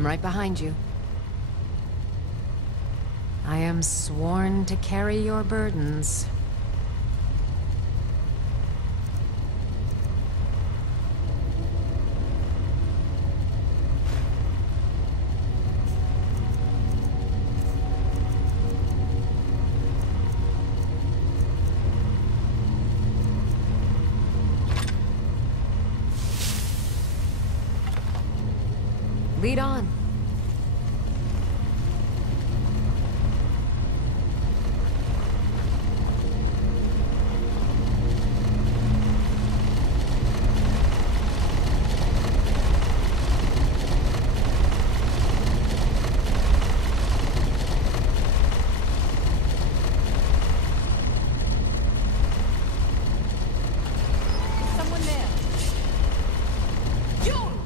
I'm right behind you. I am sworn to carry your burdens. Lead on. Someone there. You!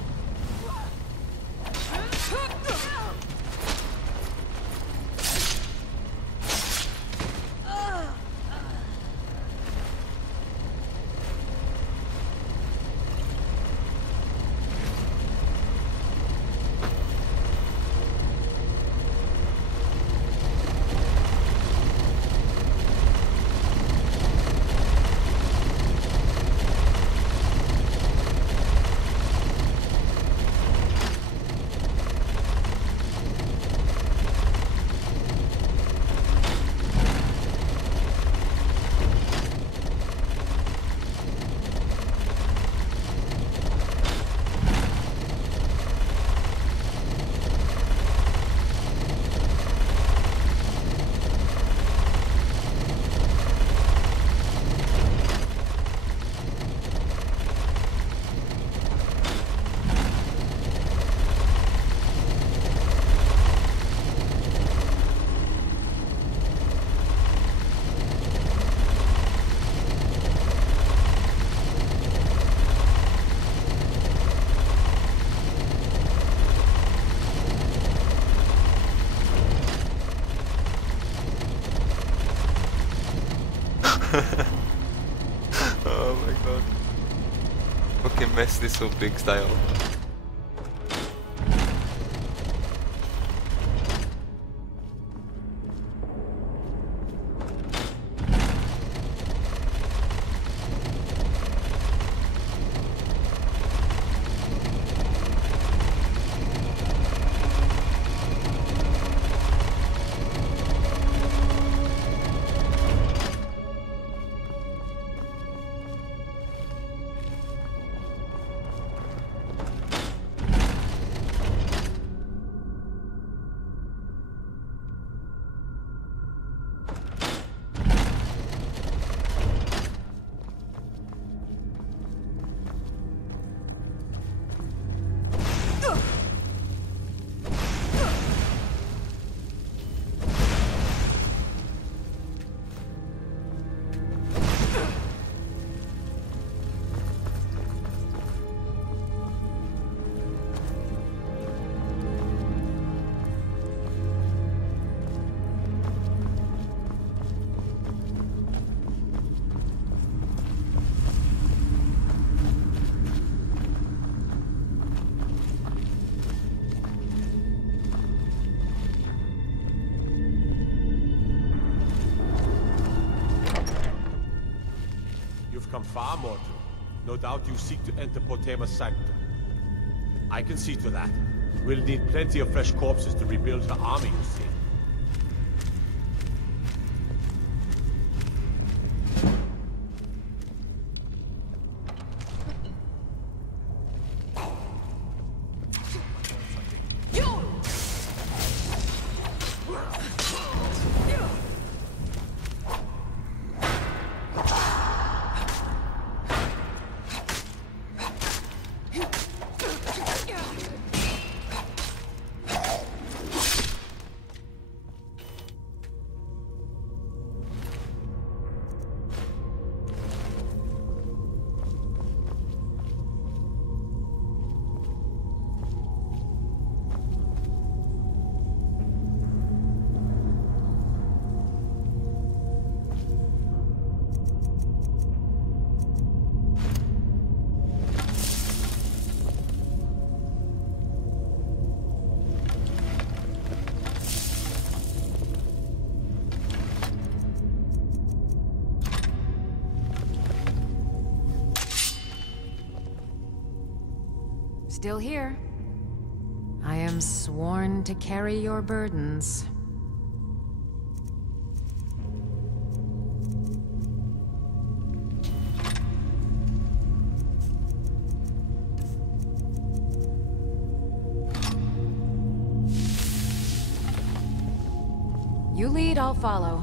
Oh my god. Fucking mess this up big style. Come far, mortal. No doubt you seek to enter Potema's sanctum. I can see to that. We'll need plenty of fresh corpses to rebuild her army, you see. Still here. I am sworn to carry your burdens. You lead, I'll follow.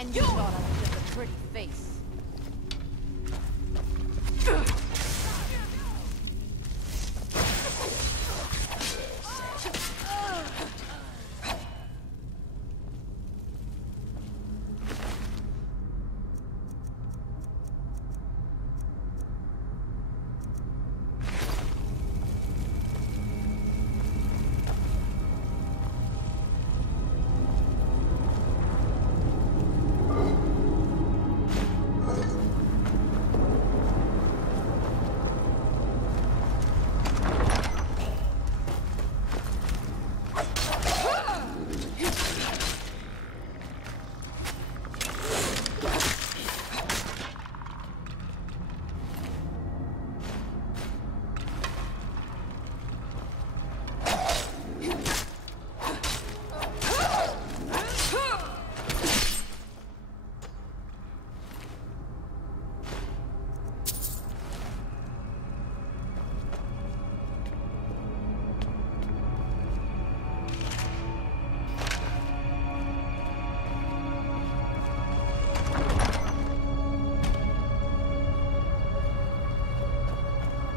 And you thought I was just a pretty face.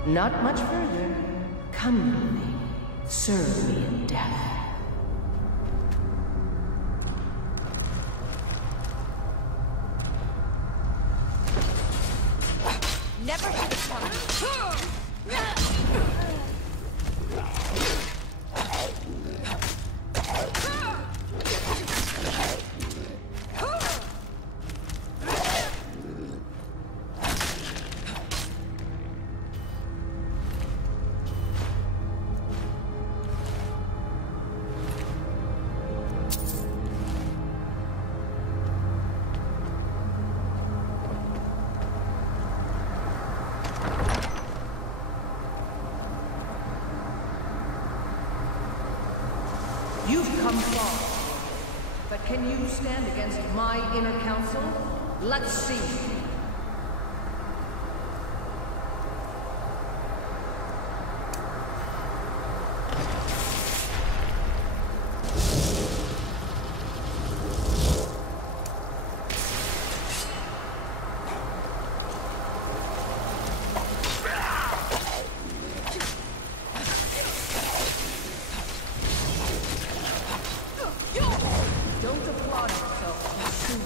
Not much further. Come with me. Serve me in death. Never should have come. You've come far, but can you stand against my inner council? Let's see. Don't applaud yourself too soon.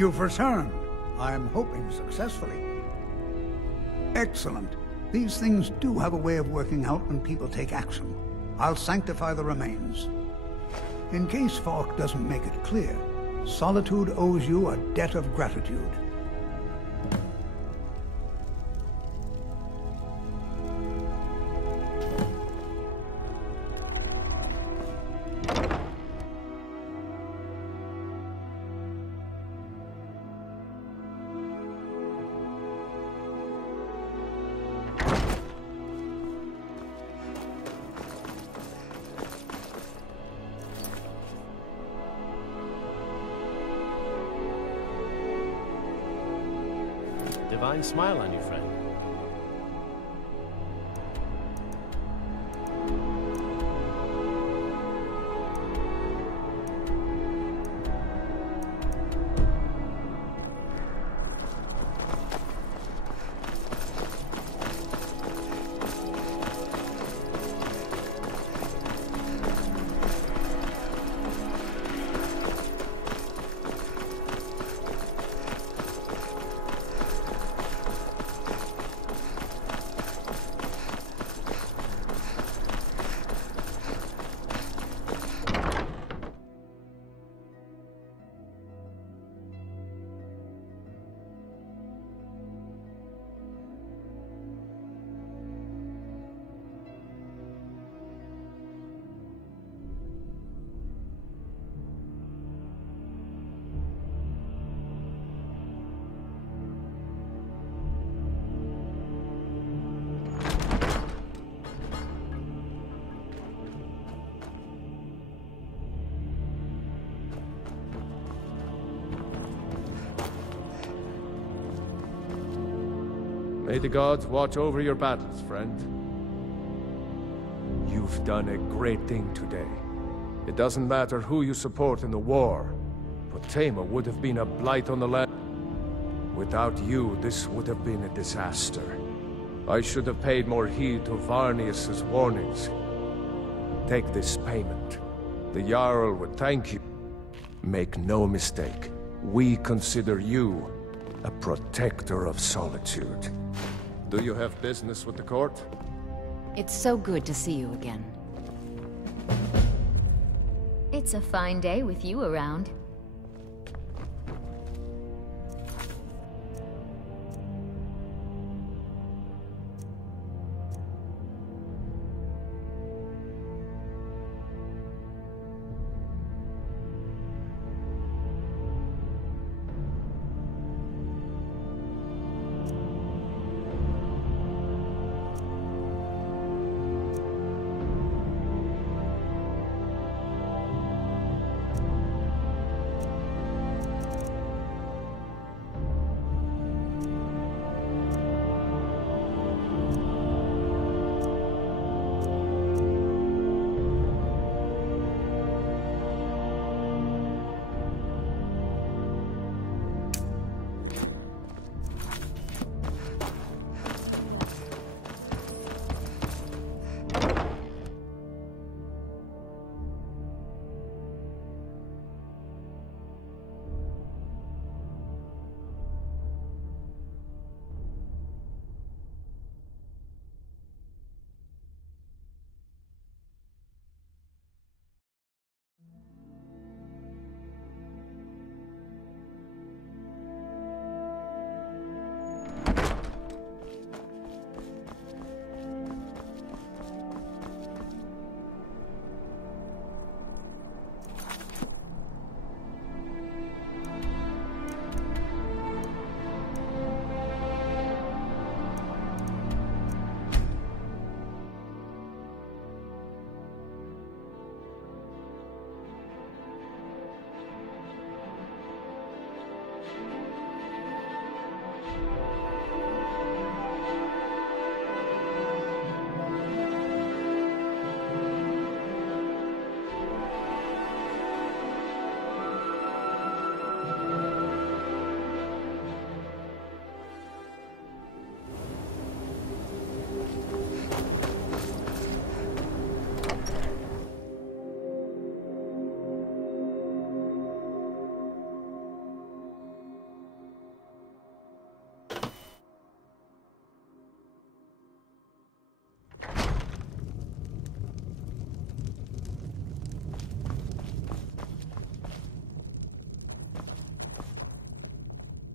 You've returned. I am hoping successfully. Excellent. These things do have a way of working out when people take action. I'll sanctify the remains. In case Falk doesn't make it clear, Solitude owes you a debt of gratitude. Divine smile on you, friend. May the gods watch over your battles, friend. You've done a great thing today. It doesn't matter who you support in the war. Potema would have been a blight on the land. Without you, this would have been a disaster. I should have paid more heed to Varnius's warnings. Take this payment. The Jarl would thank you. Make no mistake, we consider you a protector of Solitude. Do you have business with the court? It's so good to see you again. It's a fine day with you around.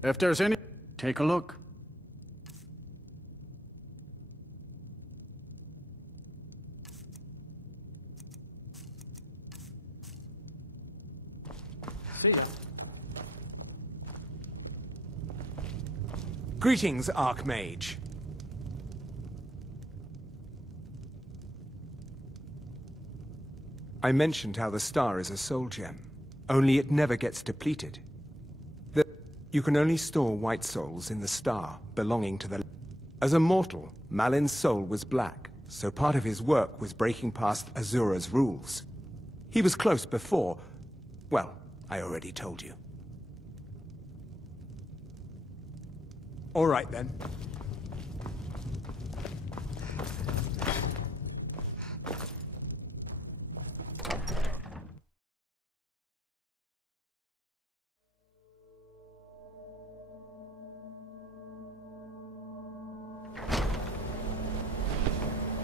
If there's any, take a look. See ya. Greetings, Archmage. I mentioned how the star is a soul gem, only it never gets depleted. You can only store white souls in the star, belonging to the... As a mortal, Malin's soul was black, so part of his work was breaking past Azura's rules. He was close before... Well, I already told you. All right, then.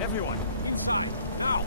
Everyone! Now!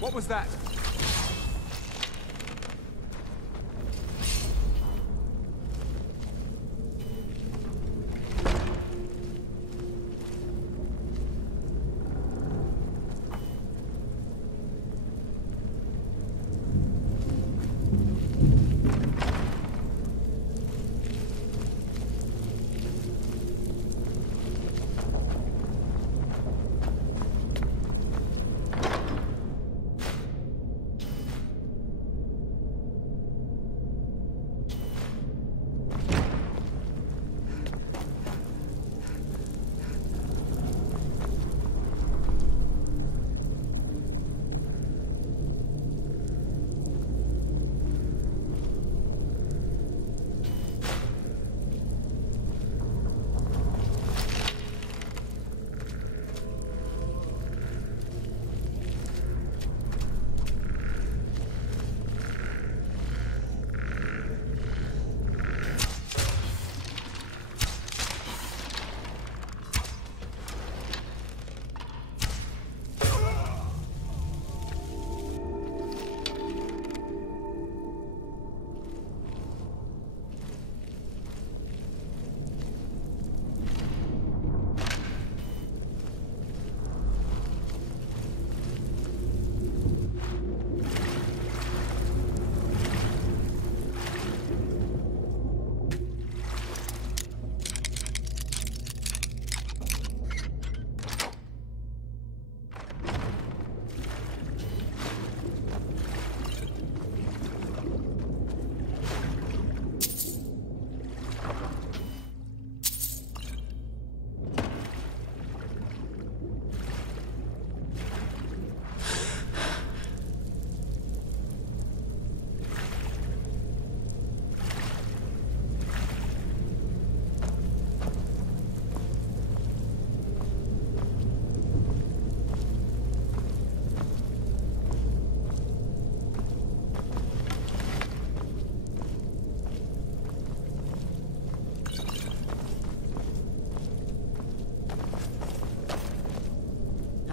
What was that?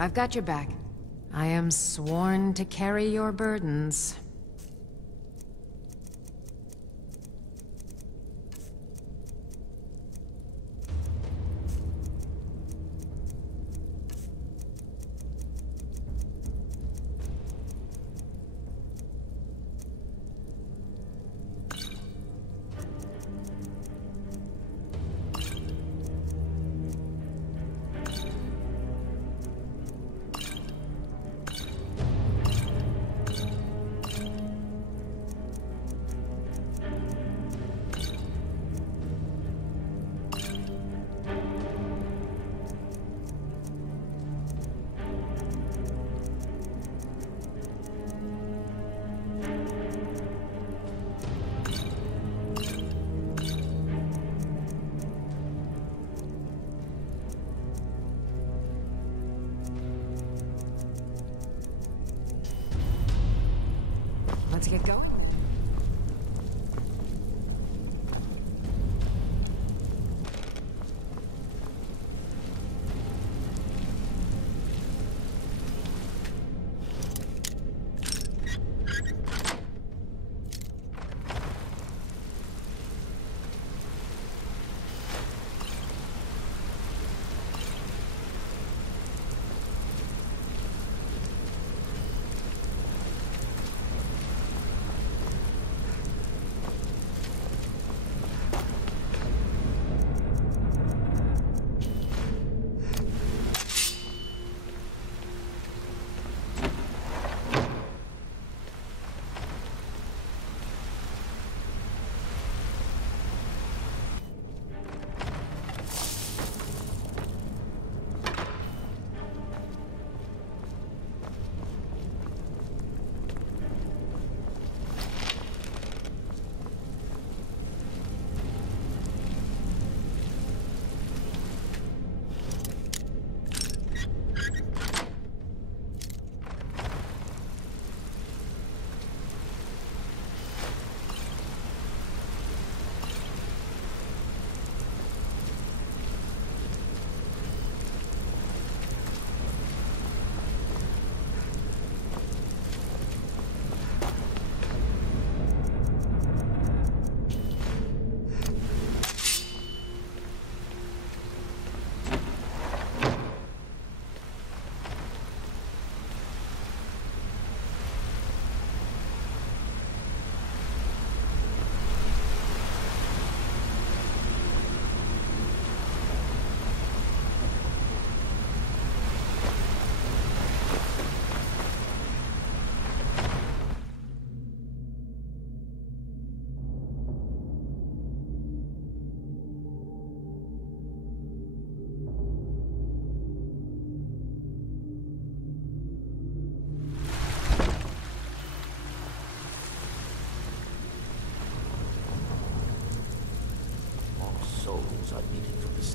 I've got your back. I am sworn to carry your burdens. Let's get going.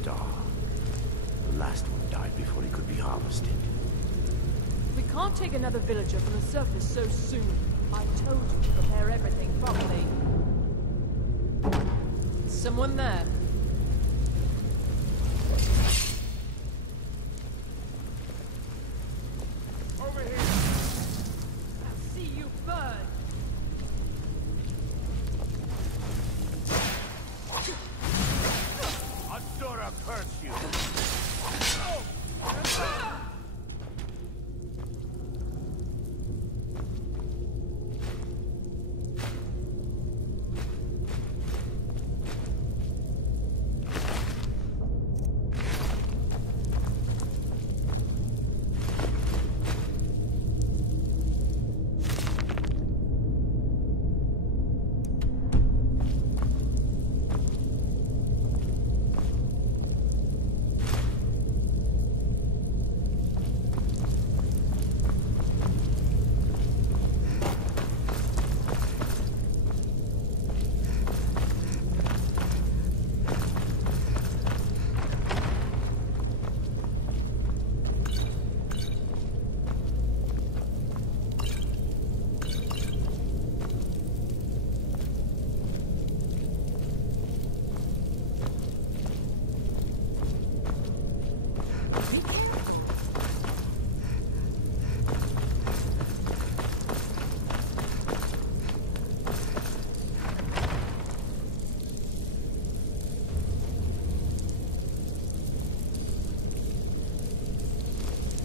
star. The last one died before he could be harvested. We can't take another villager from the surface so soon. I told you to prepare everything properly. Someone there? Over here! I'll see you burn! Andorra curse you!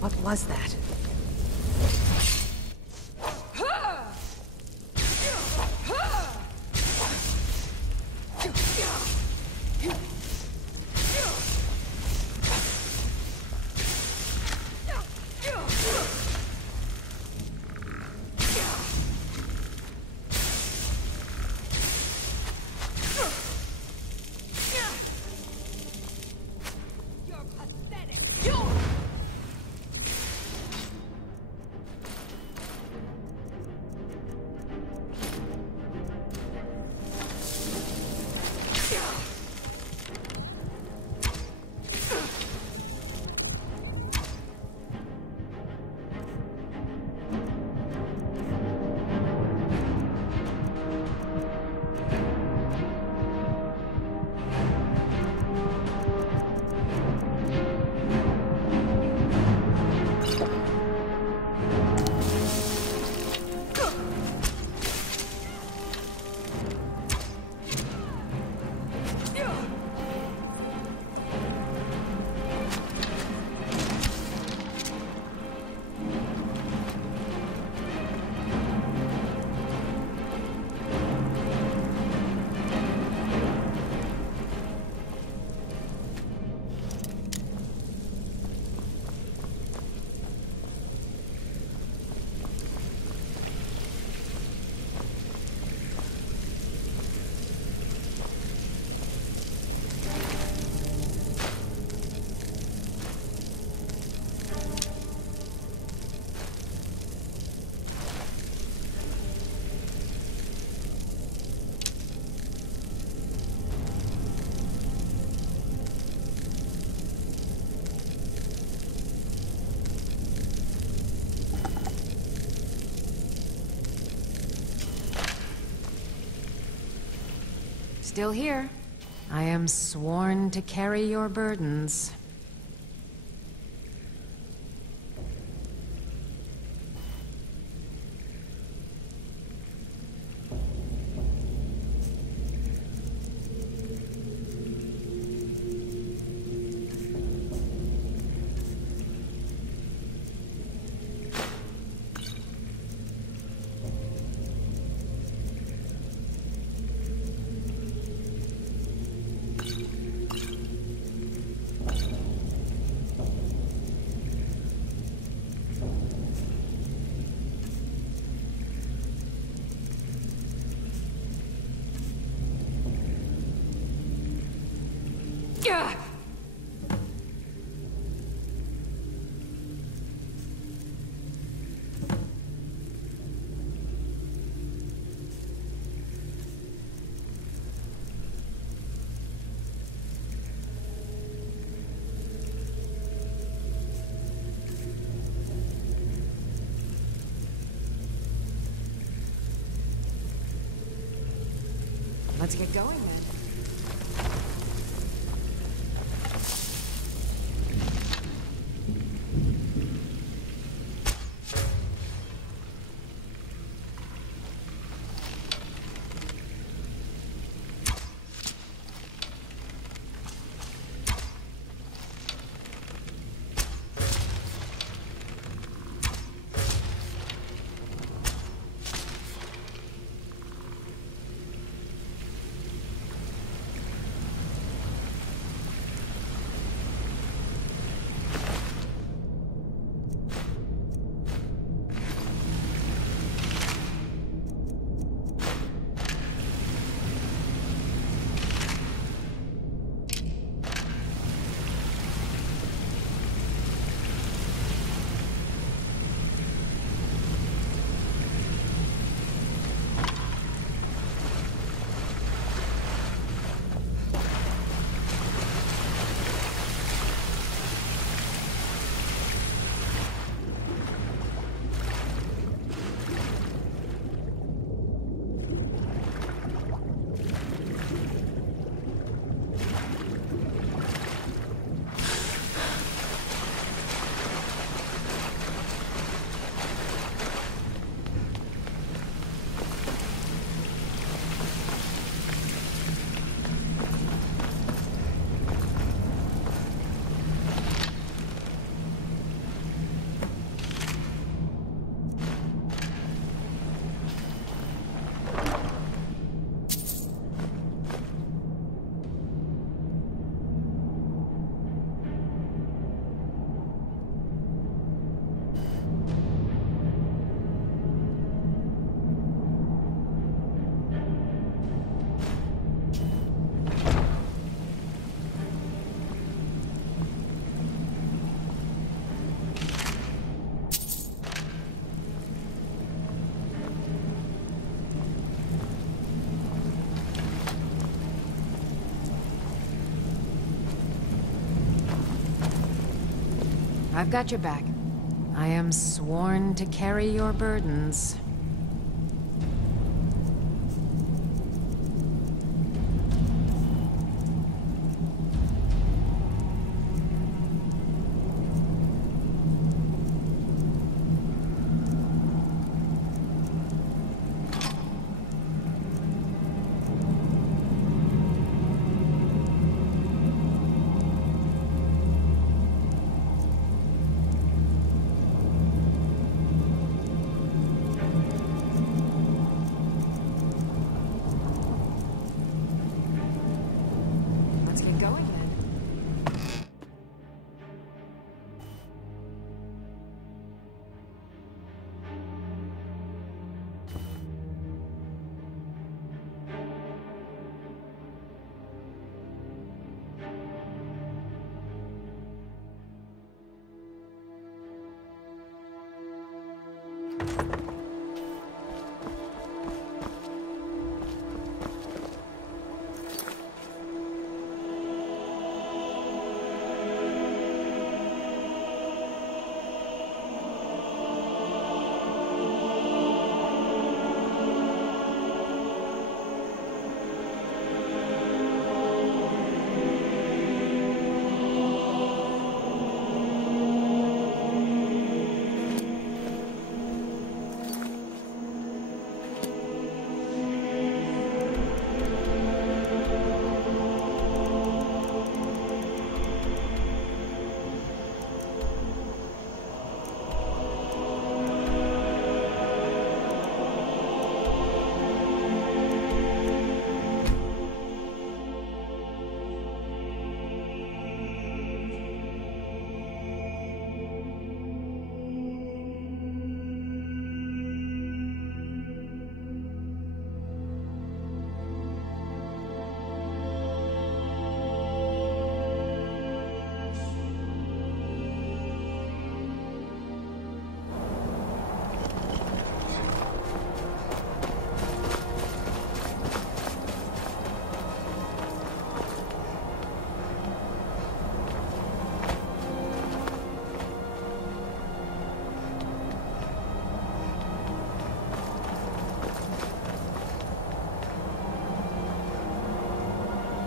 What was that? Still here. I am sworn to carry your burdens. Let's get going then. I've got your back. I am sworn to carry your burdens.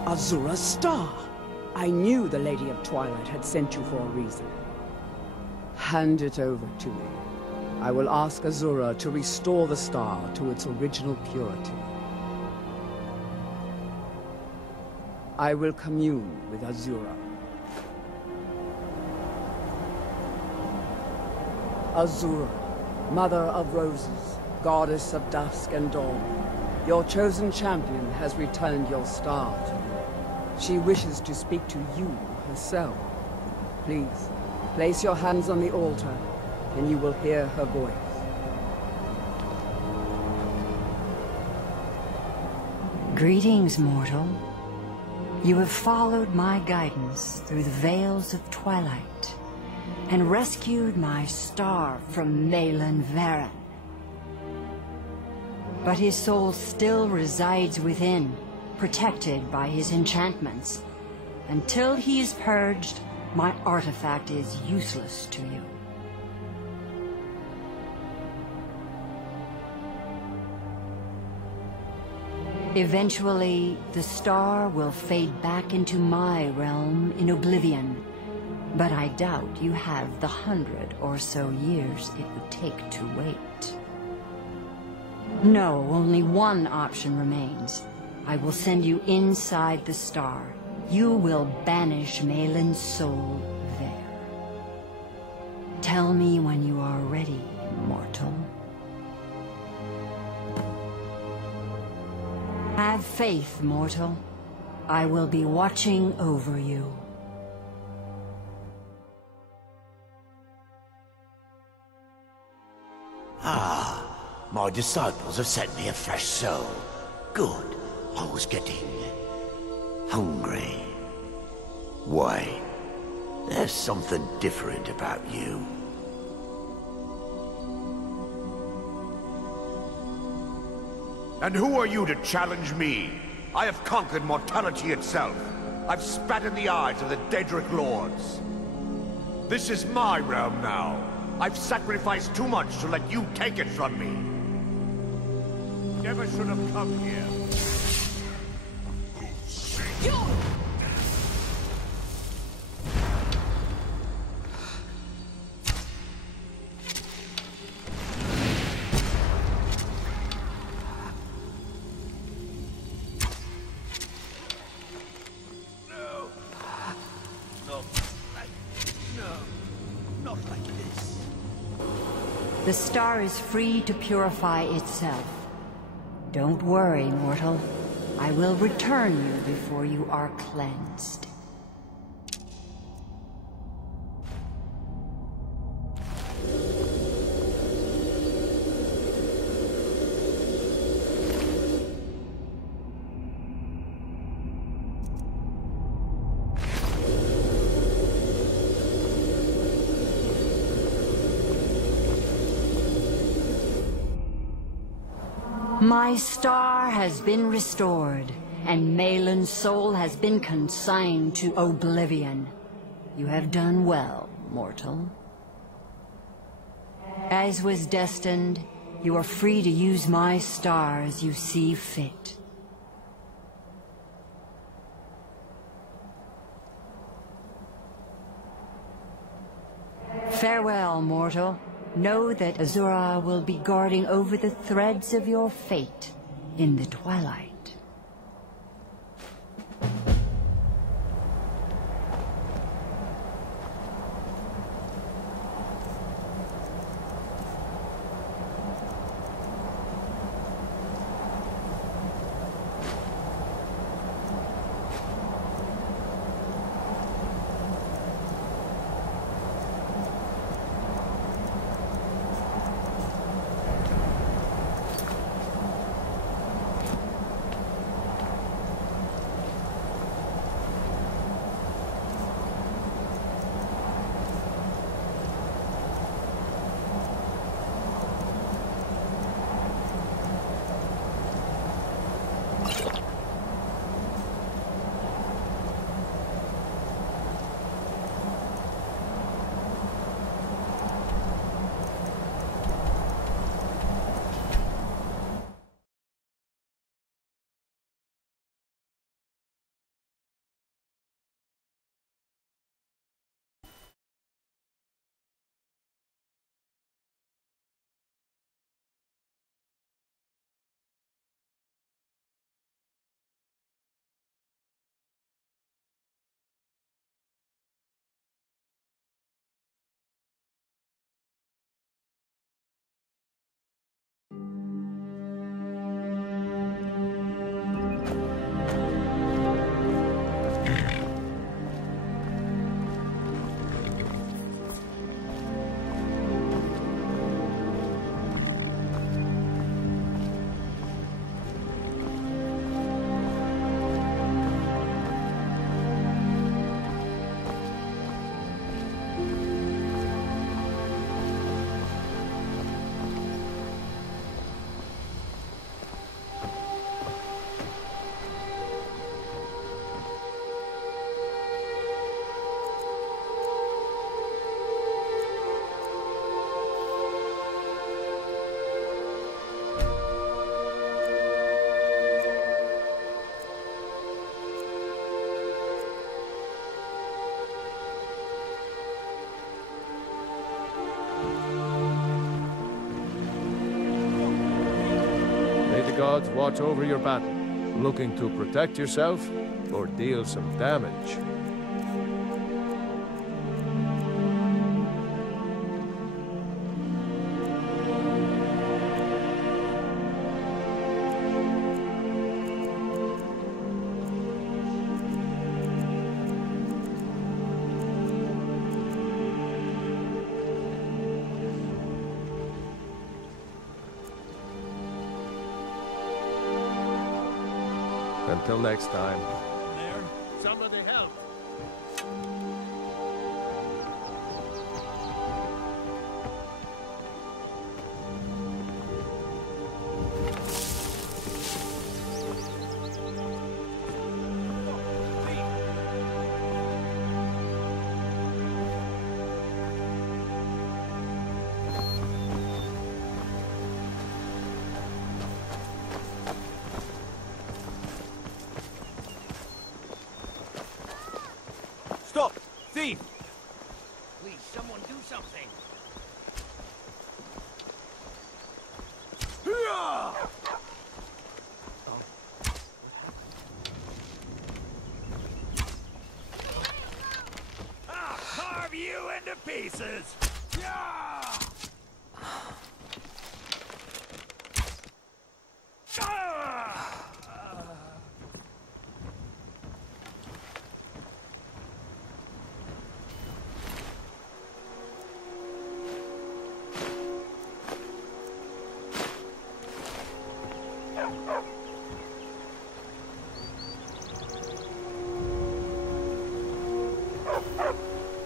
Azura's star. I knew the Lady of Twilight had sent you for a reason. Hand it over to me. I will ask Azura to restore the star to its original purity. I will commune with Azura. Azura, Mother of Roses, Goddess of Dusk and Dawn, your chosen champion has returned your star to you. She wishes to speak to you herself. Please, place your hands on the altar, and you will hear her voice. Greetings, mortal. You have followed my guidance through the veils of twilight, and rescued my star from Malin Varen. But his soul still resides within, protected by his enchantments. Until he is purged, my artifact is useless to you. Eventually, the star will fade back into my realm in oblivion, but I doubt you have the 100 or so years it would take to wait. No, only one option remains. I will send you inside the star. You will banish Malin's soul there. Tell me when you are ready, mortal. Have faith, mortal. I will be watching over you. Ah, my disciples have sent me a fresh soul. Good. I was getting hungry. Wait, there's something different about you. And who are you to challenge me? I have conquered mortality itself. I've spat in the eyes of the Daedric Lords. This is my realm now. I've sacrificed too much to let you take it from me. Never should have come here. The star is free to purify itself. Don't worry, mortal. I will return you before you are cleansed. My star has been restored, and Malin's soul has been consigned to oblivion. You have done well, mortal. As was destined, you are free to use my star as you see fit. Farewell, mortal. Know that Azura will be guarding over the threads of your fate in the twilight. gods watch over your battle. Looking to protect yourself, or deal some damage? Until next time. There, somebody help! Stop! Thief! Please, someone do something! I'll carve you into pieces!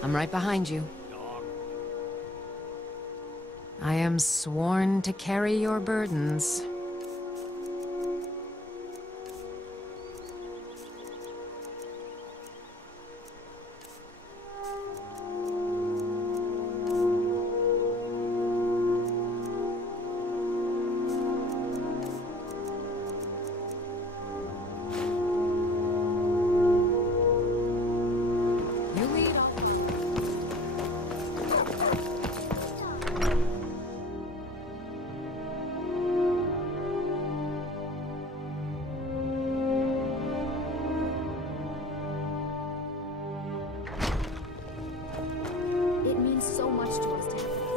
I'm right behind you. I am sworn to carry your burdens.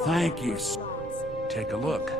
Thank you. Take a look.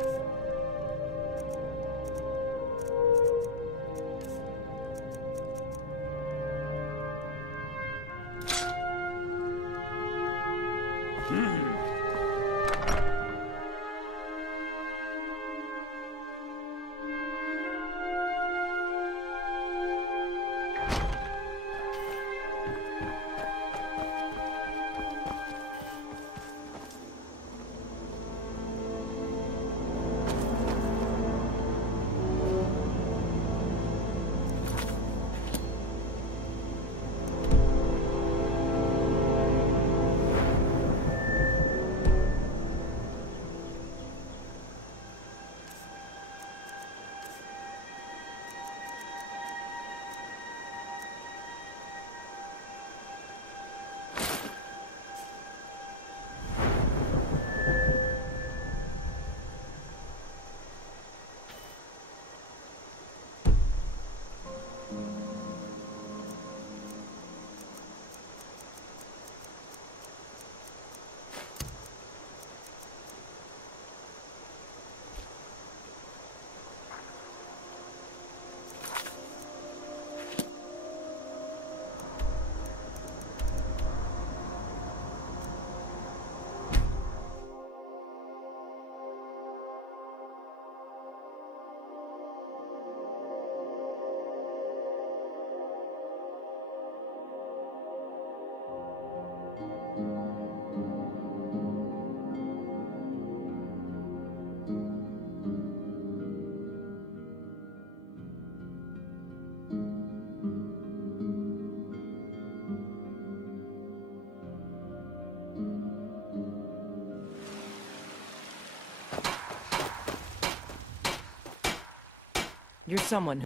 You're someone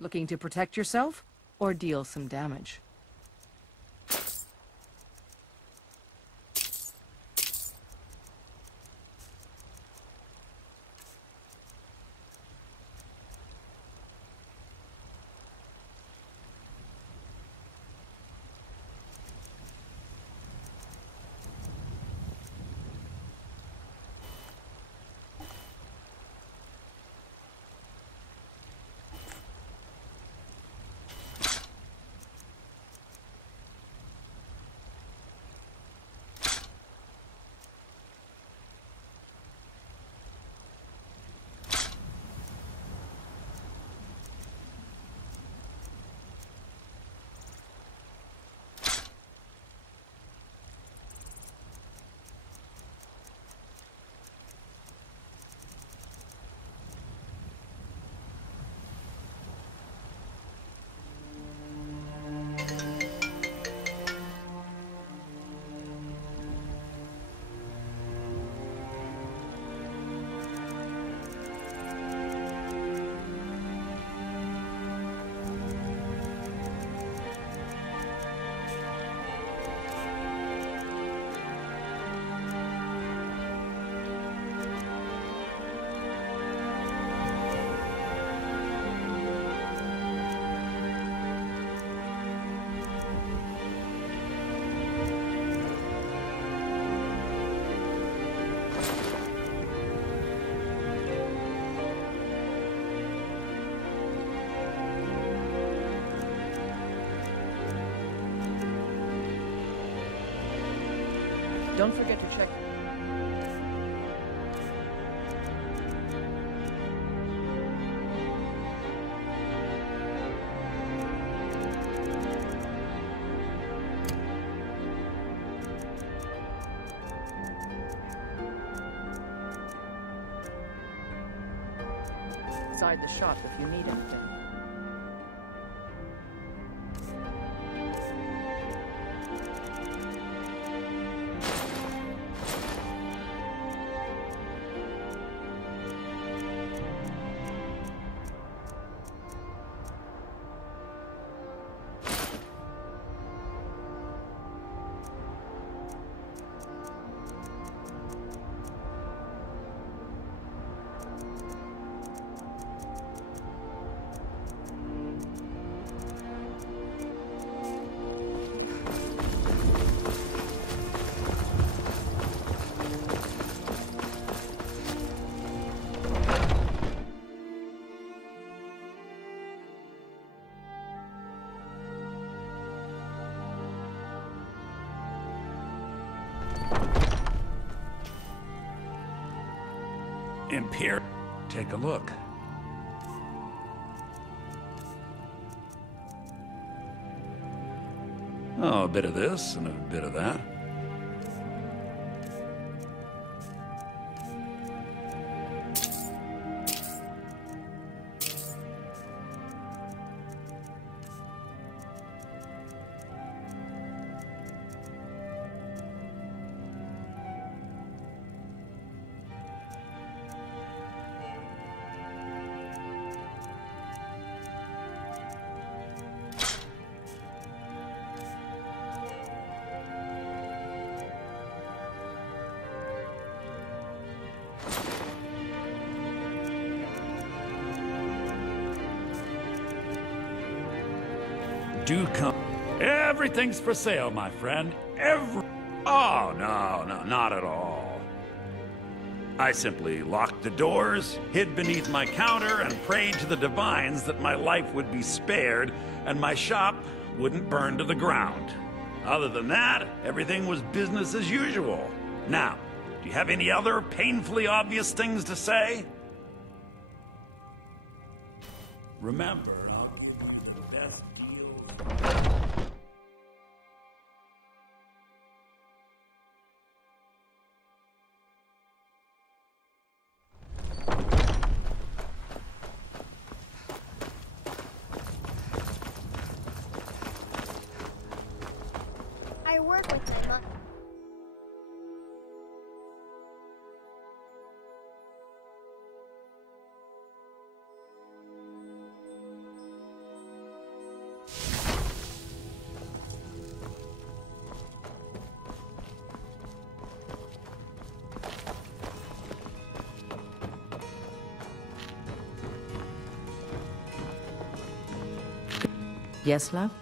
looking to protect yourself or deal some damage. Don't forget to check. Inside the shop if you need anything. Imperial. Take a look. Oh, a bit of this and a bit of that. Do come. Everything's for sale, my friend. Oh, no, not at all. I simply locked the doors, hid beneath my counter, and prayed to the divines that my life would be spared and my shop wouldn't burn to the ground. Other than that, everything was business as usual. Now, do you have any other painfully obvious things to say? Remember, I'll give you the best deal. I work with my mother. Yes, love?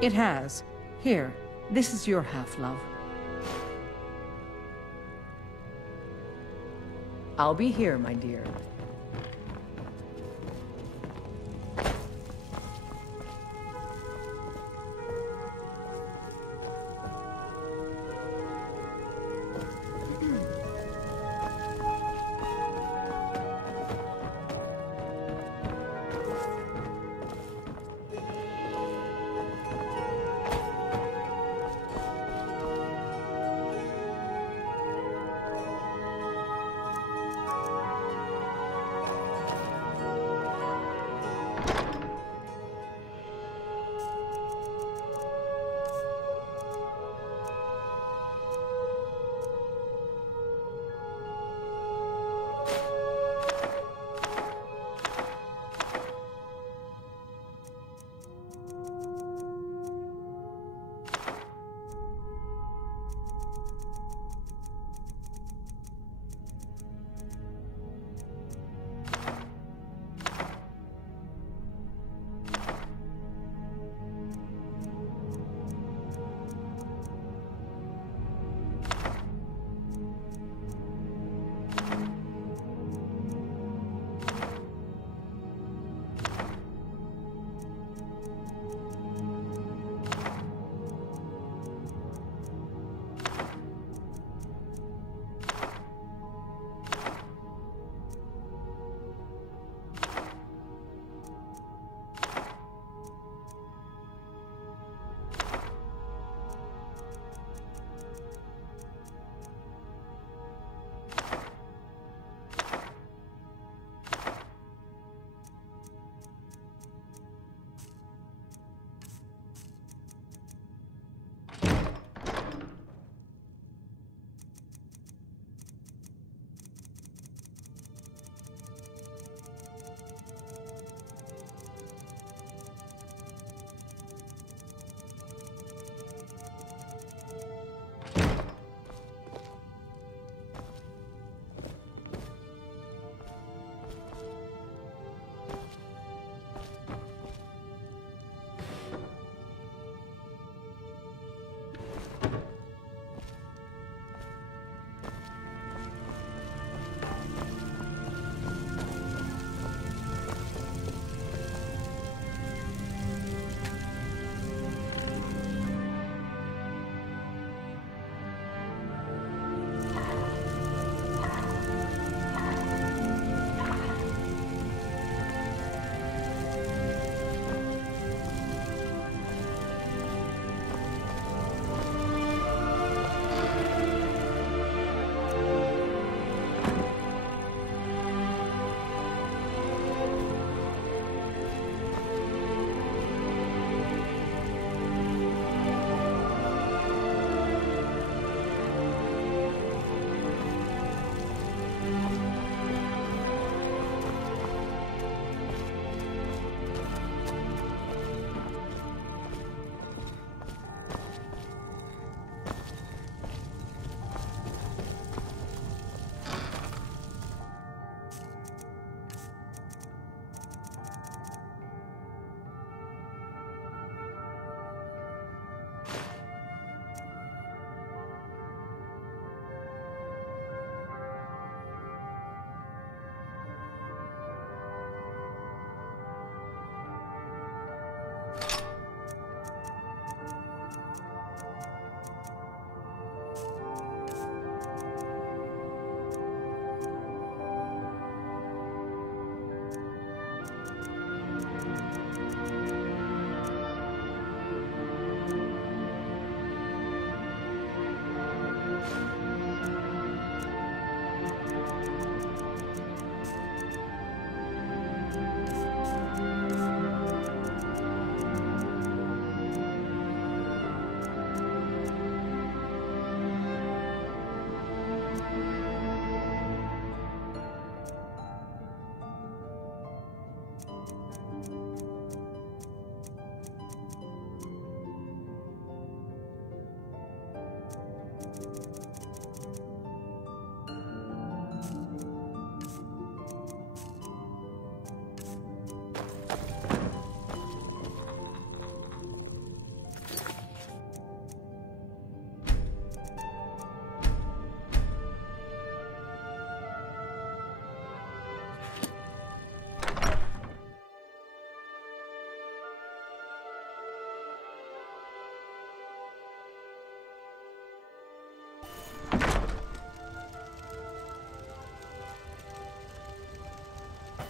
It has. Here, this is your half, love. I'll be here, my dear.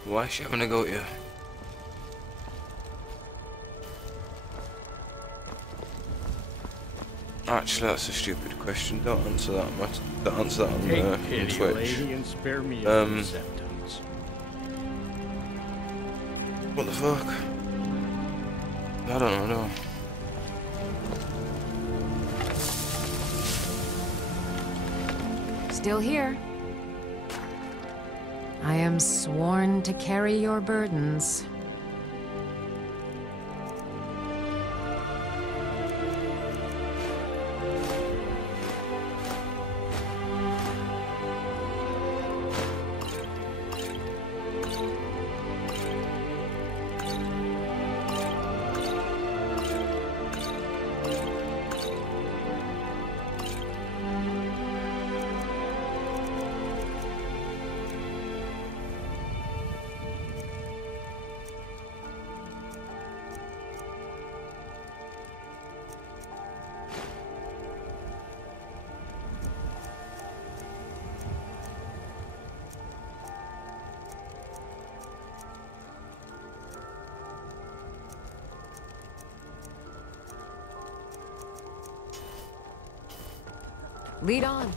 Why is she having a go at you? Actually, that's a stupid question. Don't answer that, Matt. Don't answer that on, Take on pity, Twitch. lady, and spare me a few sentence. What the fuck? I don't know. Still here. I am sworn to carry your burdens. Lead on.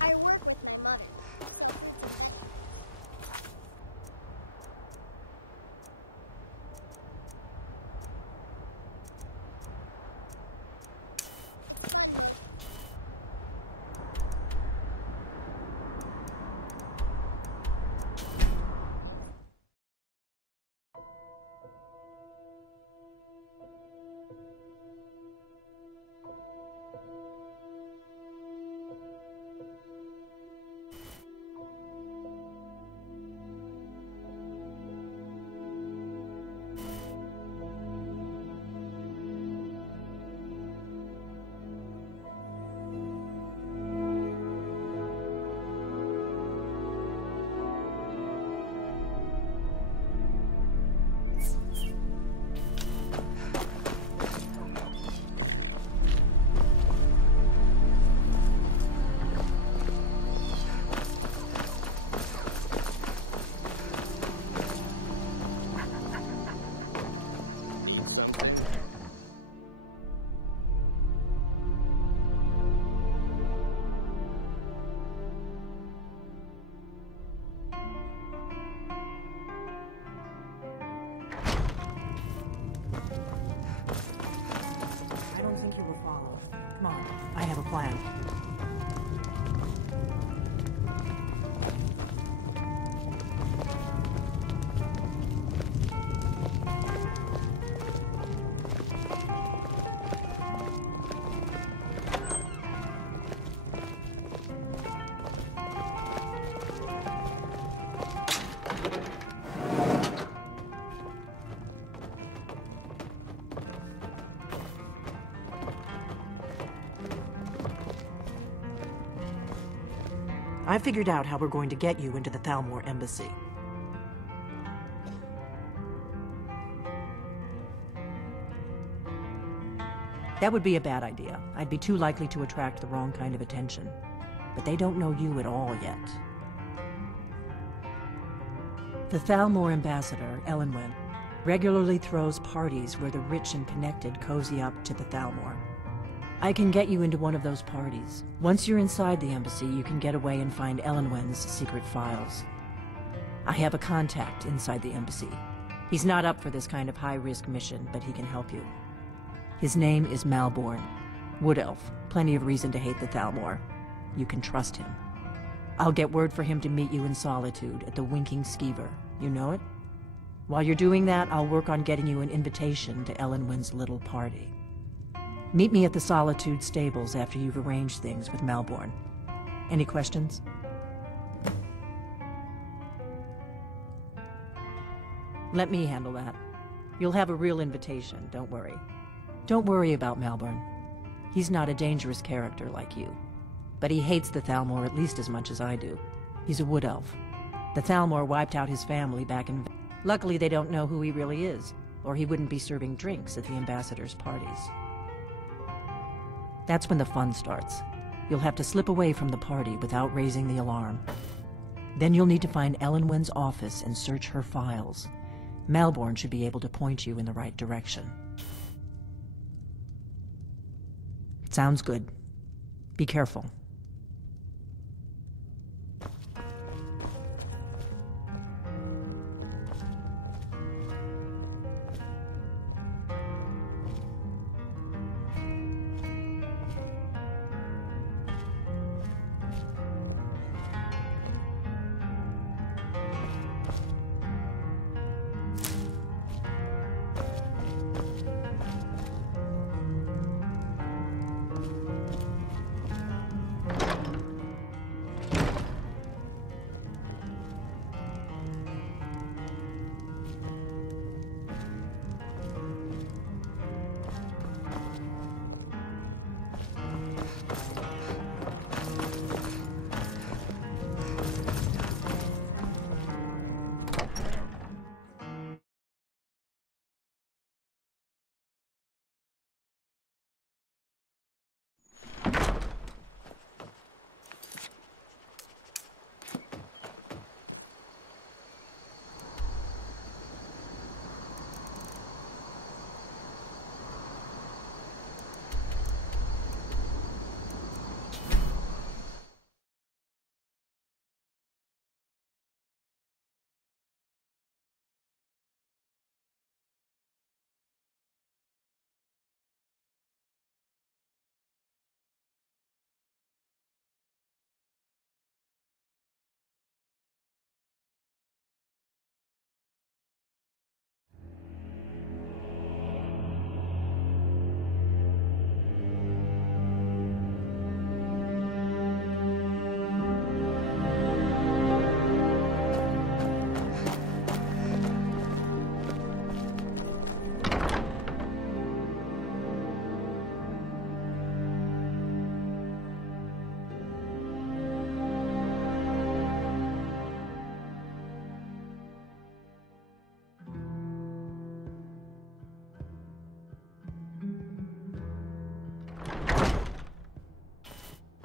I work with my mother. I have a plan. I figured out how we're going to get you into the Thalmor embassy. That would be a bad idea. I'd be too likely to attract the wrong kind of attention. But they don't know you at all yet. The Thalmor ambassador, Elenwen, regularly throws parties where the rich and connected cozy up to the Thalmor. I can get you into one of those parties. Once you're inside the embassy, you can get away and find Elenwen's secret files. I have a contact inside the embassy. He's not up for this kind of high-risk mission, but he can help you. His name is Malborn. Wood Elf. Plenty of reason to hate the Thalmor. You can trust him. I'll get word for him to meet you in Solitude at the Winking Skeever. You know it? While you're doing that, I'll work on getting you an invitation to Elenwen's little party. Meet me at the Solitude stables after you've arranged things with Malborn. Any questions? Let me handle that. You'll have a real invitation, don't worry. Don't worry about Malborn. He's not a dangerous character like you. But he hates the Thalmor at least as much as I do. He's a wood elf. The Thalmor wiped out his family back in... Luckily they don't know who he really is, or he wouldn't be serving drinks at the ambassador's parties. That's when the fun starts. You'll have to slip away from the party without raising the alarm. Then you'll need to find Elenwen's office and search her files. Malborn should be able to point you in the right direction. Sounds good. Be careful.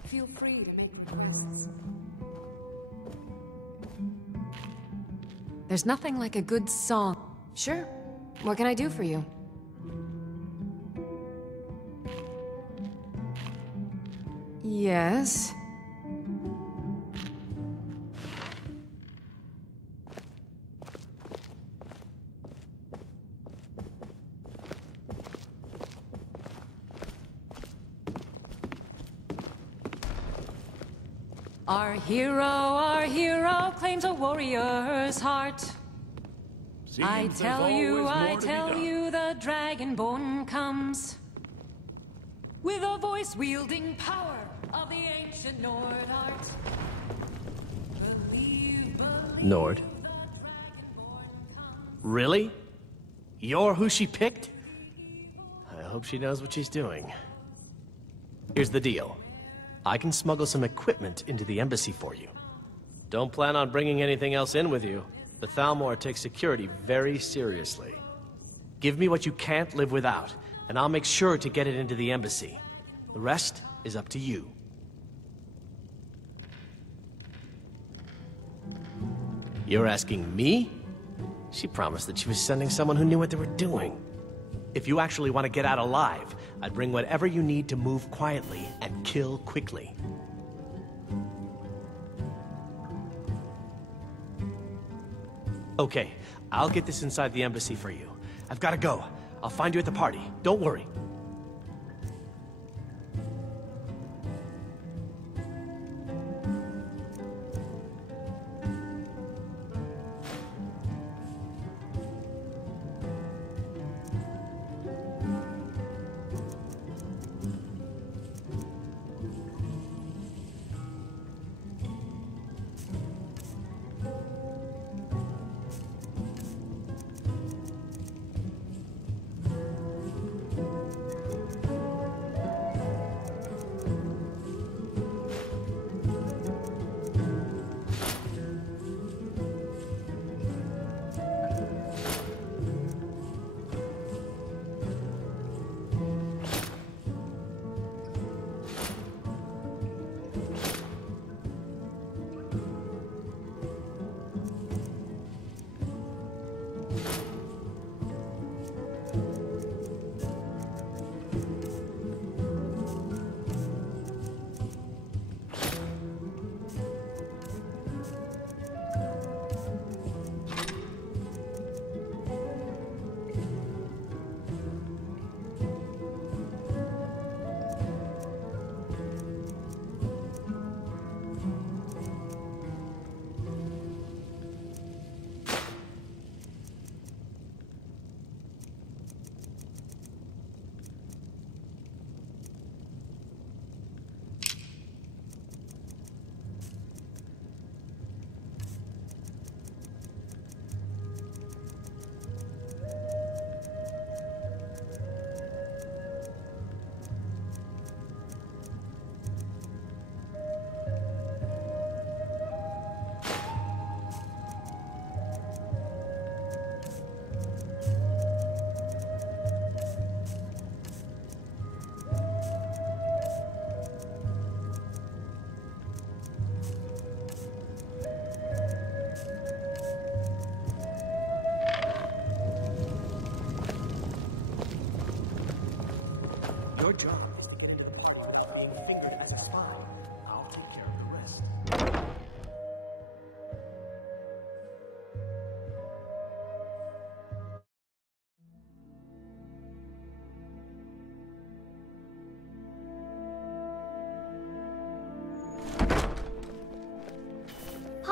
Feel free to make requests. There's nothing like a good song. Sure. What can I do for you? Yes. Our hero claims a warrior's heart. I tell you, the dragonborn comes with a voice-wielding power of the ancient Nord art. Nord? Really? You're who she picked? I hope she knows what she's doing. Here's the deal. I can smuggle some equipment into the embassy for you. Don't plan on bringing anything else in with you. The Thalmor takes security very seriously. Give me what you can't live without, and I'll make sure to get it into the embassy. The rest is up to you. You're asking me? She promised that she was sending someone who knew what they were doing. If you actually want to get out alive, I'd bring whatever you need to move quietly and kill quickly. Okay, I'll get this inside the embassy for you. I've got to go. I'll find you at the party. Don't worry.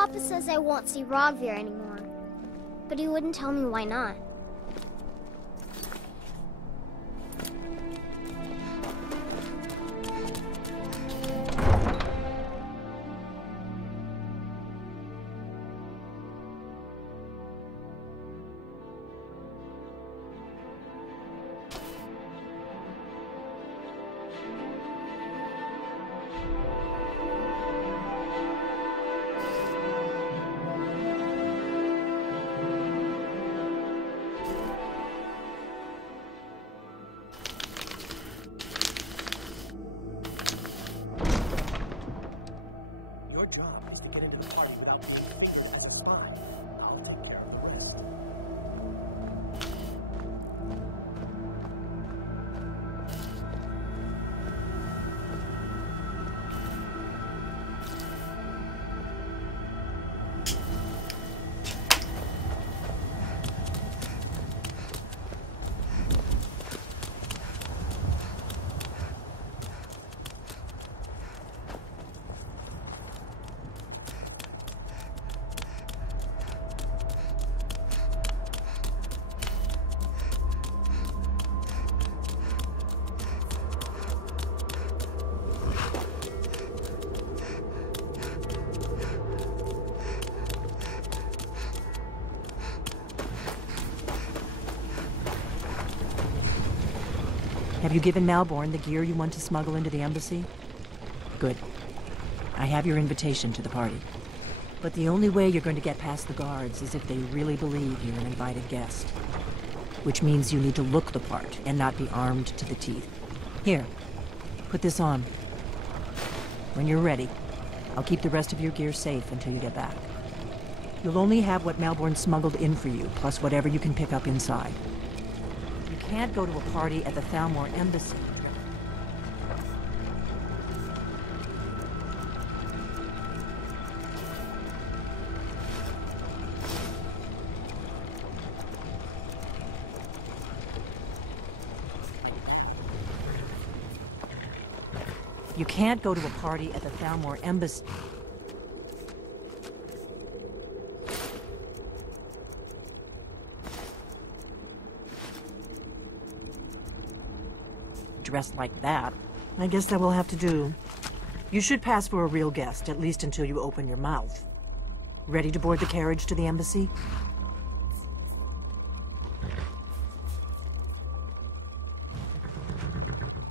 Papa says I won't see Rodvir anymore, but he wouldn't tell me why not. Your job is to get into the party without putting fingers as a spy. I'll take care of the rest. Have you given Malborn the gear you want to smuggle into the embassy? Good. I have your invitation to the party. But the only way you're going to get past the guards is if they really believe you're an invited guest. Which means you need to look the part and not be armed to the teeth. Here, put this on. When you're ready, I'll keep the rest of your gear safe until you get back. You'll only have what Malborn smuggled in for you, plus whatever you can pick up inside. You can't go to a party at the Thalmor embassy. You can't go to a party at the Thalmor embassy. Dressed like that. I guess that will have to do. You should pass for a real guest, at least until you open your mouth. Ready to board the carriage to the embassy?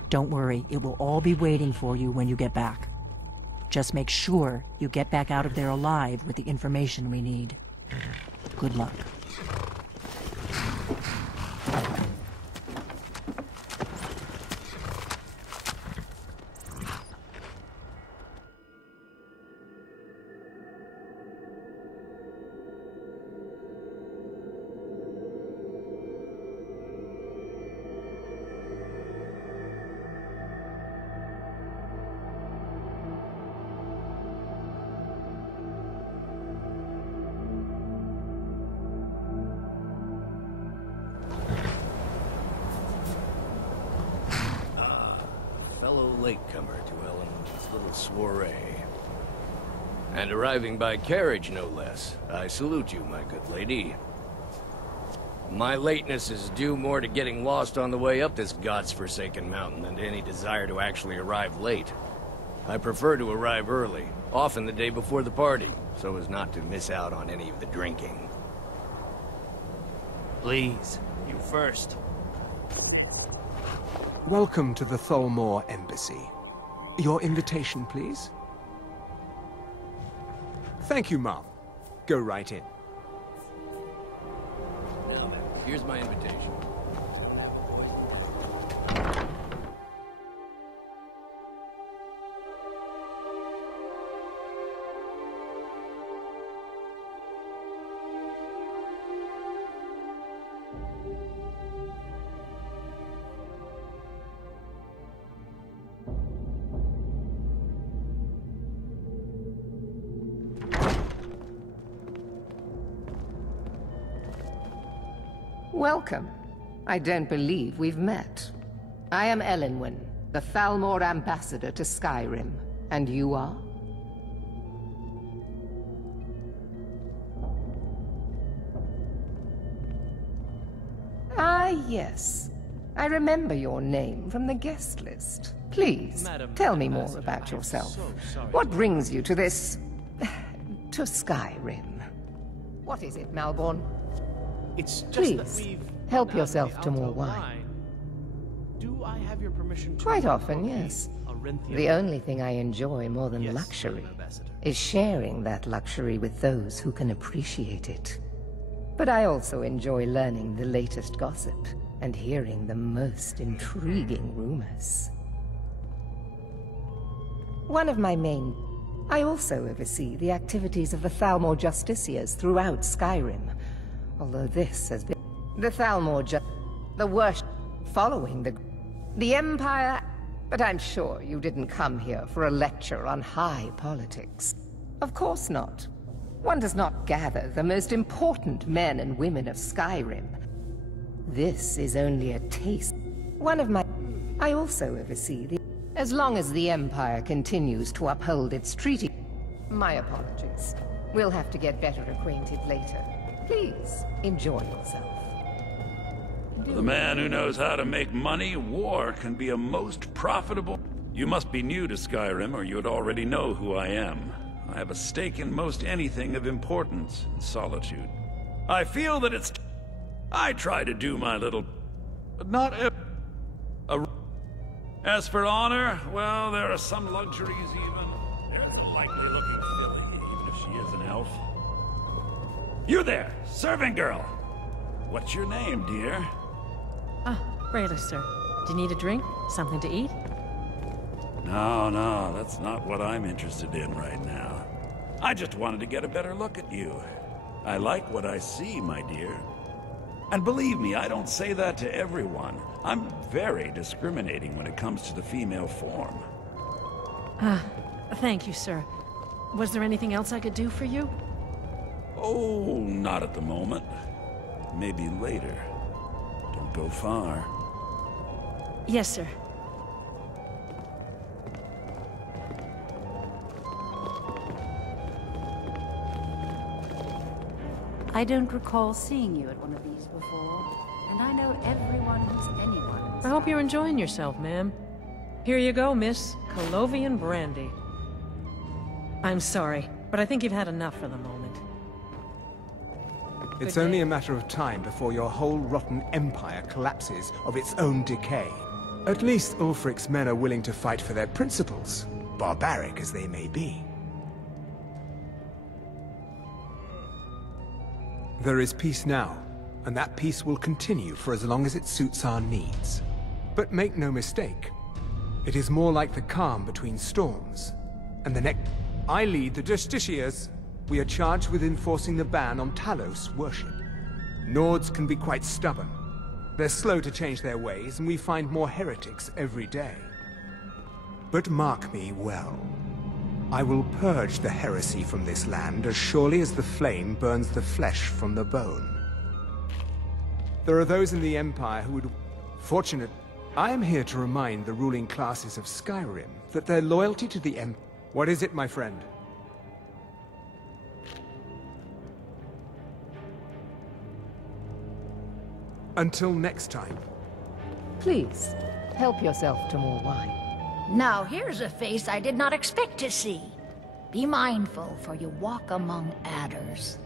Don't worry, it will all be waiting for you when you get back. Just make sure you get back out of there alive with the information we need. Good luck. Latecomer to Ellen's little soiree. And arriving by carriage, no less. I salute you, my good lady. My lateness is due more to getting lost on the way up this god's-forsaken mountain than to any desire to actually arrive late. I prefer to arrive early, often the day before the party, so as not to miss out on any of the drinking. Please, you first. Welcome to the Thalmor Embassy. Your invitation, please? Thank you, Mom. Go right in. Now then, here's my invitation. Welcome. I don't believe we've met. I am Elenwen, the Thalmor ambassador to Skyrim. And you are? yes. I remember your name from the guest list. Please, tell me more about yourself. What brings you to this... to Skyrim? What is it, Malborn? It's just Please, that we've help yourself to more wine. Do I have your permission to... Quite often, yes. The only thing I enjoy more than luxury is sharing that luxury with those who can appreciate it. But I also enjoy learning the latest gossip and hearing the most intriguing rumors. One of my main... I also oversee the activities of the Thalmor Justiciars throughout Skyrim. Although this has been... The Thalmor the worst following the Empire... But I'm sure you didn't come here for a lecture on high politics. Of course not. One does not gather the most important men and women of Skyrim. This is only a taste. One of my... I also oversee the... As long as the Empire continues to uphold its treaty... My apologies. We'll have to get better acquainted later. Please, enjoy yourself. For the man who knows how to make money, war can be a most profitable... You must be new to Skyrim, or you'd already know who I am. I have a stake in most anything of importance in Solitude. I feel that it's... I try to do my little... But not As for honor, well, there are some luxuries even. They're likely looking silly, even if she is an elf. You there, serving girl! What's your name, dear? Ah, Rayla, sir. Do you need a drink? Something to eat? No, that's not what I'm interested in right now. I just wanted to get a better look at you. I like what I see, my dear. And believe me, I don't say that to everyone. I'm very discriminating when it comes to the female form. Thank you, sir. Was there anything else I could do for you? Oh, not at the moment. Maybe later. Don't go far. Yes, sir. I don't recall seeing you at one of these before, and I know everyone who's anyone. I hope you're enjoying yourself, ma'am. Here you go, miss. Colovian brandy. I'm sorry, but I think you've had enough for the moment. It's only a matter of time before your whole rotten empire collapses of its own decay. At least Ulfric's men are willing to fight for their principles, barbaric as they may be. There is peace now, and that peace will continue for as long as it suits our needs. But make no mistake, it is more like the calm between storms. And the next... I lead the Justiciars. We are charged with enforcing the ban on Talos worship. Nords can be quite stubborn. They're slow to change their ways, and we find more heretics every day. But mark me well. I will purge the heresy from this land as surely as the flame burns the flesh from the bone. There are those in the Empire who would... Fortunate... I am here to remind the ruling classes of Skyrim that their loyalty to the Empire... What is it, my friend? Until next time. Please, help yourself to more wine. Now here's a face I did not expect to see. Be mindful, for you walk among adders.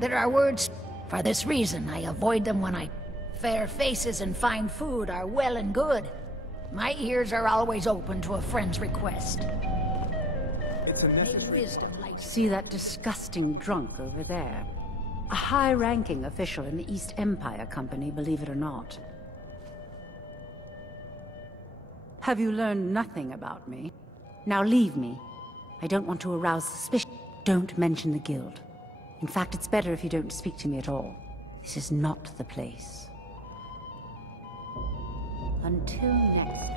There are words. For this reason, I avoid them when I... Fair faces and fine food are well and good. My ears are always open to a friend's request. It's a necessary... Wisdom light. See that disgusting drunk over there? A high-ranking official in the East Empire Company, believe it or not. Have you learned nothing about me? Now leave me. I don't want to arouse suspicion. Don't mention the guild. In fact, it's better if you don't speak to me at all. This is not the place. Until next.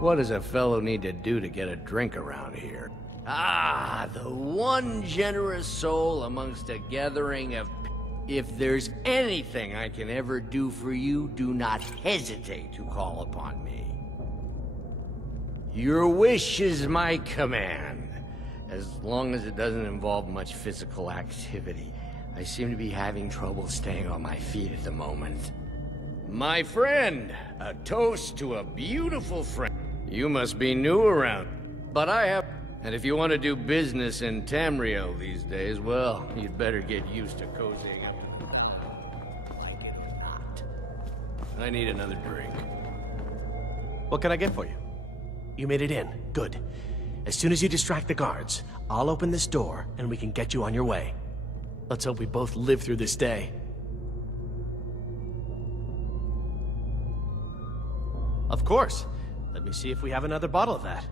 What does a fellow need to do to get a drink around here? Ah, the one generous soul amongst a gathering of... If there's anything I can ever do for you, do not hesitate to call upon me. Your wish is my command. As long as it doesn't involve much physical activity. I seem to be having trouble staying on my feet at the moment. My friend, a toast to a beautiful friend. You must be new around, but I have... And if you want to do business in Tamriel these days, well, you'd better get used to cozying up. Like it or not. I need another drink. What can I get for you? You made it in. Good. As soon as you distract the guards, I'll open this door and we can get you on your way. Let's hope we both live through this day. Of course. Let me see if we have another bottle of that.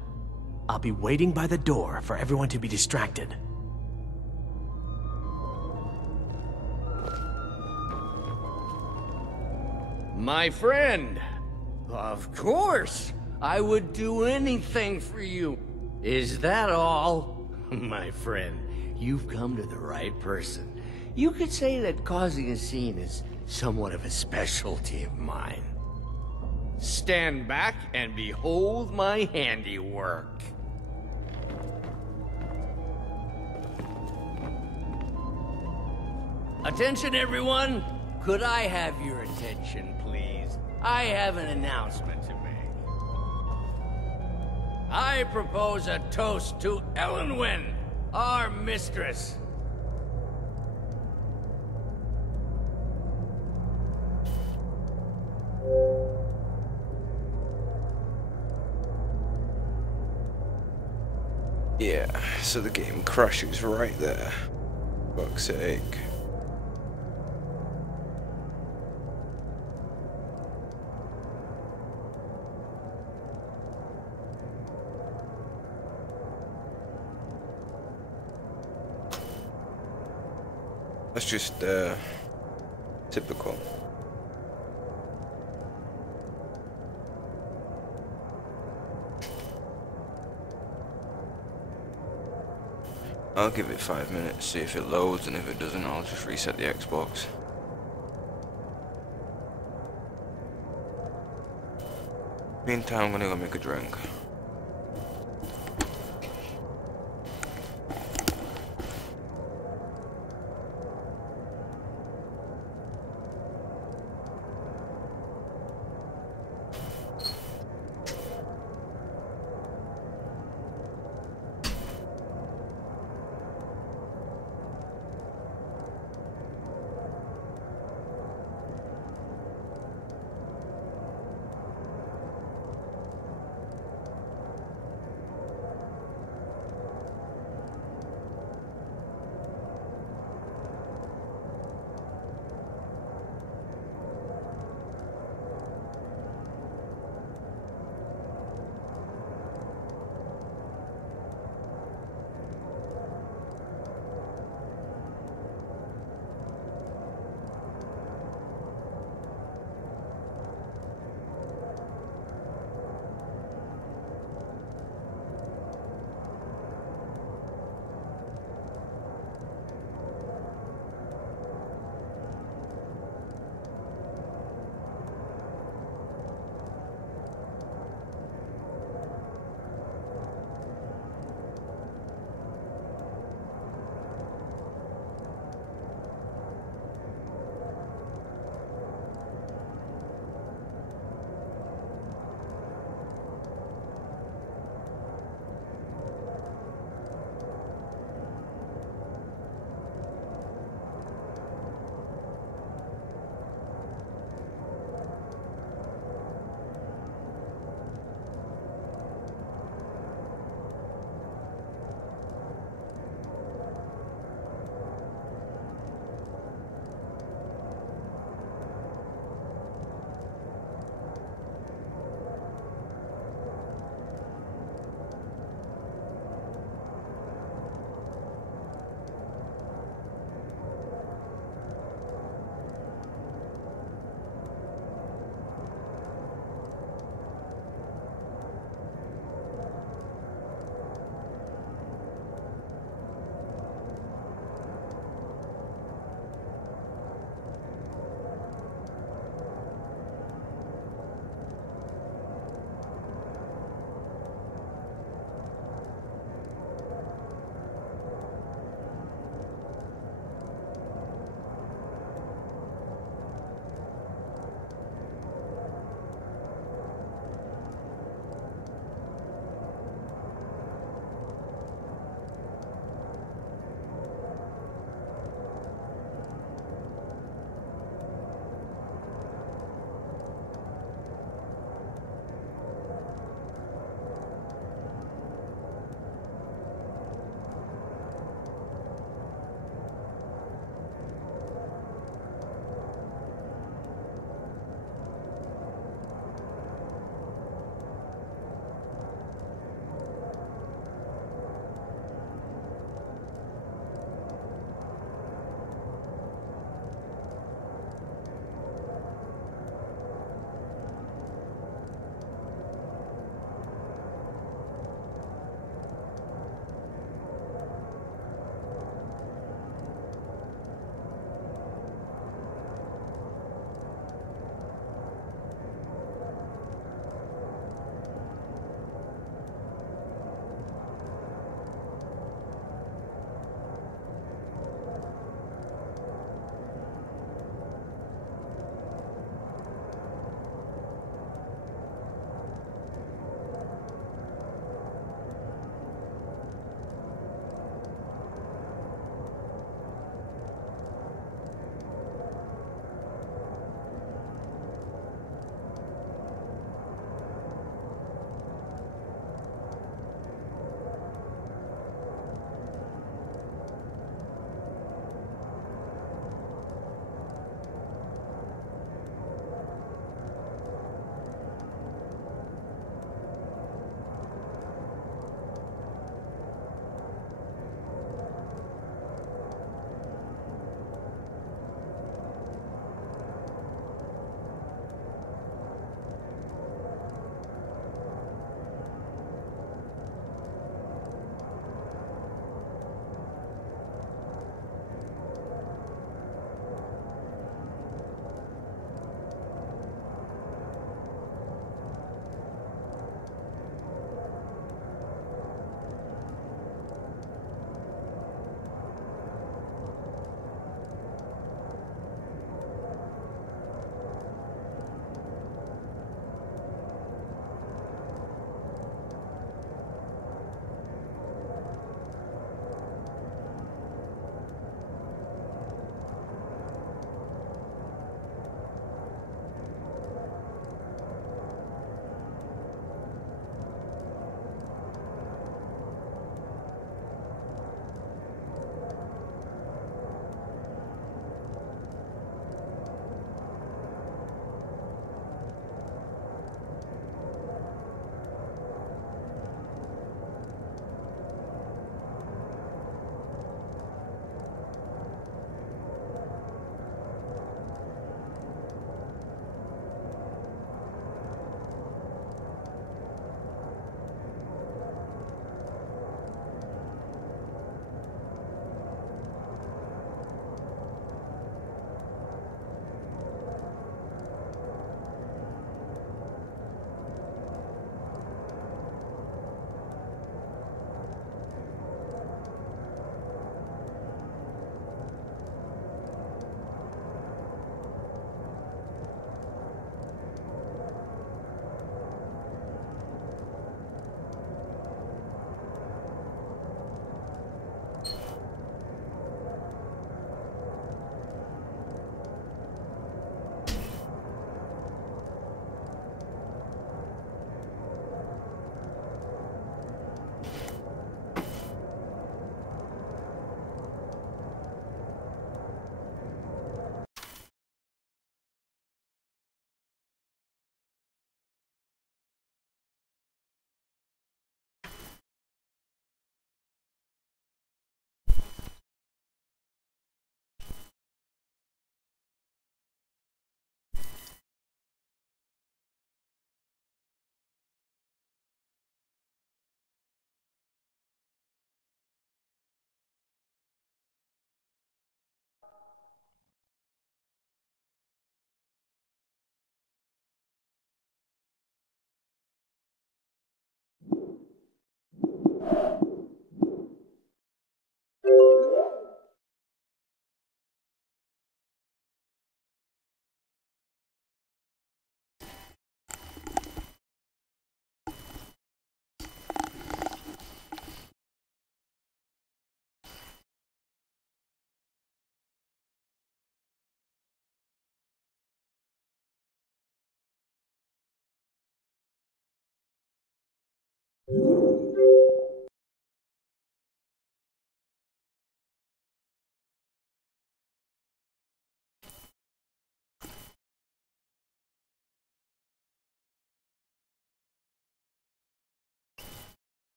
I'll be waiting by the door for everyone to be distracted. My friend! Of course! I would do anything for you. Is that all? My friend, you've come to the right person. You could say that causing a scene is somewhat of a specialty of mine. Stand back and behold my handiwork. Attention, everyone! Could I have your attention, please? I have an announcement to make. I propose a toast to Elenwen, our mistress. Yeah, so the game crashes right there. Fuck's sake. That's just typical. I'll give it 5 minutes, see if it loads, and if it doesn't, I'll just reset the Xbox. Meantime, I'm gonna go make a drink.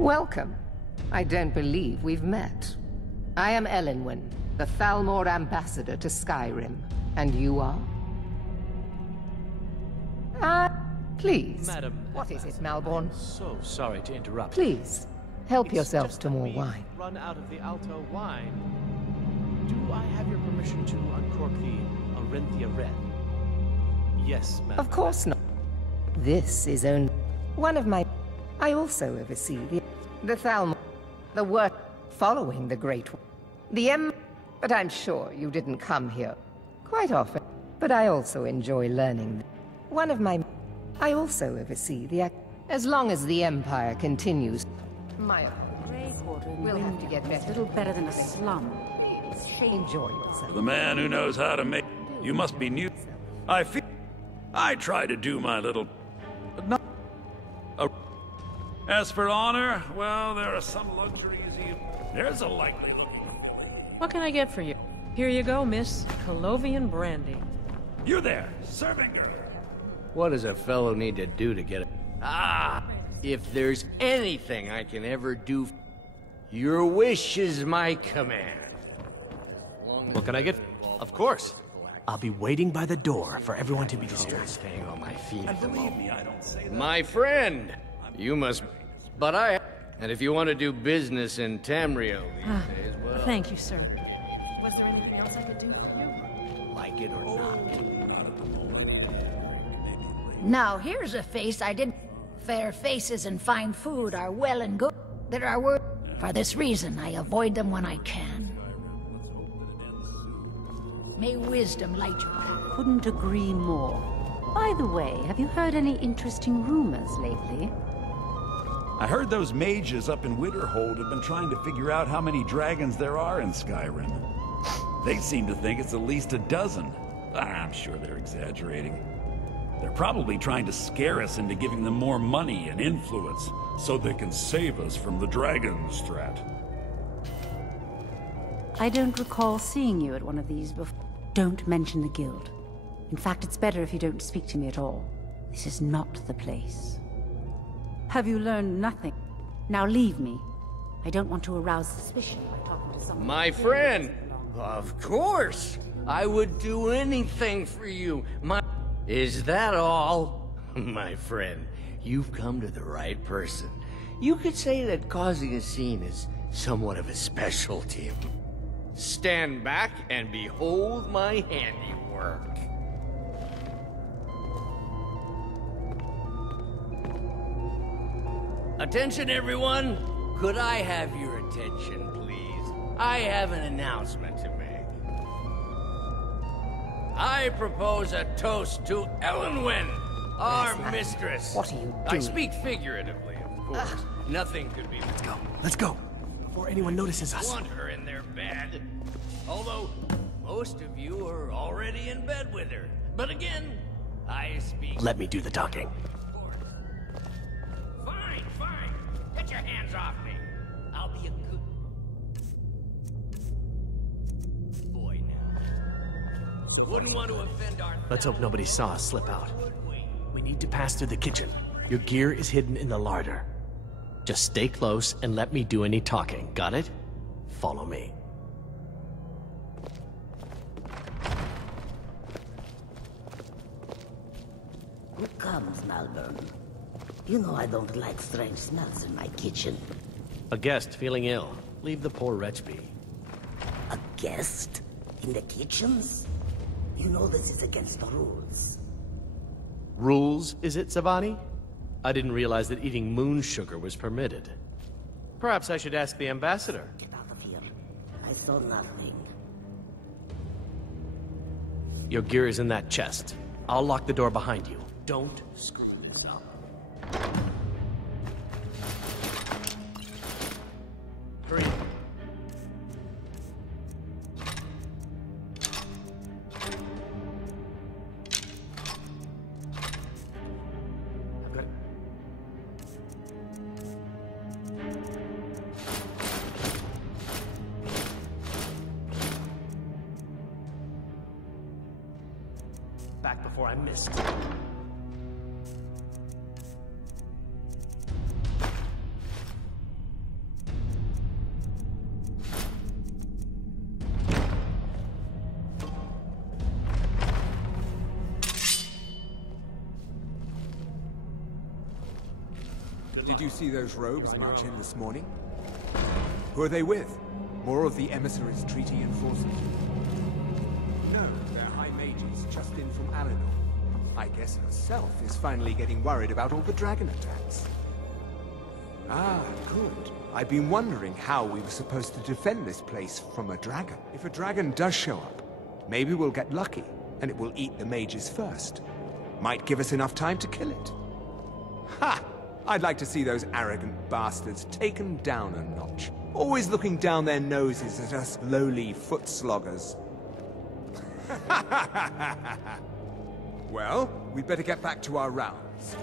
Welcome. I don't believe we've met. I am Elenwen, the Thalmor ambassador to Skyrim. And you are? Please. Madam, what is it, Malborn? So sorry to interrupt. Please, help It's yourself just to that more we've wine. Run out of the Alto wine. Do I have your permission to uncork the Arenthia Red? Yes, madam. Of course not. This is only one of my... I also oversee the Thalmor, the work following the Great War. But I'm sure you didn't come here quite often. But I also enjoy learning. One of my... I also oversee the... As long as the Empire continues... My... We'll have to get better. Little better than a slum. Enjoy yourself. For the man who knows how to make... You must be new. I try to do my little... But not... As for honor, well, there are some luxuries you... There's a likelihood. What can I get for you? Here you go, miss. Colovian brandy. You there, serving her. What does a fellow need to do to get it? Ah! If there's anything I can ever do... Your wish is my command. What can I get? Of course. I'll be waiting by the door for everyone to be distracted. Staying on my feet And at the believe moment. me, I don't say that. My friend! You must... But I... And if you want to do business in Tamriel these days, well... Thank you, sir. Was there anything else I could do for you? Like it or not. Now, here's a face I didn't... Fair faces and fine food are well and good. There are words. For this reason, I avoid them when I can. May wisdom light your path. Couldn't agree more. By the way, have you heard any interesting rumors lately? I heard those mages up in Winterhold have been trying to figure out how many dragons there are in Skyrim. They seem to think it's at least a dozen. I'm sure they're exaggerating. They're probably trying to scare us into giving them more money and influence, so they can save us from the dragon's threat. I don't recall seeing you at one of these before. Don't mention the guild. In fact, it's better if you don't speak to me at all. This is not the place. Have you learned nothing? Now leave me. I don't want to arouse suspicion by talking to someone. My friend! Of course! I would do anything for you. Is that all? My friend, you've come to the right person. You could say that causing a scene is somewhat of a specialty. Stand back and behold my handiwork. Attention, everyone! Could I have your attention, please? I have an announcement to make. I propose a toast to Elenwen, our mistress. What are you doing? I speak figuratively, of course. Nothing could be... Let's go. Let's go. Before anyone notices us. Want her in their bed. Although Most of you are already in bed with her. But again, I speak... Let me do the talking. Fine, fine. Get your hands off me. I'll be a good boy now. Wouldn't want to offend our... Let's hope nobody saw us slip out. We need to pass through the kitchen. Your gear is hidden in the larder. Just stay close and let me do any talking. Got it? Follow me. Who comes, Malvern? You know I don't like strange smells in my kitchen. A guest feeling ill. Leave the poor wretch be. A guest? In the kitchens? You know this is against the rules. Rules, is it, Savani? I didn't realize that eating moon sugar was permitted. Perhaps I should ask the ambassador. Get out of here. I saw nothing. Your gear is in that chest. I'll lock the door behind you. Don't screw this up. Hurry. I've got it. Back before I missed. Did you see those rogues march in this morning? Who are they with? More of the emissaries' treaty enforcers? No, they're high mages just in from Alinor. I guess herself is finally getting worried about all the dragon attacks. Ah, good. I've been wondering how we were supposed to defend this place from a dragon. If a dragon does show up, maybe we'll get lucky, and it will eat the mages first. Might give us enough time to kill it. Ha! I'd like to see those arrogant bastards taken down a notch. Always looking down their noses at us lowly foot sloggers. Well, we'd better get back to our rounds.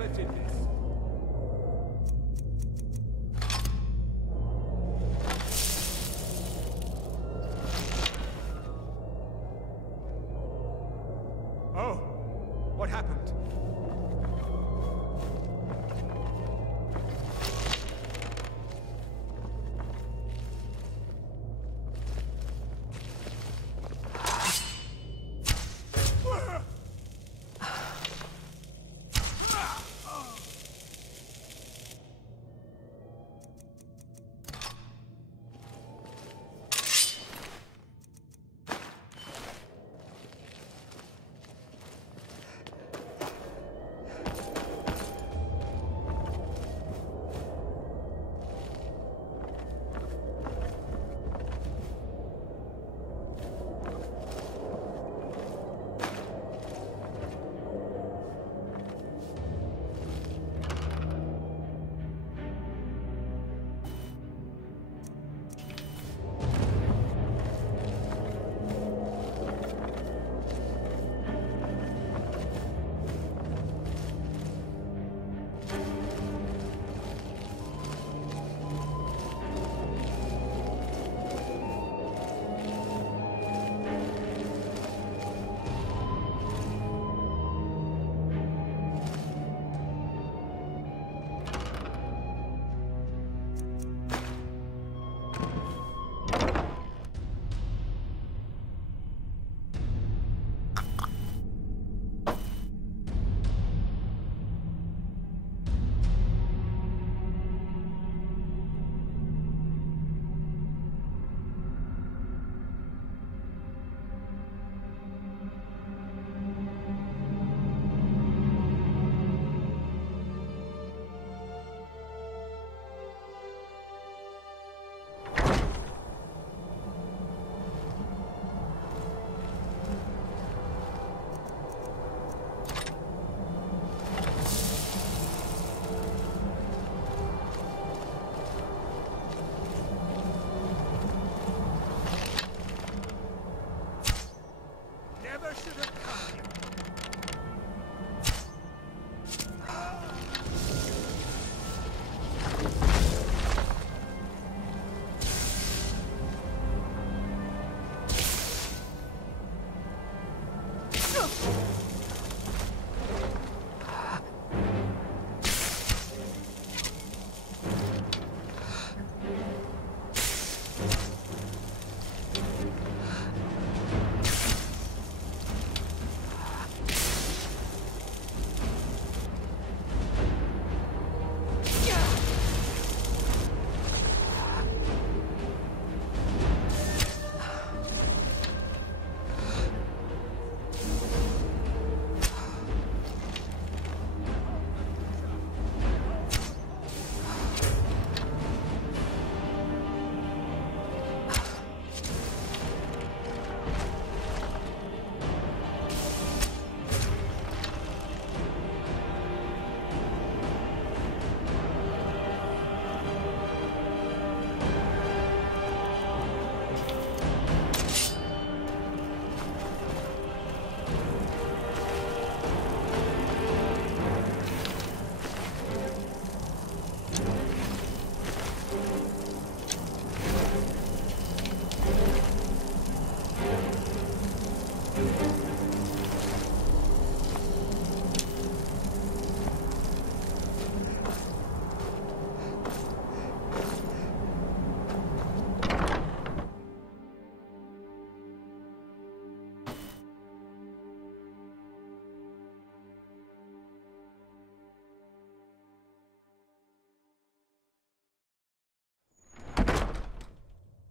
never did this. Oh, what happened?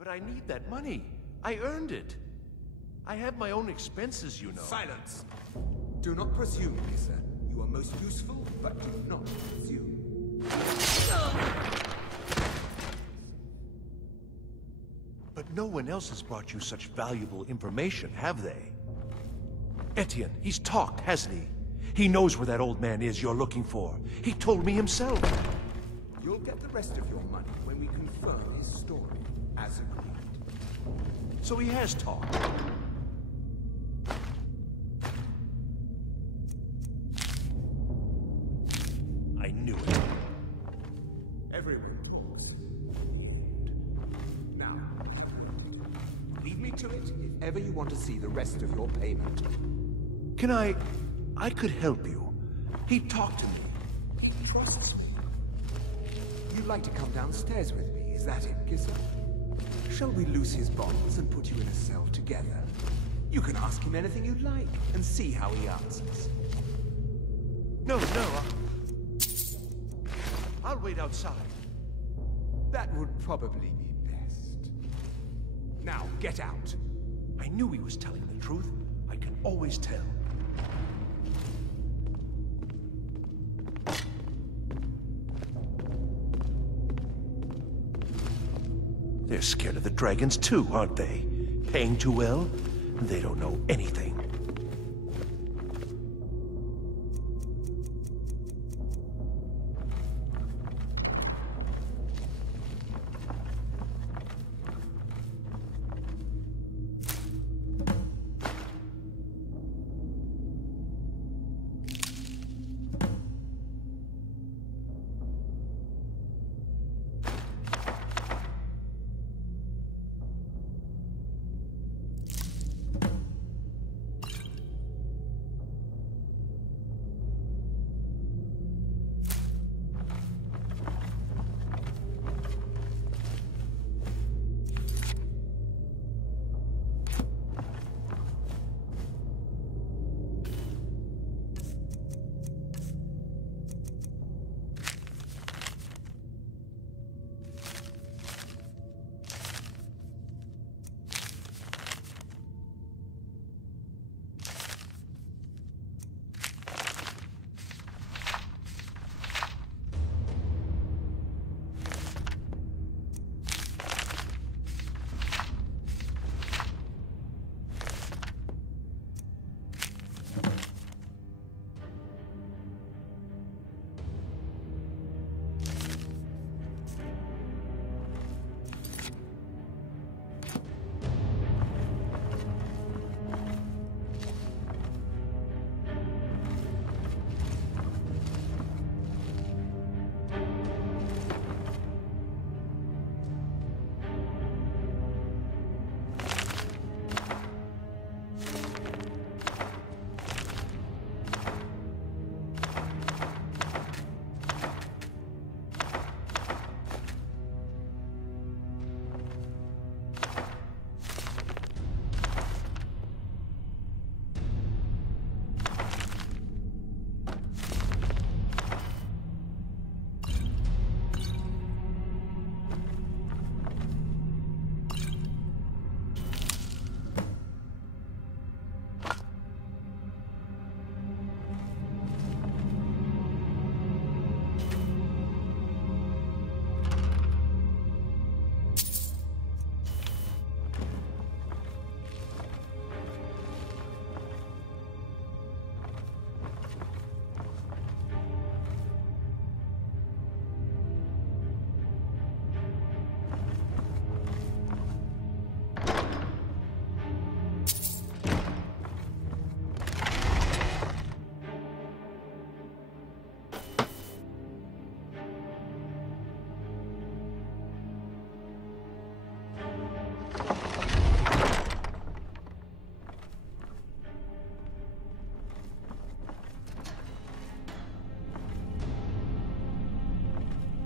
I need that money. I earned it. I have my own expenses, you know. Silence! Do not presume, Lisa. You are most useful, but do not presume. But no one else has brought you such valuable information, have they? Etienne, he's talked, hasn't he? He knows where that old man is you're looking for. He told me himself. You'll get the rest of your money when we confirm his story, as agreed. So he has talked. knew it. Everyone talks. Now, leave me to it if ever you want to see the rest of your payment. Can I could help you. He talked to me. He trusts me. You'd like to come downstairs with me, is that it, Gizmo? Shall we loose his bonds and put you in a cell together? You can ask him anything you'd like, and see how he answers. No, I'll wait outside. That would probably be best. Now, get out. I knew he was telling the truth. I can always tell. They're scared of the dragons too, aren't they? Paying too well? They don't know anything.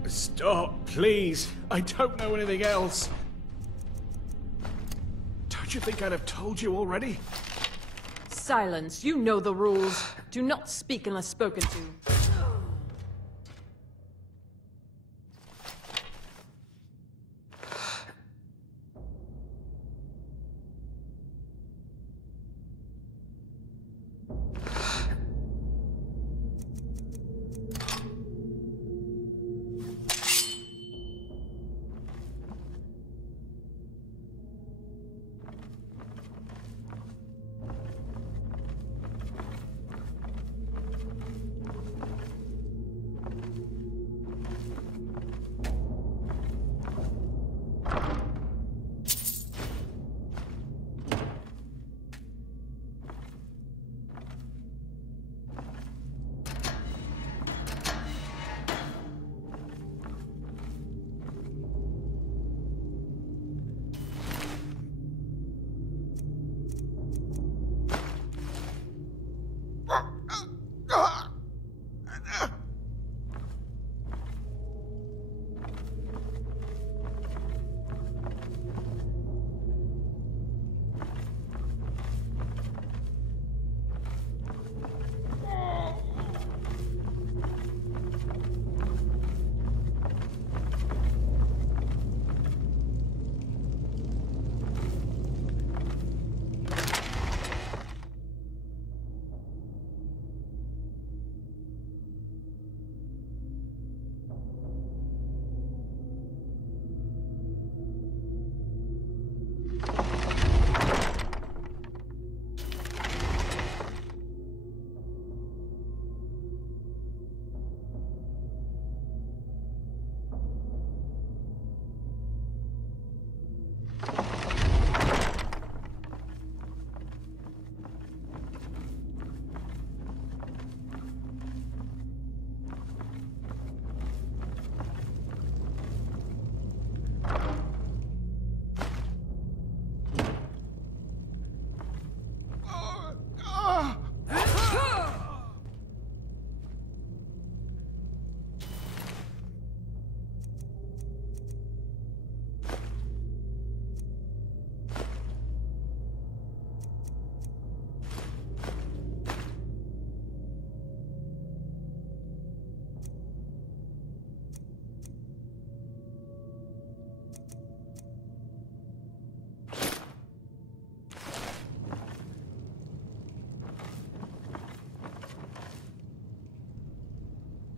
Stop, please. I don't know anything else. Don't you think I'd have told you already? Silence. You know the rules. Do not speak unless spoken to.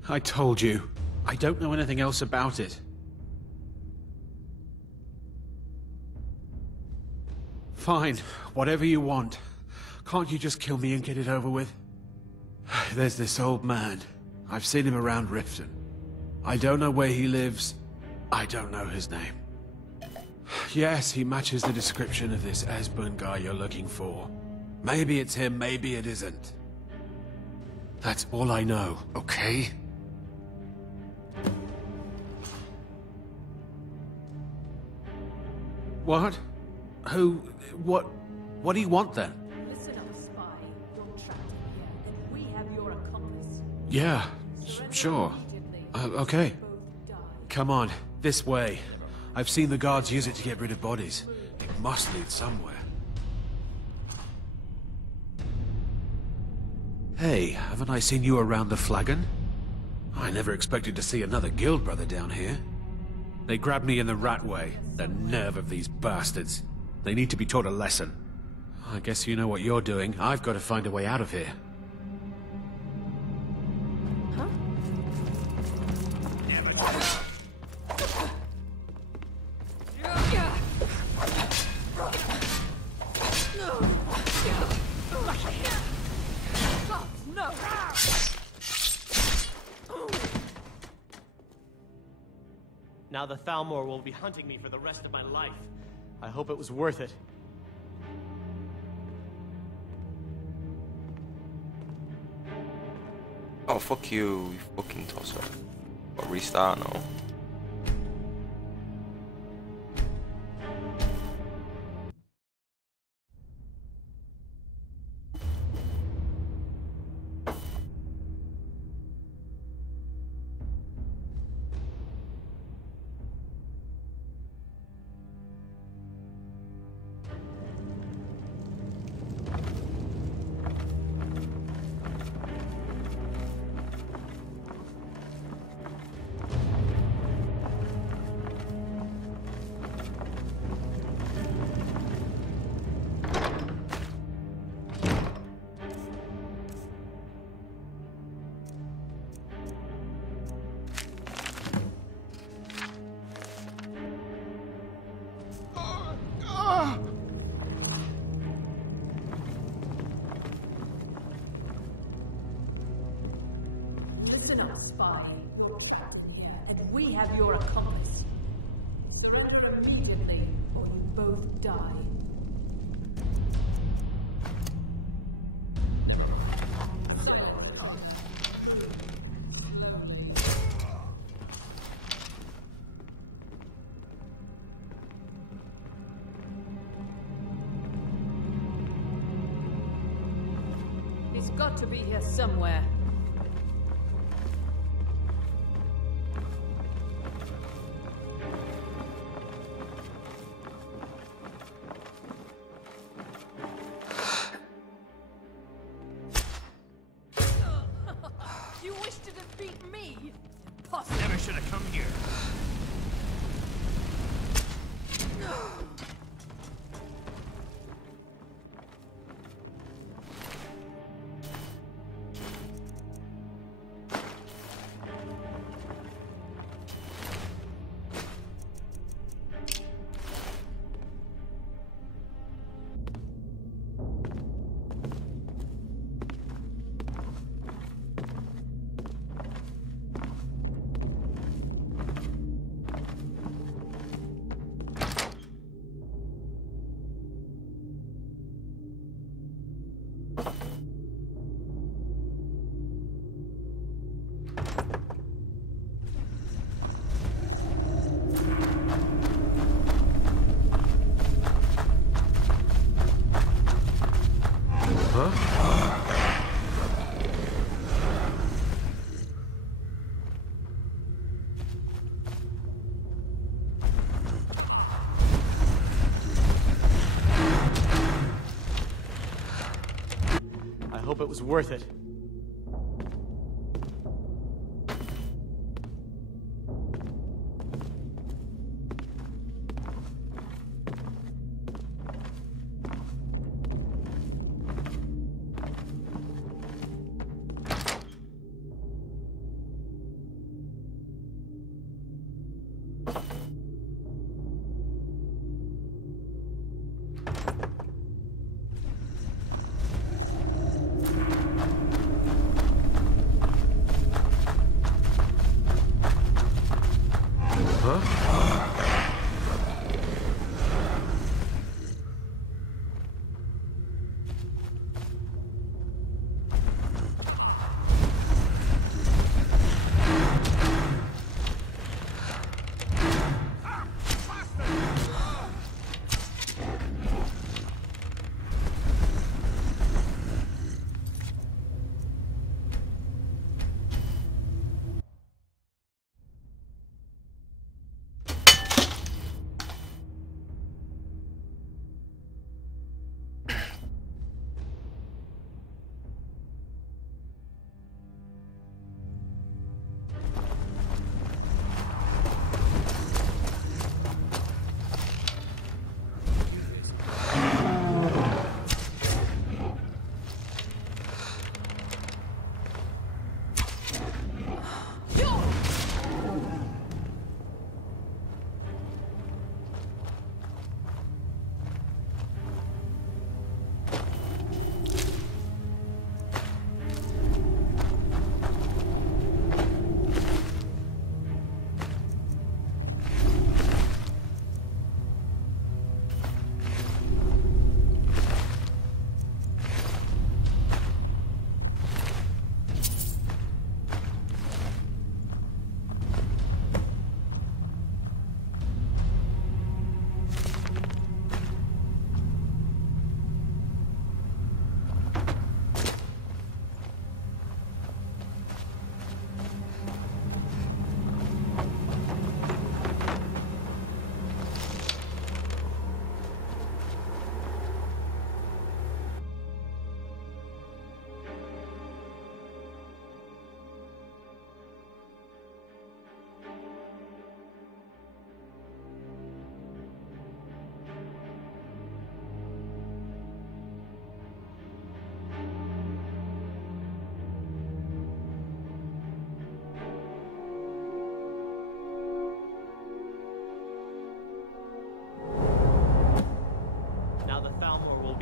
I told you. I don't know anything else about it. Fine, whatever you want. Can't you just kill me and get it over with? There's this old man. I've seen him around Riften. I don't know where he lives. I don't know his name. Yes, he matches the description of this Esbern guy you're looking for. Maybe it's him, maybe it isn't. That's all I know, okay? What? Who? What do you want then? Listen up, spy. You're trapped in here, and we have your accomplice. Yeah, sure. Okay. Come on, this way. I've seen the guards use it to get rid of bodies. It must lead somewhere. Hey, haven't I seen you around the Flagon? I never expected to see another guild brother down here. They grabbed me in the rat way. The nerve of these bastards. They need to be taught a lesson. I guess you know what you're doing. I've got to find a way out of here. Now the Thalmor will be hunting me for the rest of my life. I hope it was worth it. Oh, fuck you fucking tosser. Or restart now. Listen up, spy. You're trapped in here, and we have your accomplice. Surrender immediately, or you both die. He's got to be here somewhere. You wish to defeat me? Impossible. Never should have come here. I hope it was worth it.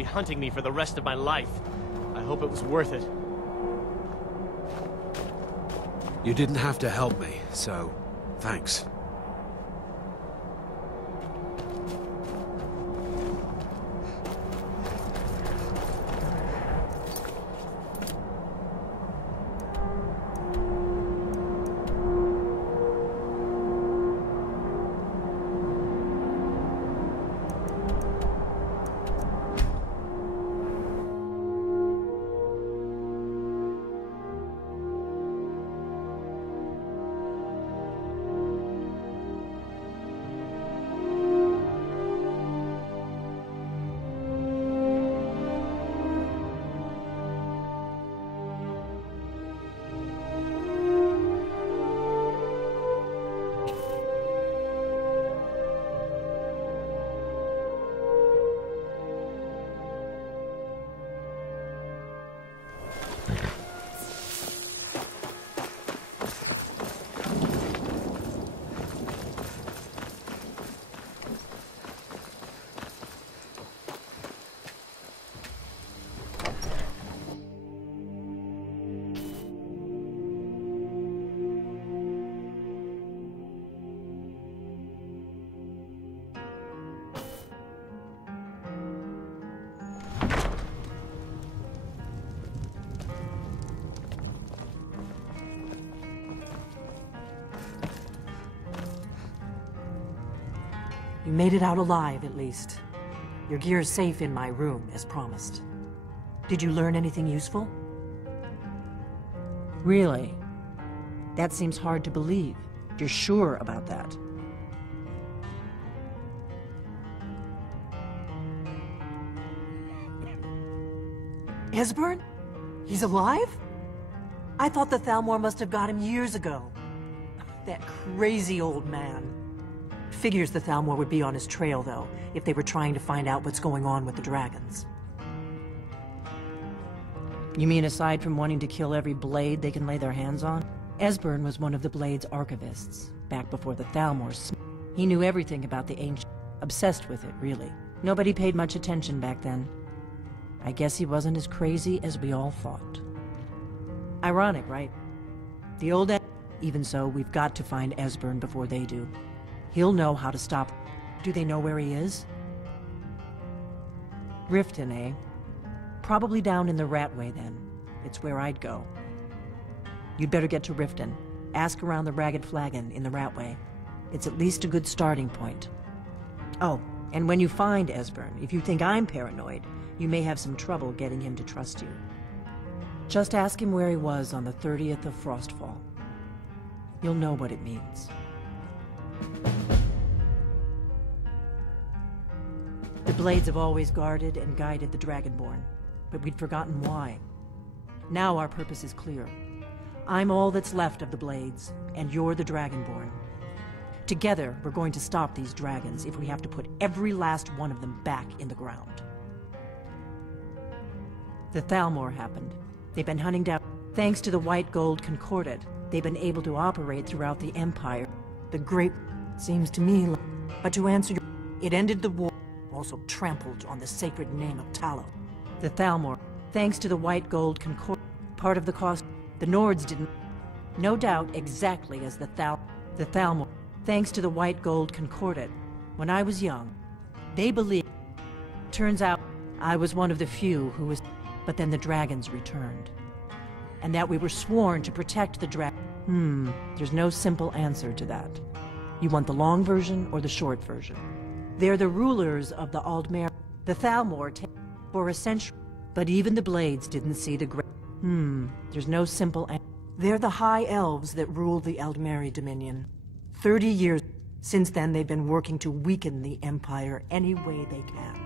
be hunting me for the rest of my life. I hope it was worth it. You didn't have to help me, so thanks. You made it out alive, at least. Your gear's safe in my room, as promised. Did you learn anything useful? Really? That seems hard to believe. You're sure about that? Esbern? He's alive? I thought the Thalmor must have got him years ago. That crazy old man. Figures the Thalmor would be on his trail, though, if they were trying to find out what's going on with the dragons. You mean aside from wanting to kill every blade they can lay their hands on? Esbern was one of the Blade's archivists, back before the Thalmor. He knew everything about the ancient, obsessed with it, really. Nobody paid much attention back then. I guess he wasn't as crazy as we all thought. Ironic, right? The old Even so, we've got to find Esbern before they do. He'll know how to stop. Do they know where he is? Riften, eh? Probably down in the Ratway, then. It's where I'd go. You'd better get to Riften. Ask around the Ragged Flagon in the Ratway. It's at least a good starting point. Oh, and when you find Esbern, if you think I'm paranoid, you may have some trouble getting him to trust you. Just ask him where he was on the 30th of Frostfall. You'll know what it means. The Blades have always guarded and guided the Dragonborn, but we'd forgotten why. Now our purpose is clear. I'm all that's left of the Blades, and you're the Dragonborn. Together, we're going to stop these dragons if we have to put every last one of them back in the ground. The Thalmor happened. They've been hunting down. Thanks to the White Gold Concordat, they've been able to operate throughout the Empire. The Great seems to me like... But to answer your... It ended the war, also trampled on the sacred name of Tallow. The Thalmor, thanks to the White Gold Concordat, part of the cost... The Nords didn't... No doubt exactly as the Thalmor, thanks to the White Gold Concordat. When I was young, they believed... Turns out, I was one of the few who was... But then the dragons returned. And that we were sworn to protect the there's no simple answer to that. You want the long version or the short version? They're the rulers of the Aldmer. The Thalmor for a century. But even the Blades didn't see the great... There's no simple answer. They're the High Elves that rule the Aldmeri Dominion. 30 years since then, they've been working to weaken the Empire any way they can.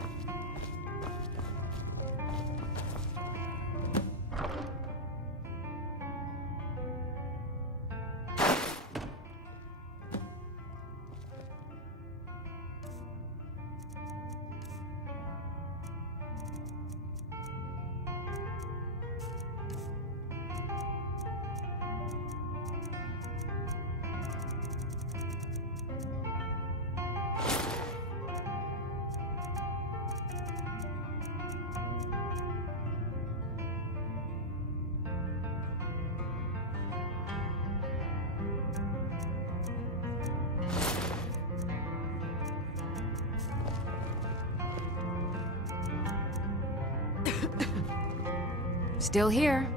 Still here.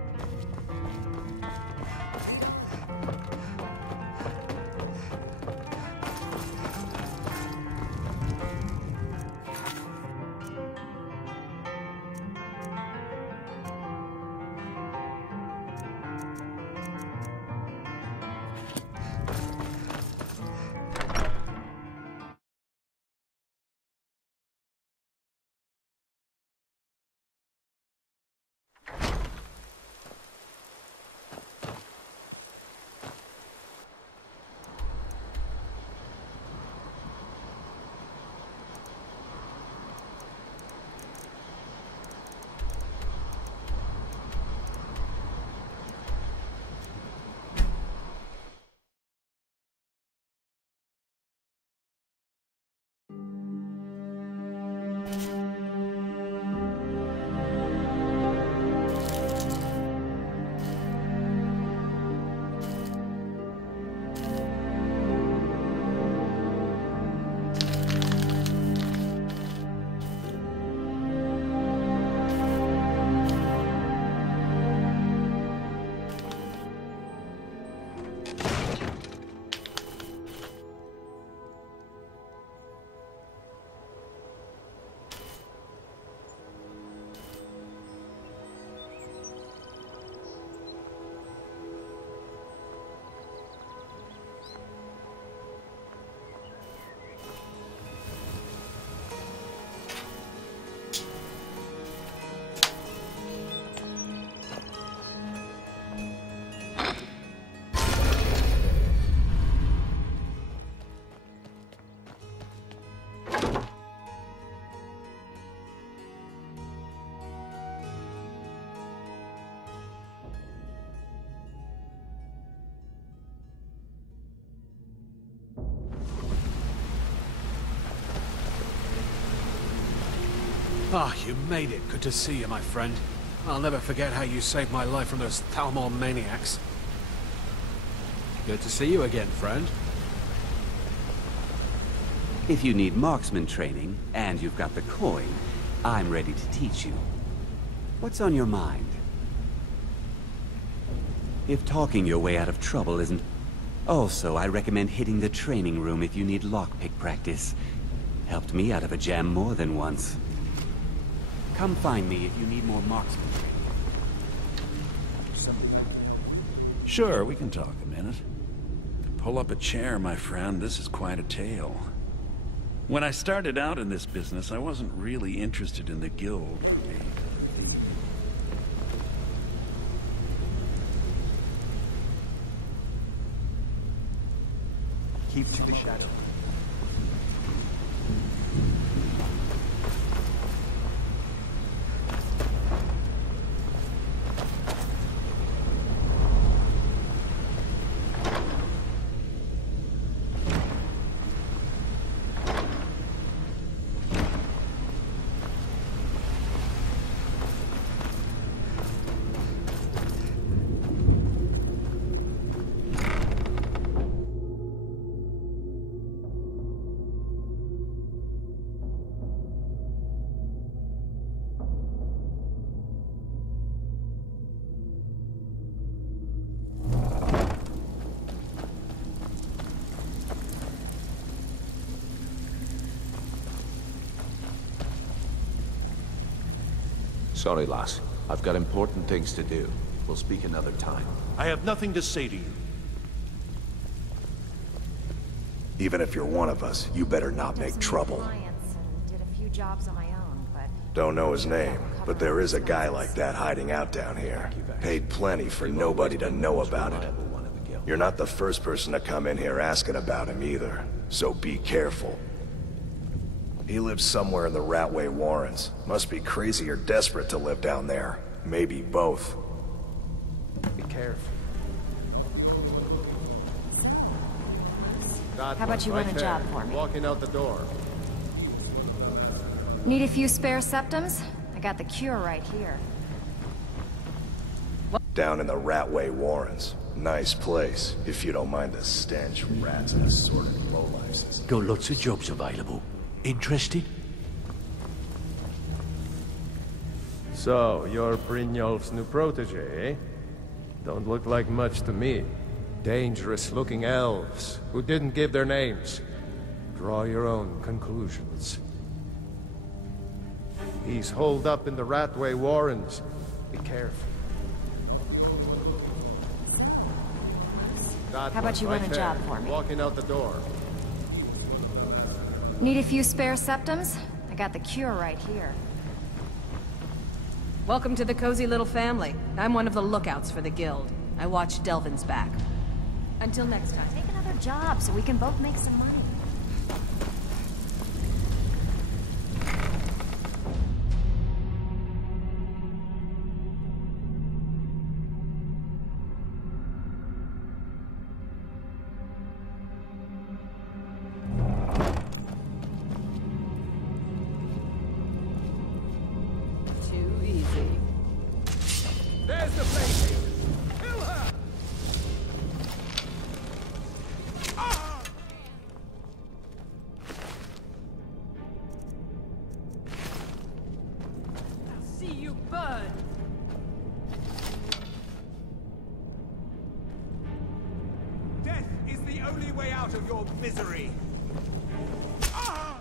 Ah, you made it. Good to see you, my friend. I'll never forget how you saved my life from those Thalmor maniacs. Good to see you again, friend. If you need marksman training, and you've got the coin, I'm ready to teach you. What's on your mind? If talking your way out of trouble isn't... Also, I recommend hitting the training room if you need lockpick practice. Helped me out of a jam more than once. Come find me if you need more marksman training. Sure, we can talk a minute. Pull up a chair, my friend. This is quite a tale. When I started out in this business, I wasn't really interested in the guild or being a thief. Keep to the shadow. Sorry, lass. I've got important things to do. We'll speak another time. I have nothing to say to you. Even if you're one of us, you better not make trouble. Did a few jobs on my own, but Don't know his name, but there is a guy like that hiding out down here. Paid plenty for nobody to know about it. You're not the first person to come in here asking about him either, so be careful. He lives somewhere in the Ratway Warrens. Must be crazy or desperate to live down there. Maybe both. Be careful. how about you run a job for me? Walking out the door. Need a few spare septums? I got the cure right here. Down in the Ratway Warrens. Nice place, if you don't mind the stench, rats, and assorted lowlifes. Got lots of jobs available. Interested? So, you're Brynjolf's new protege, eh? Don't look like much to me. Dangerous-looking elves, who didn't give their names. Draw your own conclusions. He's holed up in the Ratway Warrens. Be careful. How about you run a job for me? Walking out the door. Need a few spare septums? I got the cure right here. Welcome to the cozy little family. I'm one of the lookouts for the guild. I watch Delvin's back. Until next time. Take another job so we can both make some money. There's the place! Kill her! Ah! I'll see you burn! Death is the only way out of your misery. Ah!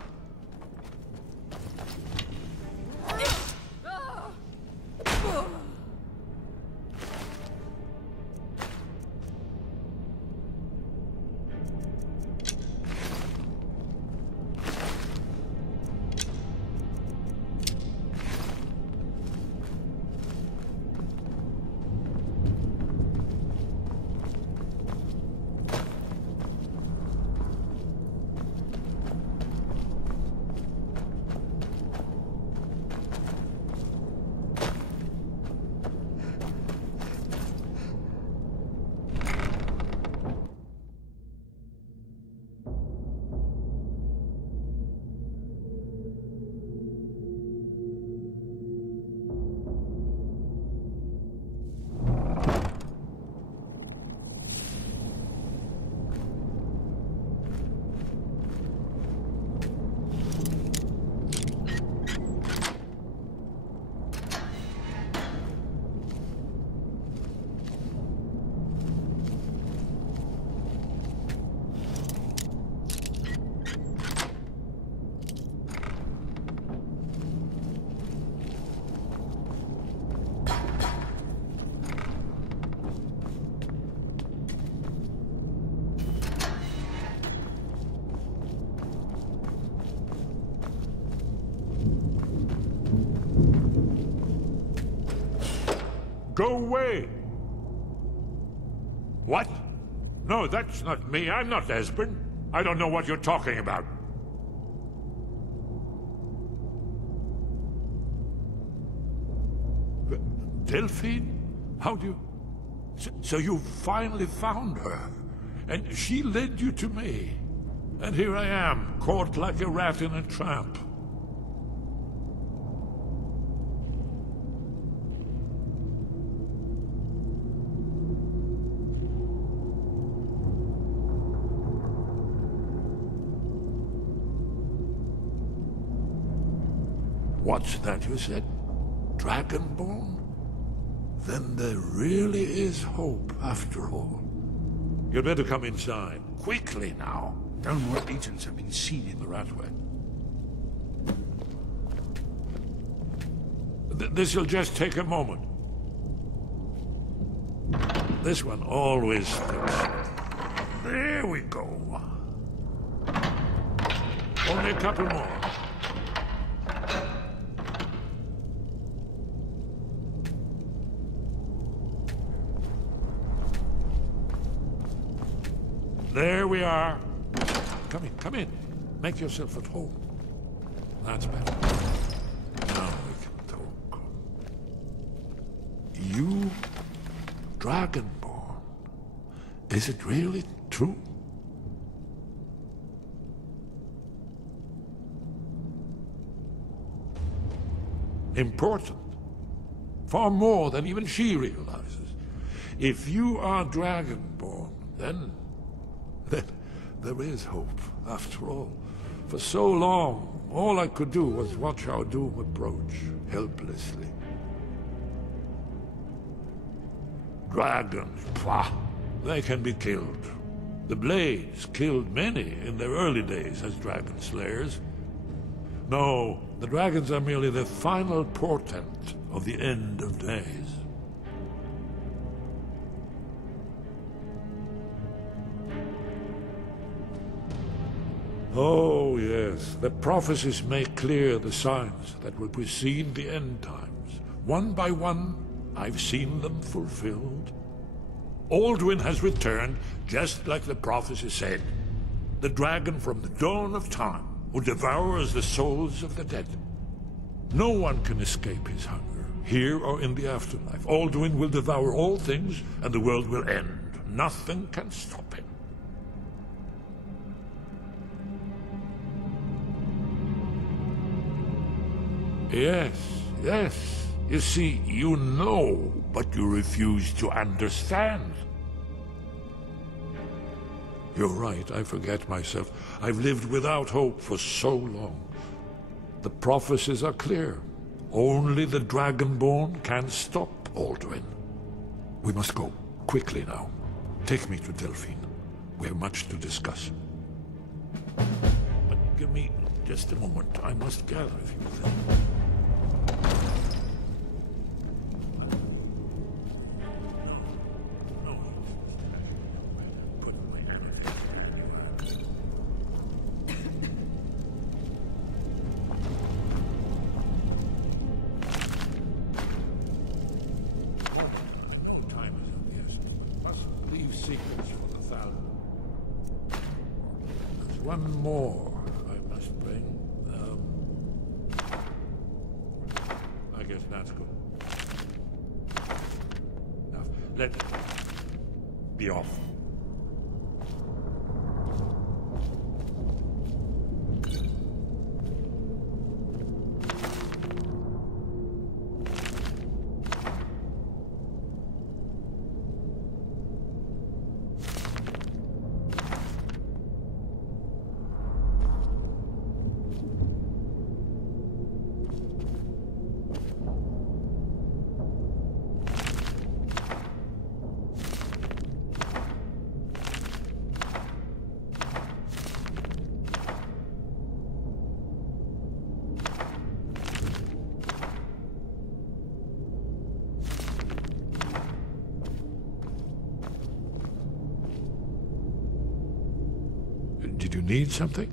Go away! What? No, that's not me. I'm not Esbern. I don't know what you're talking about. Delphine? How do you... So you finally found her, and she led you to me. And here I am, caught like a rat in a trap. What's that you said? Dragonborn? Then there really is hope, after all. You'd better come inside. Quickly now. Downward agents have been seen in the Ratway. This'll just take a moment. This one always sticks. There we go. Only a couple more. There we are. Come in, come in. Make yourself at home. That's better. Now we can talk. You, Dragonborn. Is it really true? Important. Far more than even she realizes. If you are Dragonborn, then there is hope, after all. For so long, all I could do was watch our doom approach, helplessly. Dragons, pah! They can be killed. The Blades killed many in their early days as dragon slayers. No, the dragons are merely the final portent of the end of days. Oh, yes, the prophecies make clear the signs that will precede the end times. One by one, I've seen them fulfilled. Alduin has returned, just like the prophecy said. The dragon from the dawn of time, who devours the souls of the dead. No one can escape his hunger, here or in the afterlife. Alduin will devour all things, and the world will end. Nothing can stop him. Yes, yes. You see, you know, but you refuse to understand. You're right, I forget myself. I've lived without hope for so long. The prophecies are clear. Only the Dragonborn can stop Alduin. We must go, quickly now. Take me to Delphine. We have much to discuss. But give me just a moment. I must gather a few things. One more I must bring. I guess that's good. Now, let's be off. Did you need something?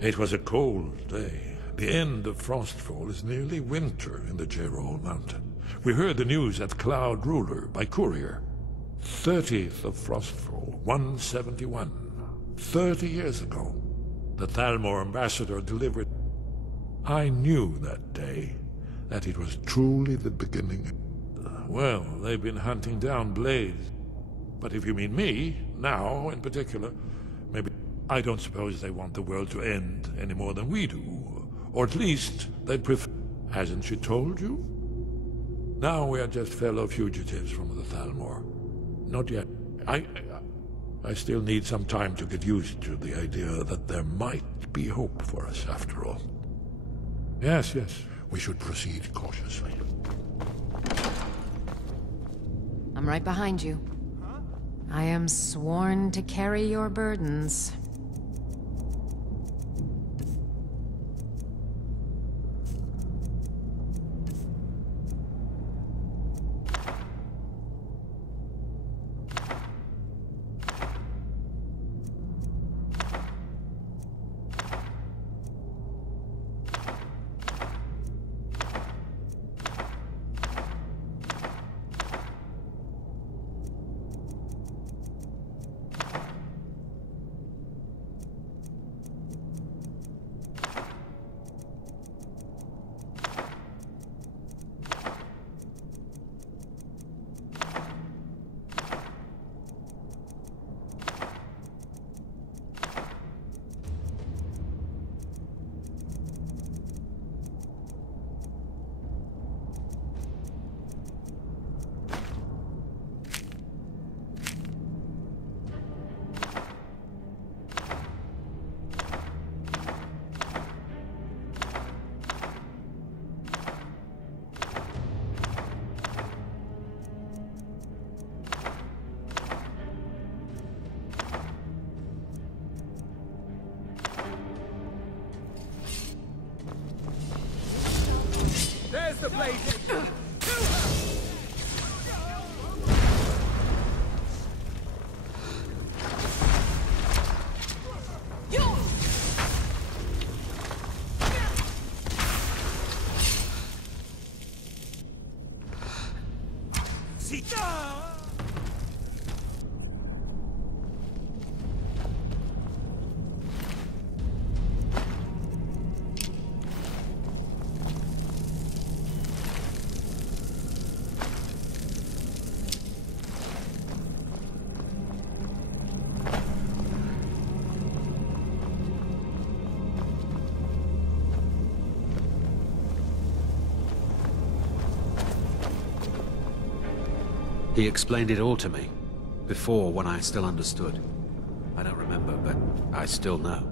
It was a cold day. The end of Frostfall is nearly winter in the Gerol Mountain. We heard the news at Cloud Ruler by courier. 30th of Frostfall, 171. 30 years ago. The Thalmor ambassador delivered. I knew that day that it was truly the beginning. Well, they've been hunting down Blades. But if you mean me, now in particular, maybe I don't suppose they want the world to end any more than we do. Or at least they'd prefer... Hasn't she told you? Now we are just fellow fugitives from the Thalmor. Not yet. I still need some time to get used to the idea that there might be hope for us after all. Yes, we should proceed cautiously. I'm right behind you. I am sworn to carry your burdens. easy! He explained it all to me. Before, when I still understood. I don't remember, but I still know.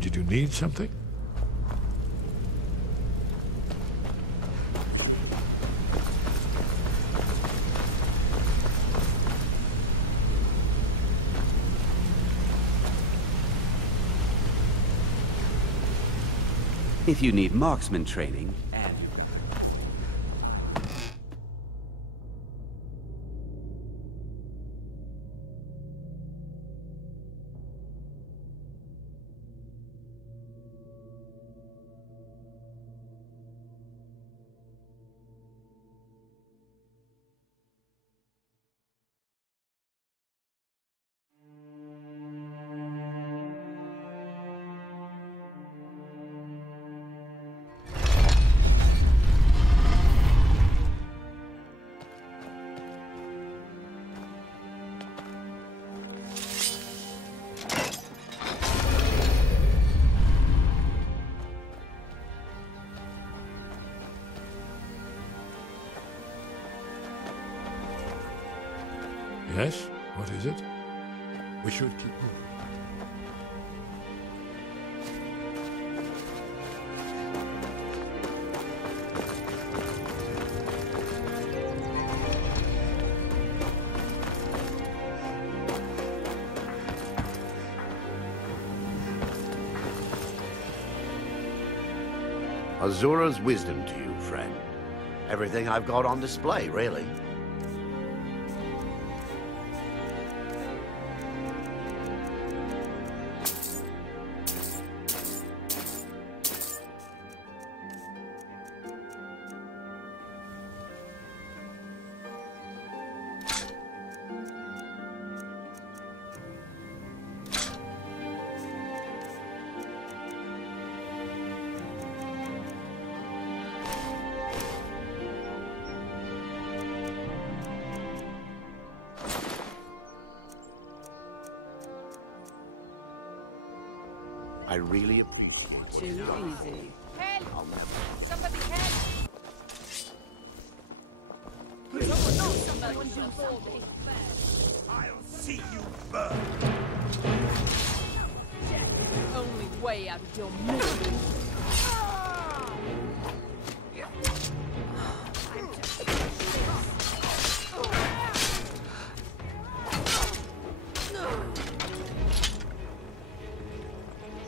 Did you need something? If you need marksman training, and you Yes? What is it? We should keep moving. Azura's wisdom to you, friend. Everything I've got on display, really. I really appreciate it. Too easy. Help! Somebody help! Someone do for me. I'll see you burn. Death is the only way out of your misery.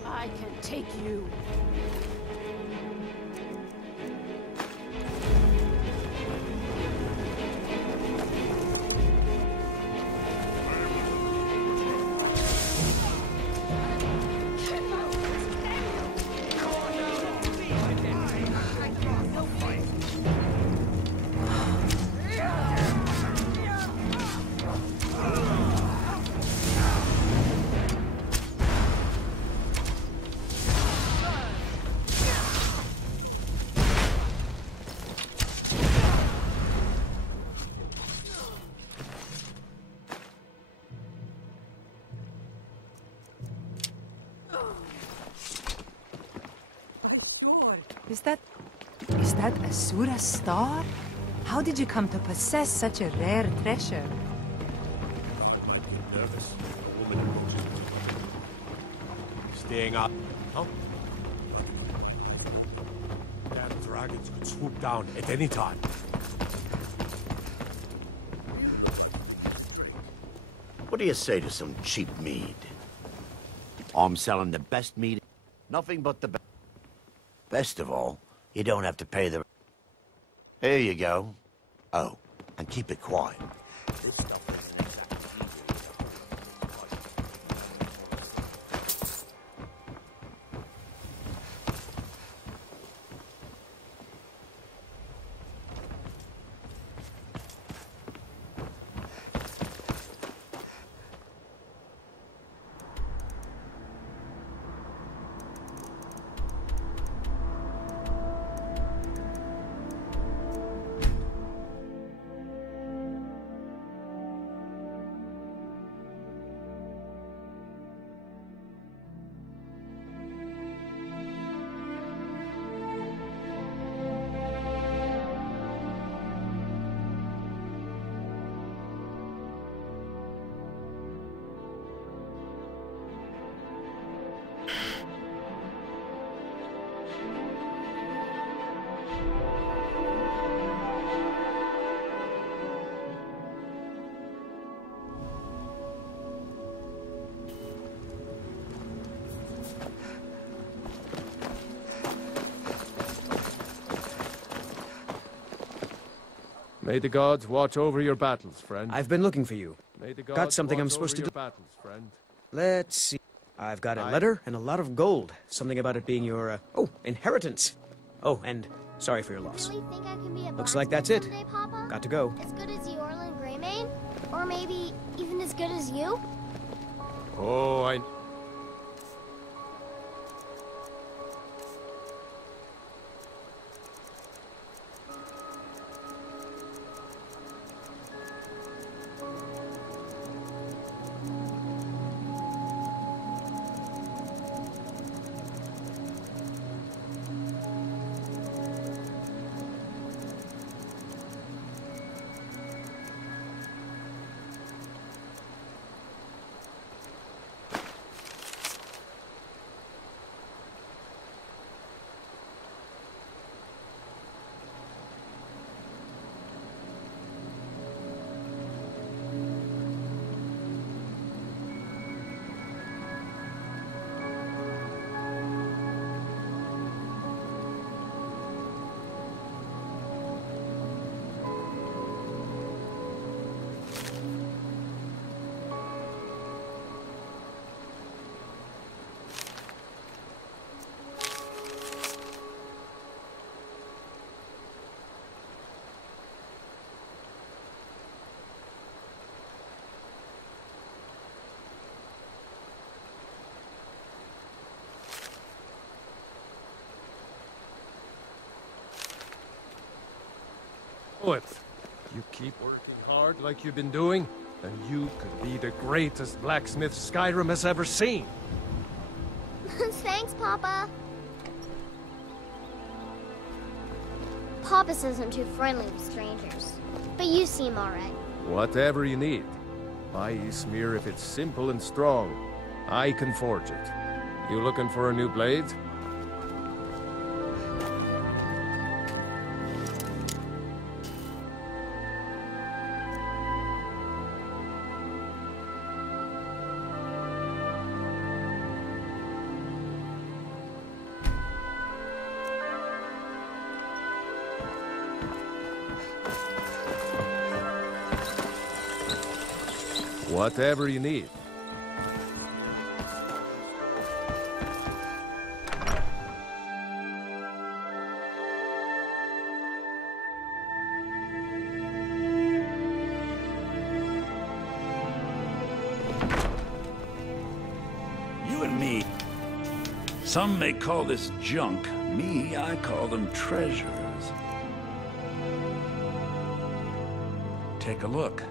I can take you. Is that Asura's star? How did you come to possess such a rare treasure? I'm nervous. A woman approaches me. Staying up. Oh. Damn dragons could swoop down at any time. What do you say to some cheap mead? I'm selling the best mead. Nothing but the best. Best of all, you don't have to pay the... Here you go. Oh, and keep it quiet. This stuff isn't exactly May the gods watch over your battles, friend. I've been looking for you. May the gods Got something I'm watch supposed to over do. your battles, friend. Let's see. I've got a letter and a lot of gold. Something about it being your, inheritance. Oh, and sorry for your loss. Really think I can be a Looks like that's it. someday, Papa? Got to go. As good as Yorlin Greymane? Or maybe even as good as you? Oh, I... know it. You keep working hard like you've been doing, and you could be the greatest blacksmith Skyrim has ever seen. Thanks, Papa. Papa says I'm too friendly with strangers. But you seem alright. Whatever you need. My smear, if it's simple and strong, I can forge it. You looking for a new blade? Whatever you need. You and me. Some may call this junk. Me, I call them treasures. Take a look.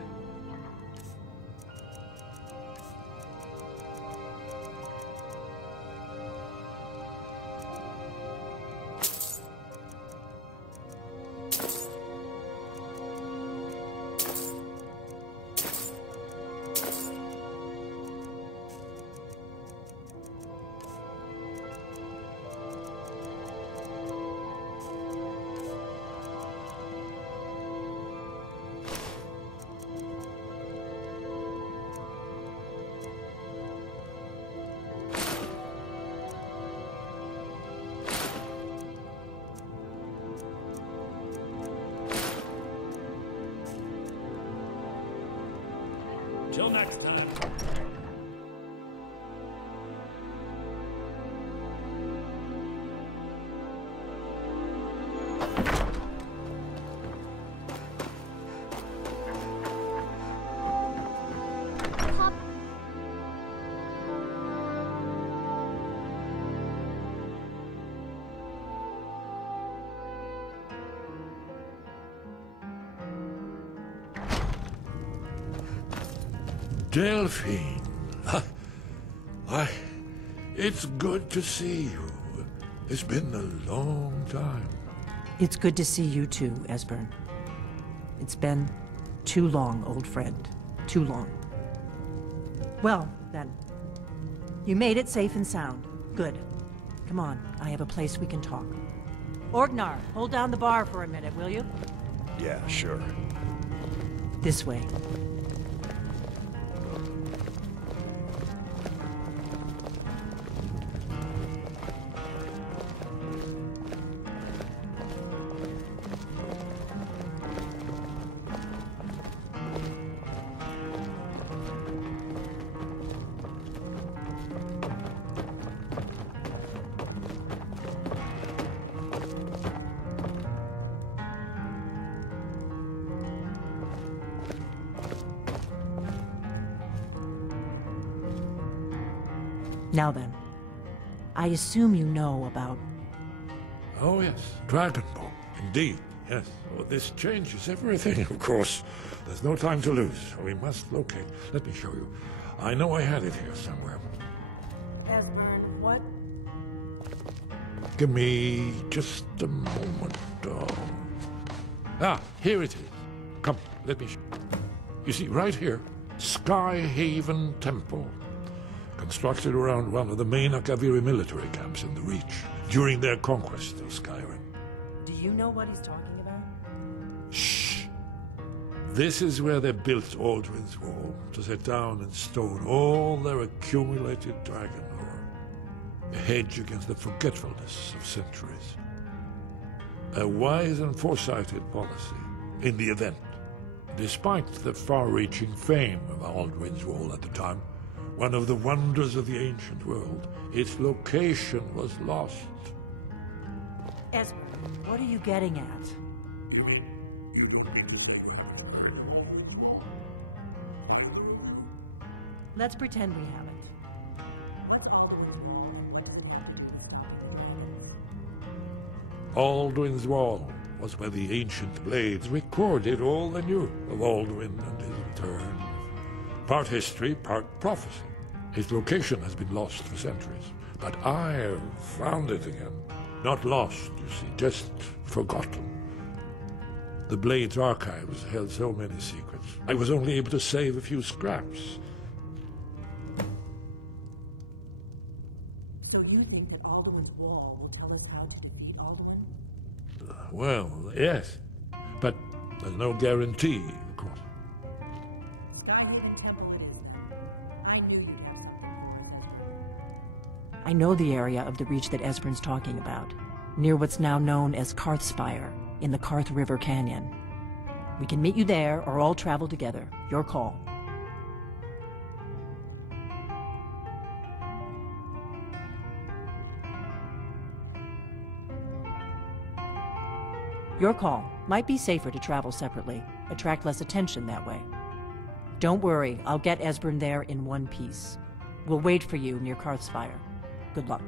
Till next time. Delphine. It's good to see you. It's been a long time. It's good to see you too, Esbern. It's been too long, old friend. Too long. Well, then. You made it safe and sound. Good. Come on, I have a place we can talk. Orgnar, hold down the bar for a minute, will you? Yeah, sure. This way. Now then, I assume you know about... Oh yes, Dragonborn. Indeed, yes. Oh, this changes everything, of course. There's no time to lose. We must locate. Let me show you. I know I had it here somewhere. Esbern, what? Give me just a moment. Here it is. Come, let me show you. You see, right here, Skyhaven Temple. Constructed around one of the main Akaviri military camps in the Reach during their conquest of Skyrim. Do you know what he's talking about? Shh! This is where they built Aldrin's Wall, to set down in stone all their accumulated dragon lore. A hedge against the forgetfulness of centuries. A wise and foresighted policy in the event. Despite the far-reaching fame of Aldrin's Wall at the time, one of the wonders of the ancient world, its location was lost. Esbern, what are you getting at? Let's pretend we haven't. Aldrin's Wall was where the ancient blades recorded all they knew of Alduin and his return. Part history, part prophecy. His location has been lost for centuries, but I have found it again. Not lost, you see, just forgotten. The Blade's archives held so many secrets. I was only able to save a few scraps. So you think that Alduin's wall will tell us how to defeat Alduin? Well, yes. But there's no guarantee, of course. I know the area of the Reach that Esbern's talking about, near what's now known as Karthspire, in the Karth River Canyon. We can meet you there, or all travel together. Your call. Your call. Might be safer to travel separately. Attract less attention that way. Don't worry, I'll get Esbern there in one piece. We'll wait for you near Karthspire. Good luck.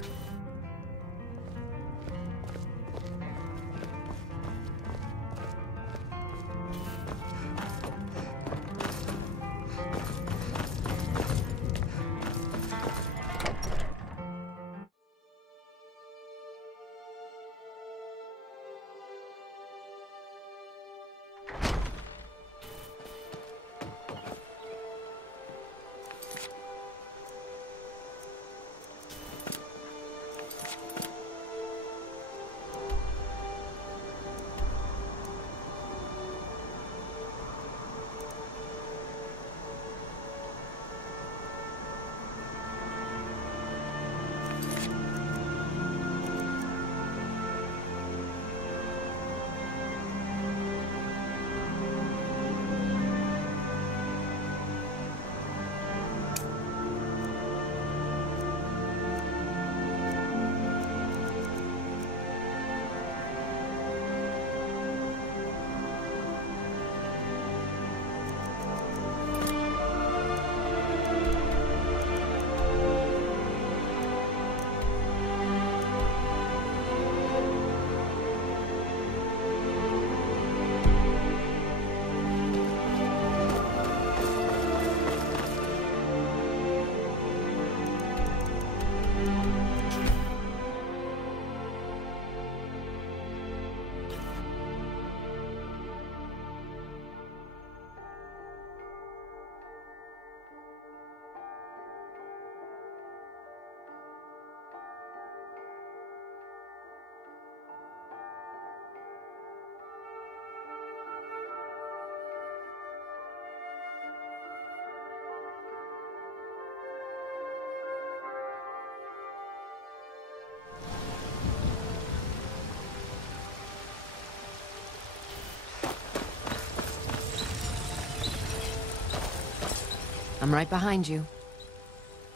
I'm right behind you.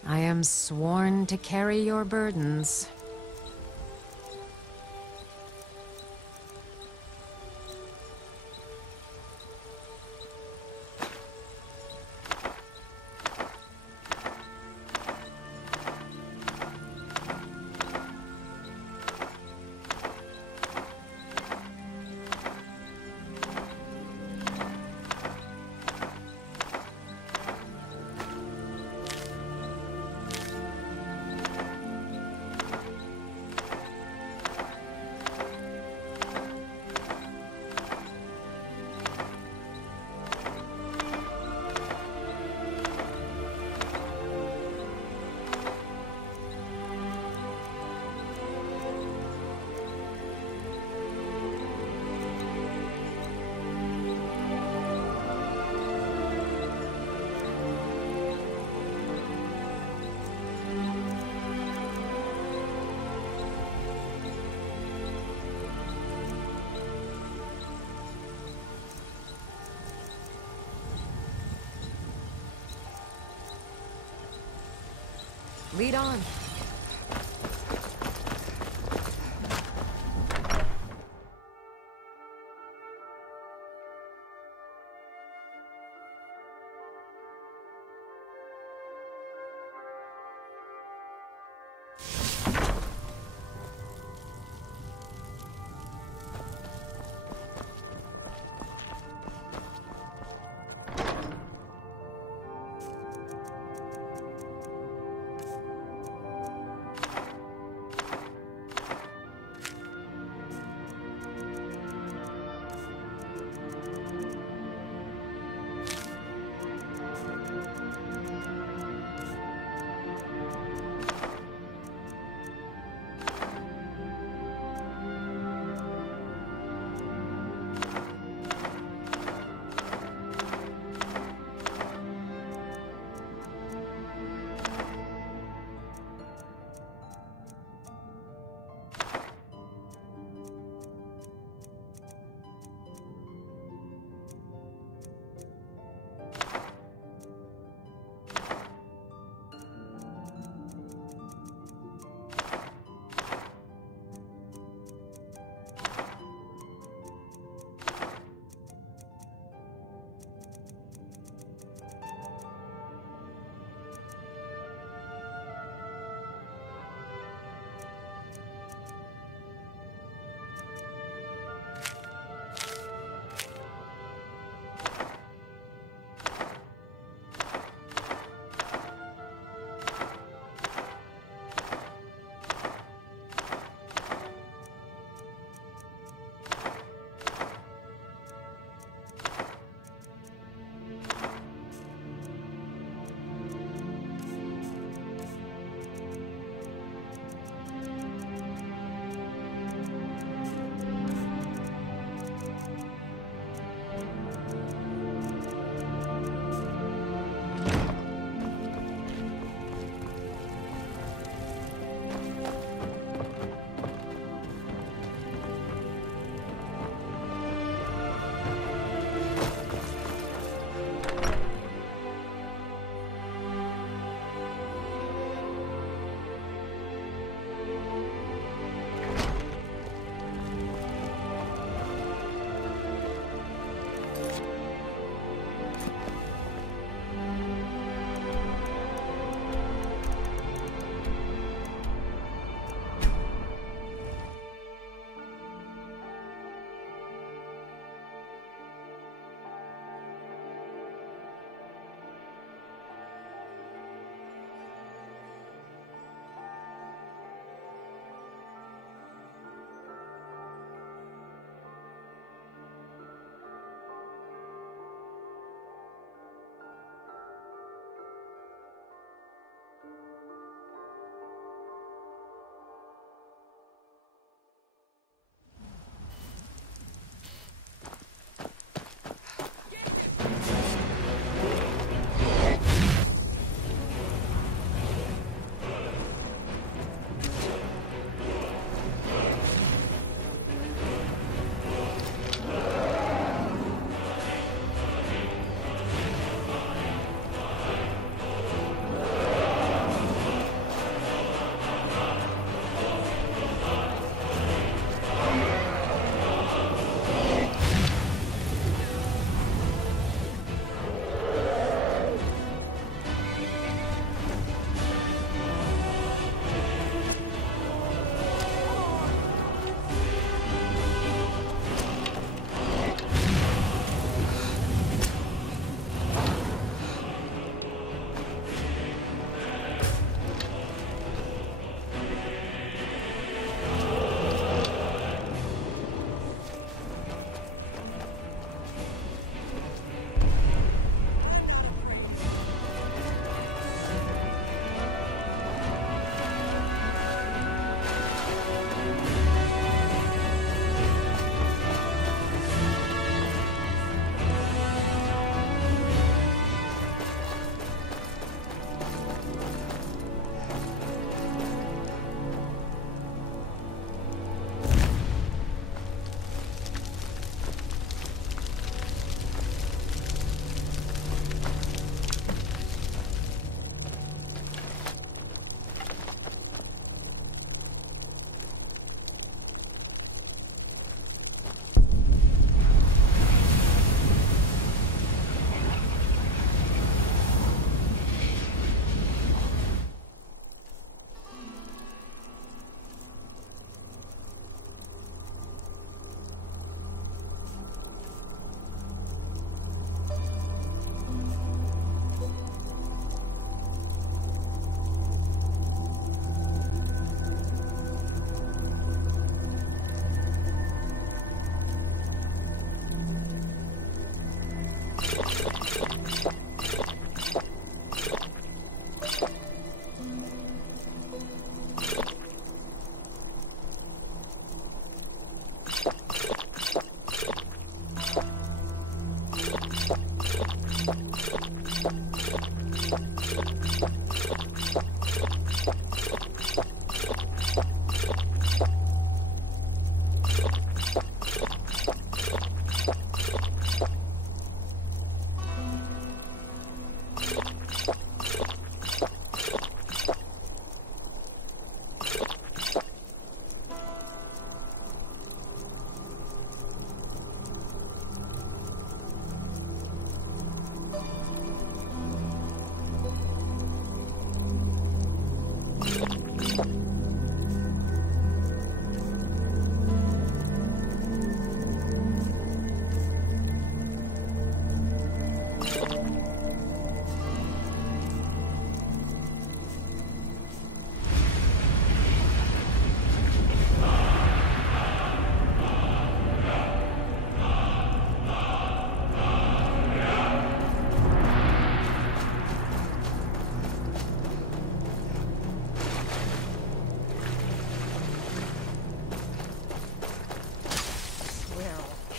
I am sworn to carry your burdens. Lead on.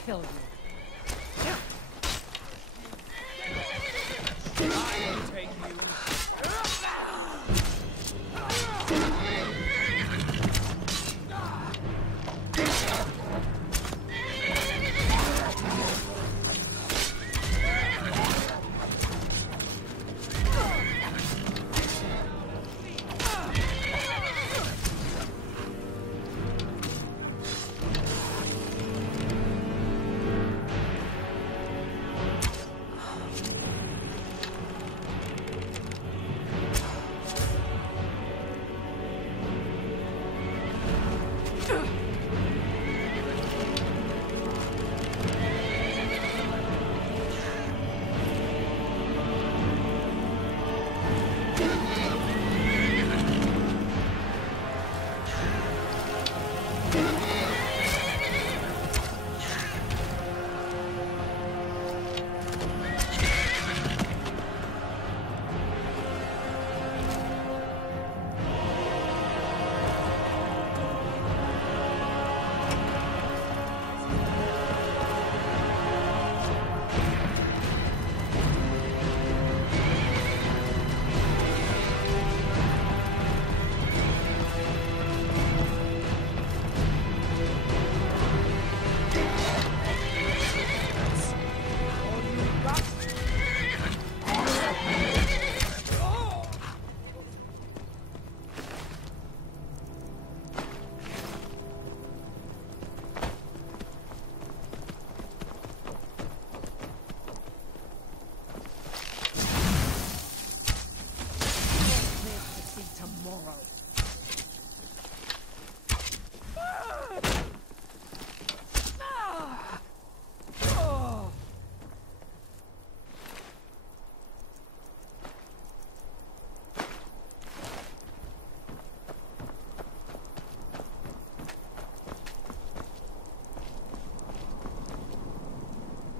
kill you.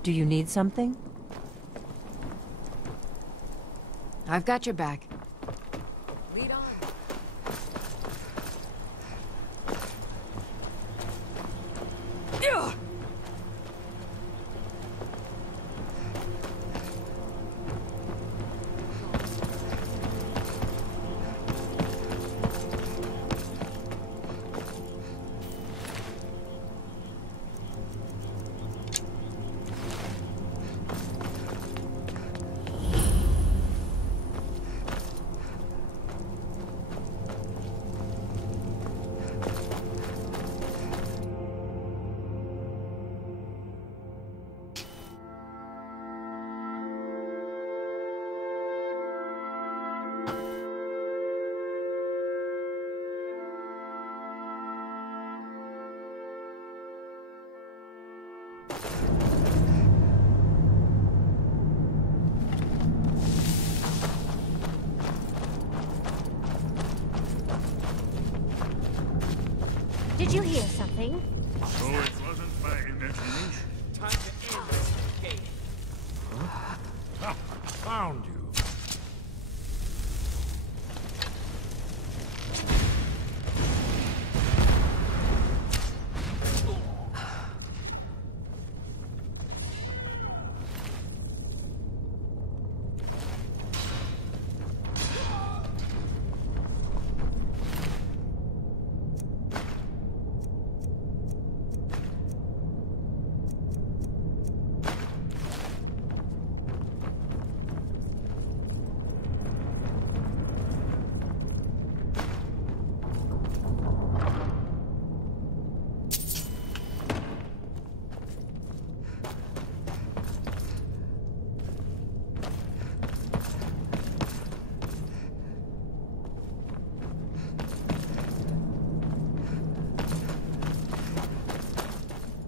Do you need something? I've got your back. Lead on. Did you hear something? So it wasn't by imagination. Time to end this game. Ha! Found you.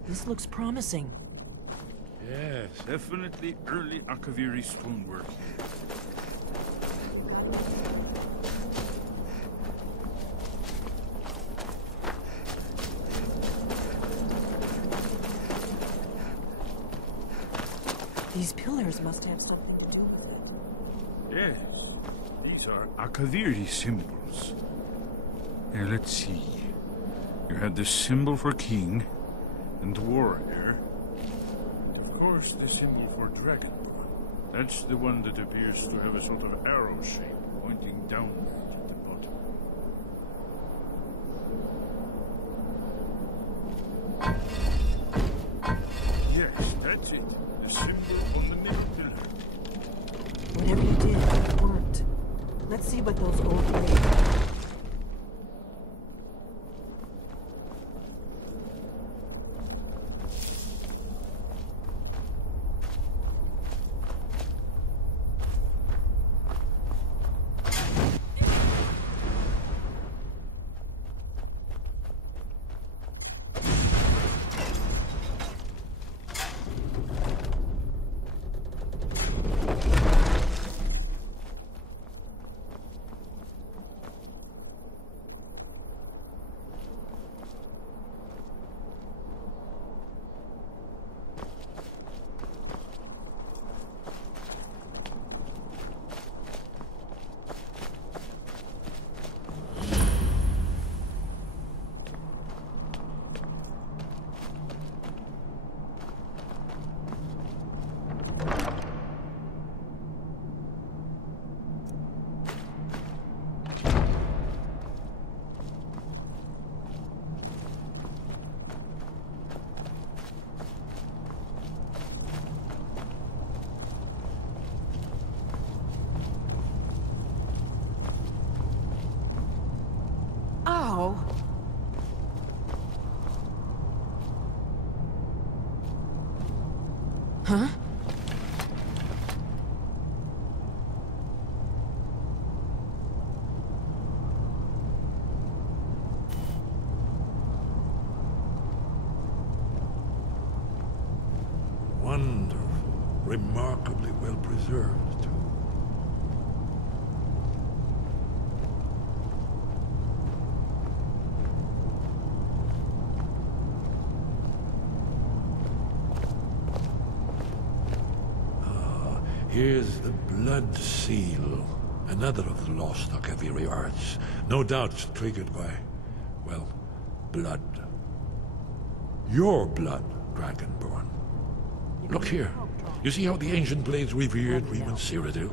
This looks promising. Yes, definitely early Akaviri stonework here. These pillars must have something to do with it. Yes, these are Akaviri symbols. Now let's see. You had the symbol for king and warrior, course, the symbol for Dragonborn. That's the one that appears to have a sort of arrow shape pointing downwards at the bottom. Yes, that's it. The symbol on the middle pillar. Whatever you did, it worked. Let's see what those old graves are. Ow! Huh? Wonderful. Remarkably well preserved, too. Here's the Blood Seal, another of the lost Akaviri arts. No doubt triggered by, well, blood. Your blood, Dragonborn. Look here. You see how the ancient blades revered Reman Cyrodiil?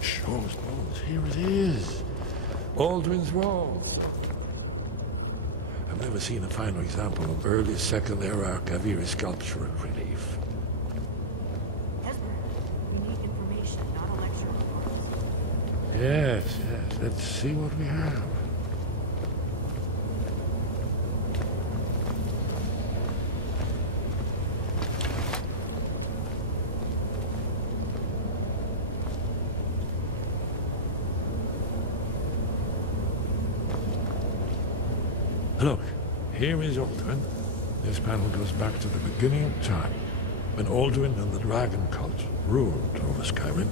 Shaw's bones, here it is. Aldrin's walls. I've never seen a finer example of early Second Era Kaviri sculptural relief. We need information, not a lecture. Yes, yes. Let's see what we have. Look, here is Alduin. This panel goes back to the beginning of time, when Alduin and the dragon cult ruled over Skyrim.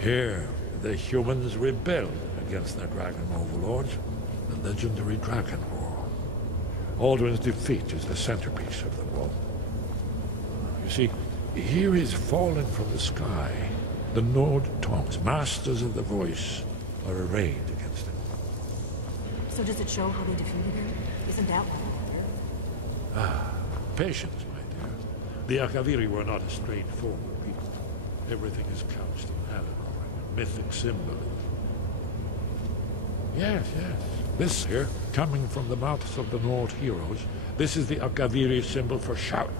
Here, the humans rebelled against their dragon overlords, the legendary Dragon War. Alduin's defeat is the centerpiece of the war. You see, here is fallen from the sky. The Nord Tongs, masters of the voice, are arrayed against him. So does it show how they defeated him? Isn't that what? Ah, patience, my dear. The Akaviri were not a straightforward people. Everything is couched in allegory and mythic symbolism. Yes, yes. This here, coming from the mouths of the Nord heroes, this is the Akaviri symbol for shout.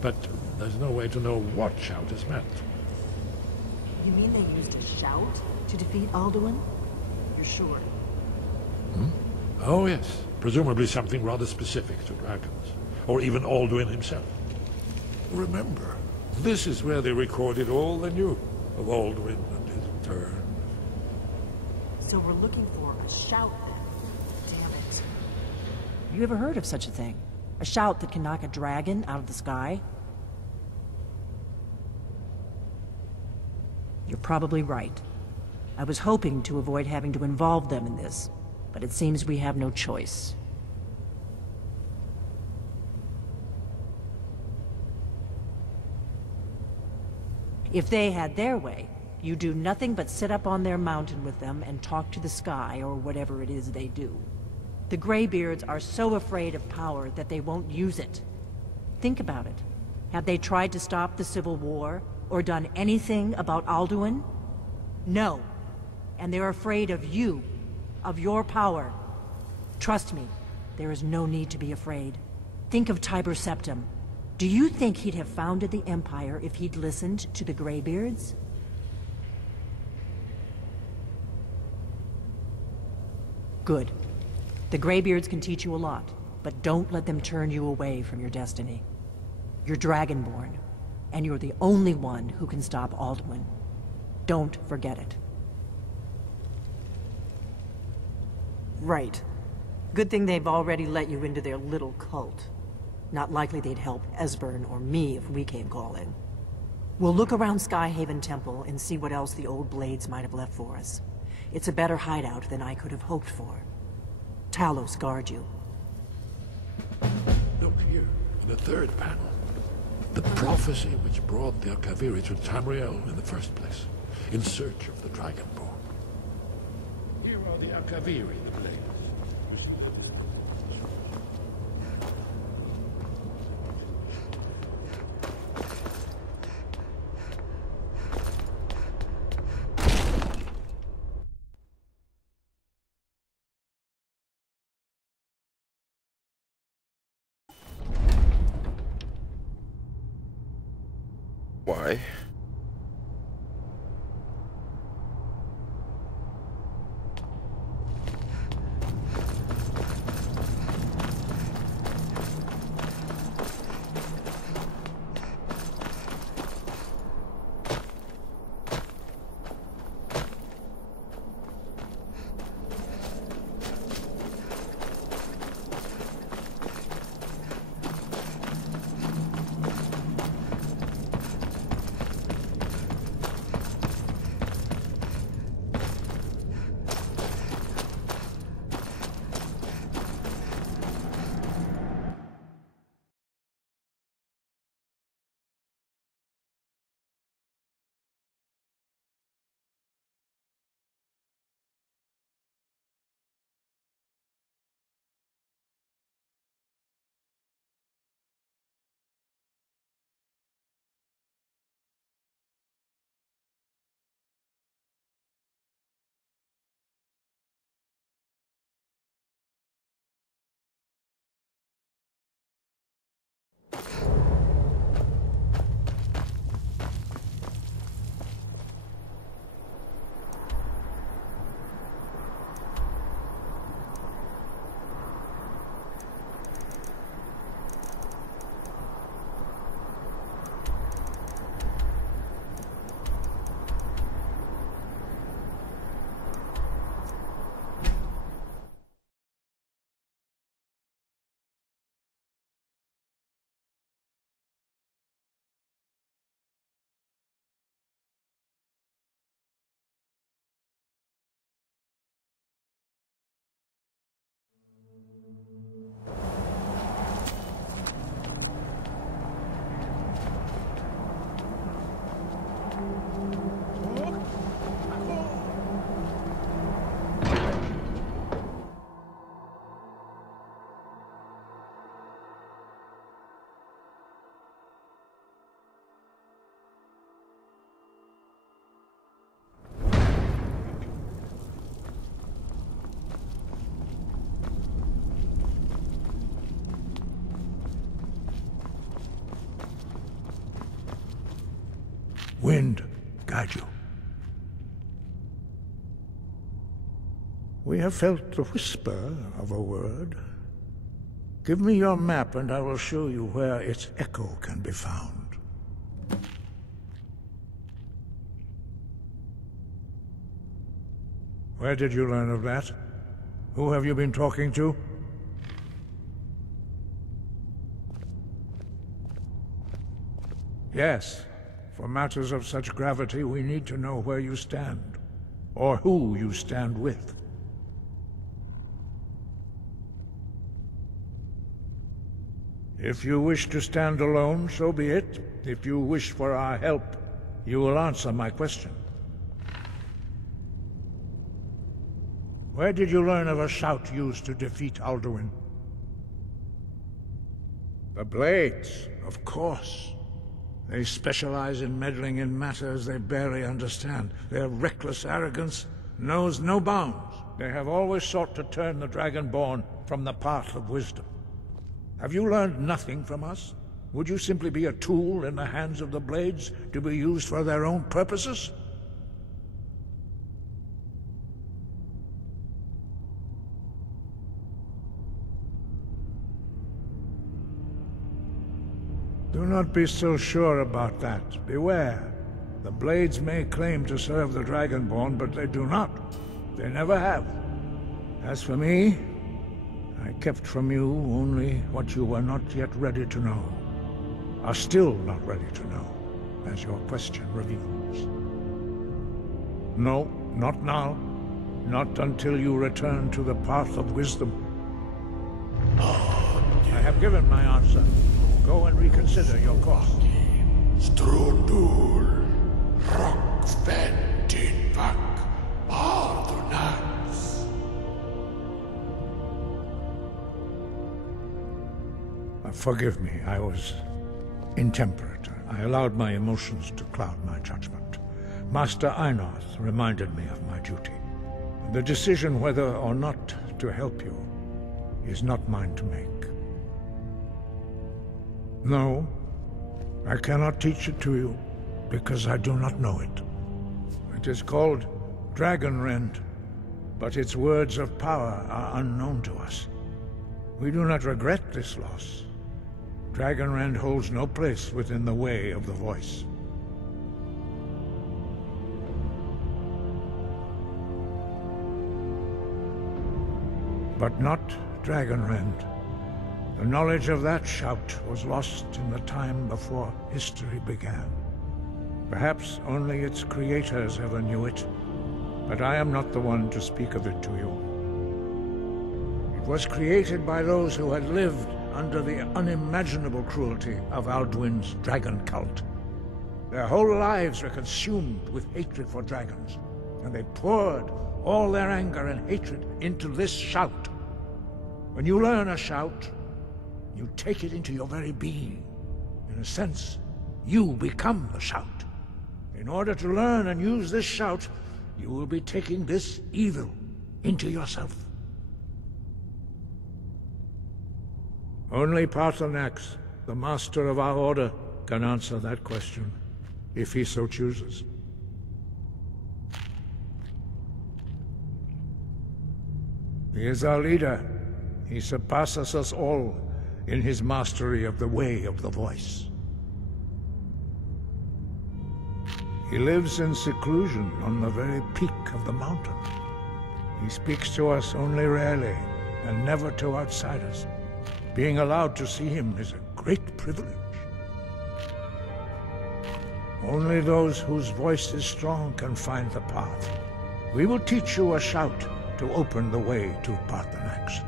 But there's no way to know what shout is meant. You mean they used a shout to defeat Alduin? You're sure? Hmm? Oh, yes. Presumably something rather specific to dragons. Or even Alduin himself. Remember, this is where they recorded all they knew of Alduin and his return. So we're looking for a shout then. Damn it. You ever heard of such a thing? A shout that can knock a dragon out of the sky? You're probably right. I was hoping to avoid having to involve them in this, but it seems we have no choice. If they had their way, you do nothing but sit up on their mountain with them and talk to the sky or whatever it is they do. The Greybeards are so afraid of power that they won't use it. Think about it. Have they tried to stop the Civil War or done anything about Alduin? No. And they're afraid of you, of your power. Trust me, there is no need to be afraid. Think of Tiber Septim. Do you think he'd have founded the Empire if he'd listened to the Greybeards? Good. The Greybeards can teach you a lot, but don't let them turn you away from your destiny. You're Dragonborn, and you're the only one who can stop Alduin. Don't forget it. Right. Good thing they've already let you into their little cult. Not likely they'd help Esbern or me if we came calling. We'll look around Skyhaven Temple and see what else the old Blades might have left for us. It's a better hideout than I could have hoped for. Talos guard you. Look here, in the third panel. The prophecy which brought the Akaviri to Tamriel in the first place, in search of the Dragonborn. Here are the Akaviri, the Blades. Why? Wind guide you. We have felt the whisper of a word. Give me your map and I will show you where its echo can be found. Where did you learn of that? Who have you been talking to? Yes. For matters of such gravity, we need to know where you stand, or who you stand with. If you wish to stand alone, so be it. If you wish for our help, you will answer my question. Where did you learn of a shout used to defeat Alduin? The Blades, of course. They specialize in meddling in matters they barely understand. Their reckless arrogance knows no bounds. They have always sought to turn the Dragonborn from the path of wisdom. Have you learned nothing from us? Would you simply be a tool in the hands of the Blades to be used for their own purposes? Do not be so sure about that. Beware. The Blades may claim to serve the Dragonborn, but they do not. They never have. As for me, I kept from you only what you were not yet ready to know. Are still not ready to know, as your question reveals. No, not now. Not until you return to the path of wisdom. I have given my answer. Go and reconsider your course. Strudul, rockventin vak, ardunats. Forgive me, I was intemperate. I allowed my emotions to cloud my judgment. Master Einarth reminded me of my duty. The decision whether or not to help you is not mine to make. No, I cannot teach it to you, because I do not know it. It is called Dragonrend, but its words of power are unknown to us. We do not regret this loss. Dragonrend holds no place within the way of the voice. But not Dragonrend. The knowledge of that shout was lost in the time before history began. Perhaps only its creators ever knew it, but I am not the one to speak of it to you. It was created by those who had lived under the unimaginable cruelty of Alduin's dragon cult. Their whole lives were consumed with hatred for dragons, and they poured all their anger and hatred into this shout. When you learn a shout, you take it into your very being. In a sense, you become the shout. In order to learn and use this shout, you will be taking this evil into yourself. Only Paarthurnax, the master of our order, can answer that question, if he so chooses. He is our leader. He surpasses us all in his mastery of the way of the voice. He lives in seclusion on the very peak of the mountain. He speaks to us only rarely, and never to outsiders. Being allowed to see him is a great privilege. Only those whose voice is strong can find the path. We will teach you a shout to open the way to Paarthurnax.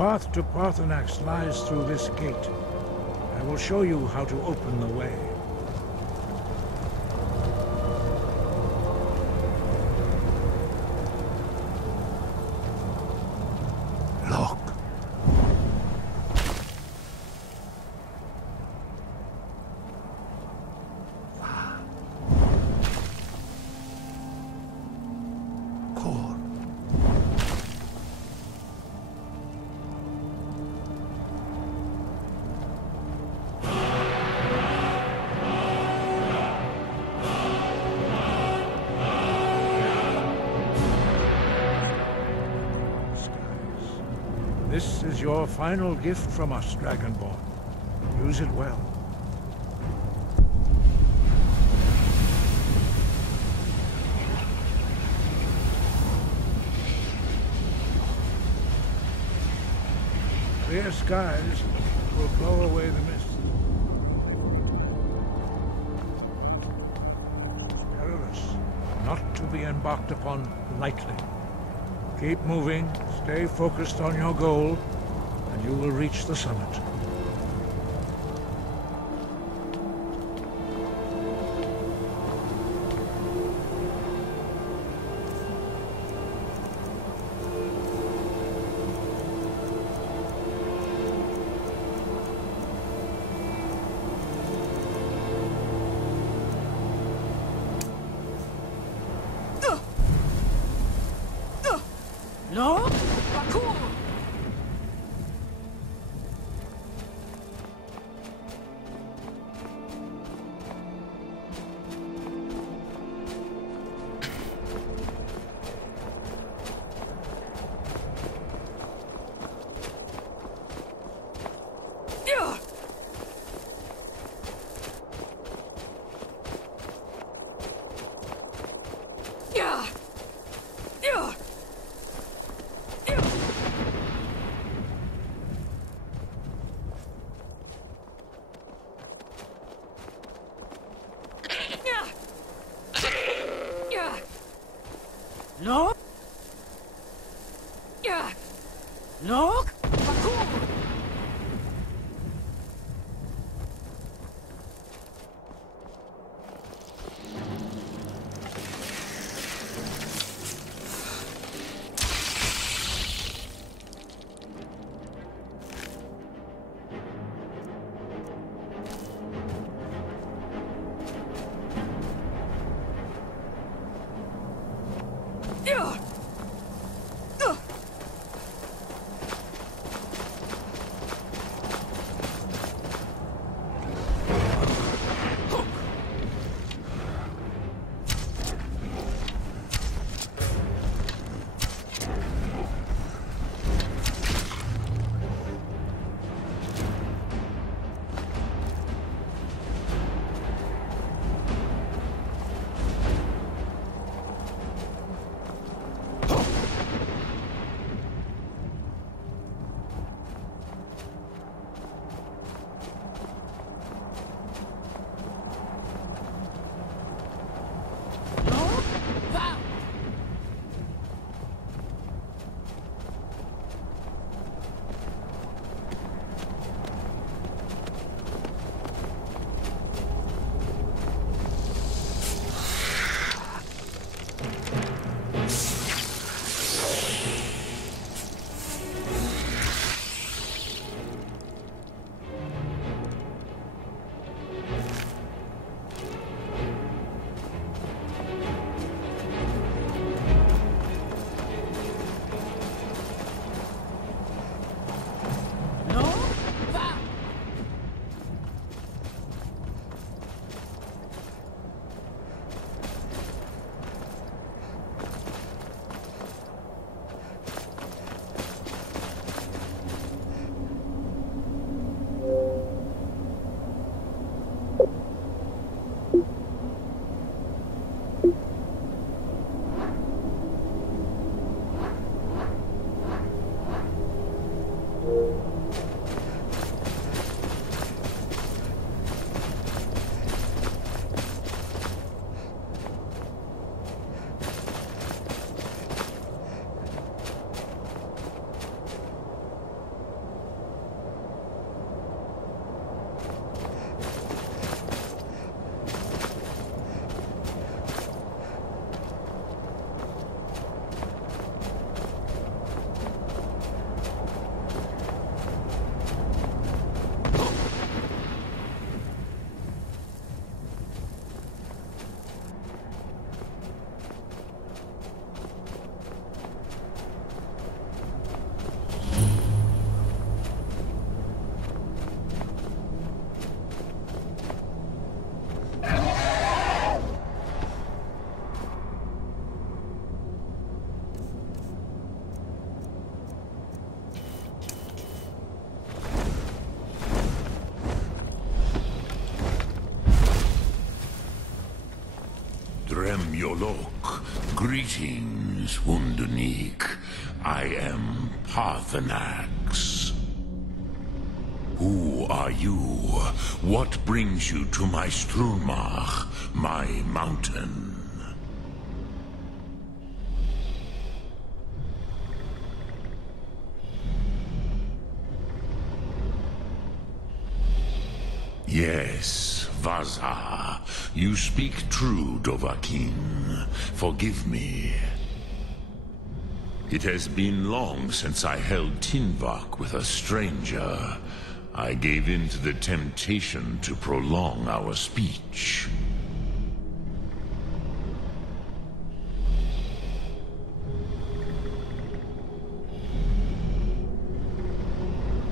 path to Parthenax lies through this gate. I will show you how to open the way. Look. Core. This is your final gift from us, Dragonborn. Use it well. Clear skies will blow away the mist. It's perilous, not to be embarked upon lightly. Keep moving, stay focused on your goal, and you will reach the summit. No? Parkour! No? Yeah. No? Parkour! Yolok. Greetings, Wundernik. I am Parthenax. Who are you? What brings you to my Strunmach, my mountain? Yes, Vaza. You speak true, Dovahkiin. Forgive me. It has been long since I held Tinvak with a stranger. I gave in to the temptation to prolong our speech.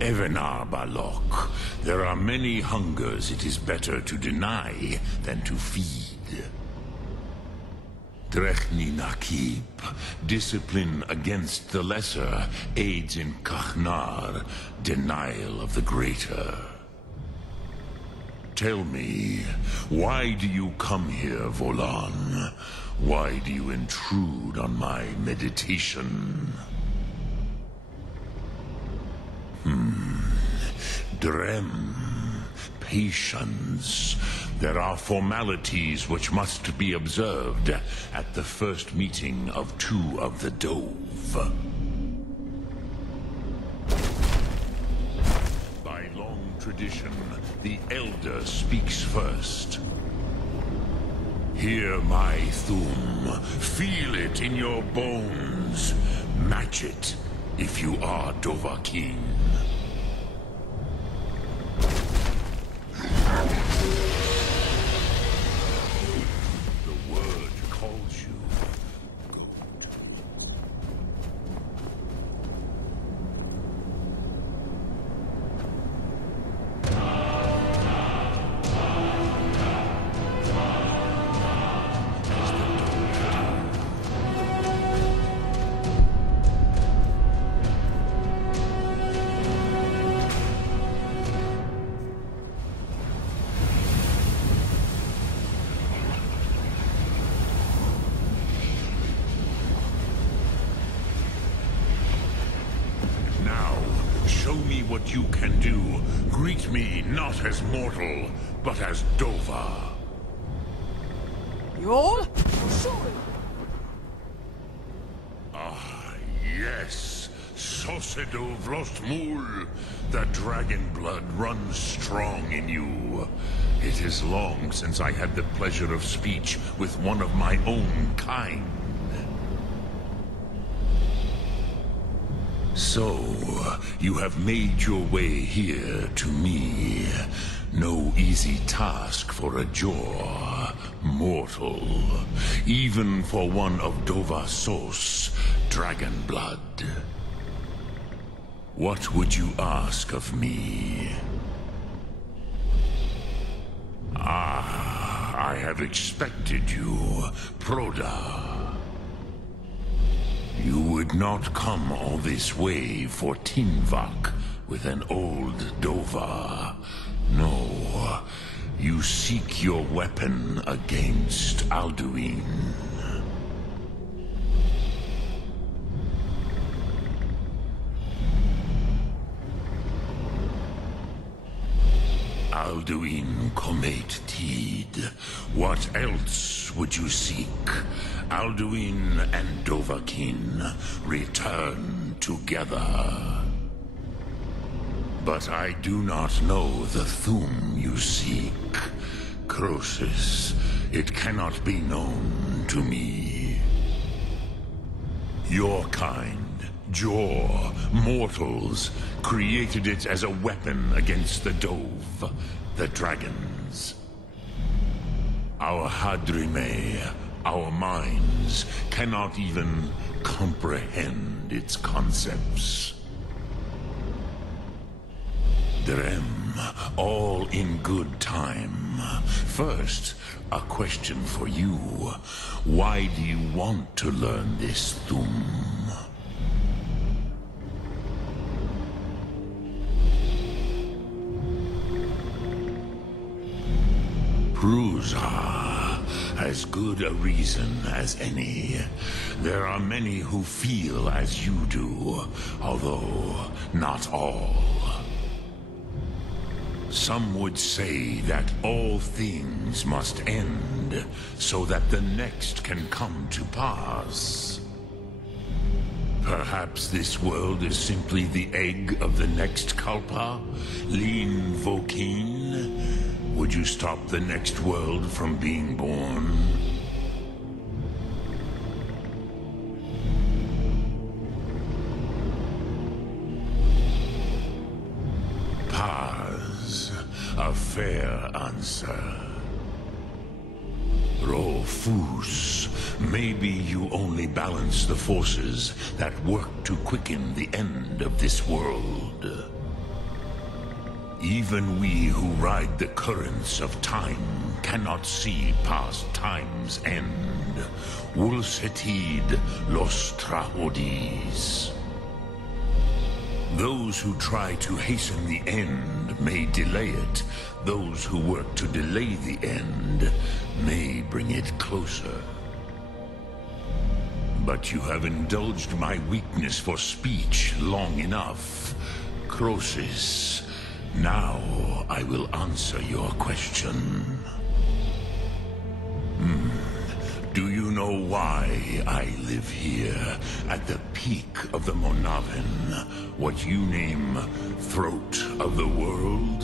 Evenar Balok, there are many hungers it is better to deny than to feed. Drechni Nakib, discipline against the lesser aids in Kachnar, denial of the greater. Tell me, why do you come here, Volan? Why do you intrude on my meditation? Drem. Patience. There are formalities which must be observed at the first meeting of two of the Dove. By long tradition, the Elder speaks first. Hear my Thum. Feel it in your bones. Match it if you are Dovahkiin. The word calls you. Show me what you can do. Greet me not as mortal, but as Dova. Yol? Ah, yes. Sosedo Vrostmul. The dragon blood runs strong in you. It is long since I had the pleasure of speech with one of my own kind. So, you have made your way here to me. No easy task for a Jor, mortal. Even for one of Dovasos, dragon blood. What would you ask of me? Ah, I have expected you, Proda. You would not come all this way for Tinvak with an old Dova. No, you seek your weapon against Alduin. Alduin Comet Tid. What else would you seek? Alduin and Dovahkiin return together. But I do not know the Thum you seek. Croesus, it cannot be known to me. Your kind, Jor, mortals, created it as a weapon against the Dove, the dragons. Our Hadrime, our minds, cannot even comprehend its concepts. Drem, all in good time. First, a question for you. Why do you want to learn this Thum? Prusa, As good a reason as any. There are many who feel as you do, although not all. Some would say that all things must end, so that the next can come to pass. Perhaps this world is simply the egg of the next Kalpa, Lin Vokin. Would you stop the next world from being born? Paz, a fair answer. Rofus, maybe you only balance the forces that work to quicken the end of this world. Even we who ride the currents of time cannot see past time's end. Wulsetid los trahodis. Those who try to hasten the end may delay it. Those who work to delay the end may bring it closer. But you have indulged my weakness for speech long enough. Croesus, now I will answer your question. Do you know why I live here, at the peak of the Monavin, what you name Throat of the World?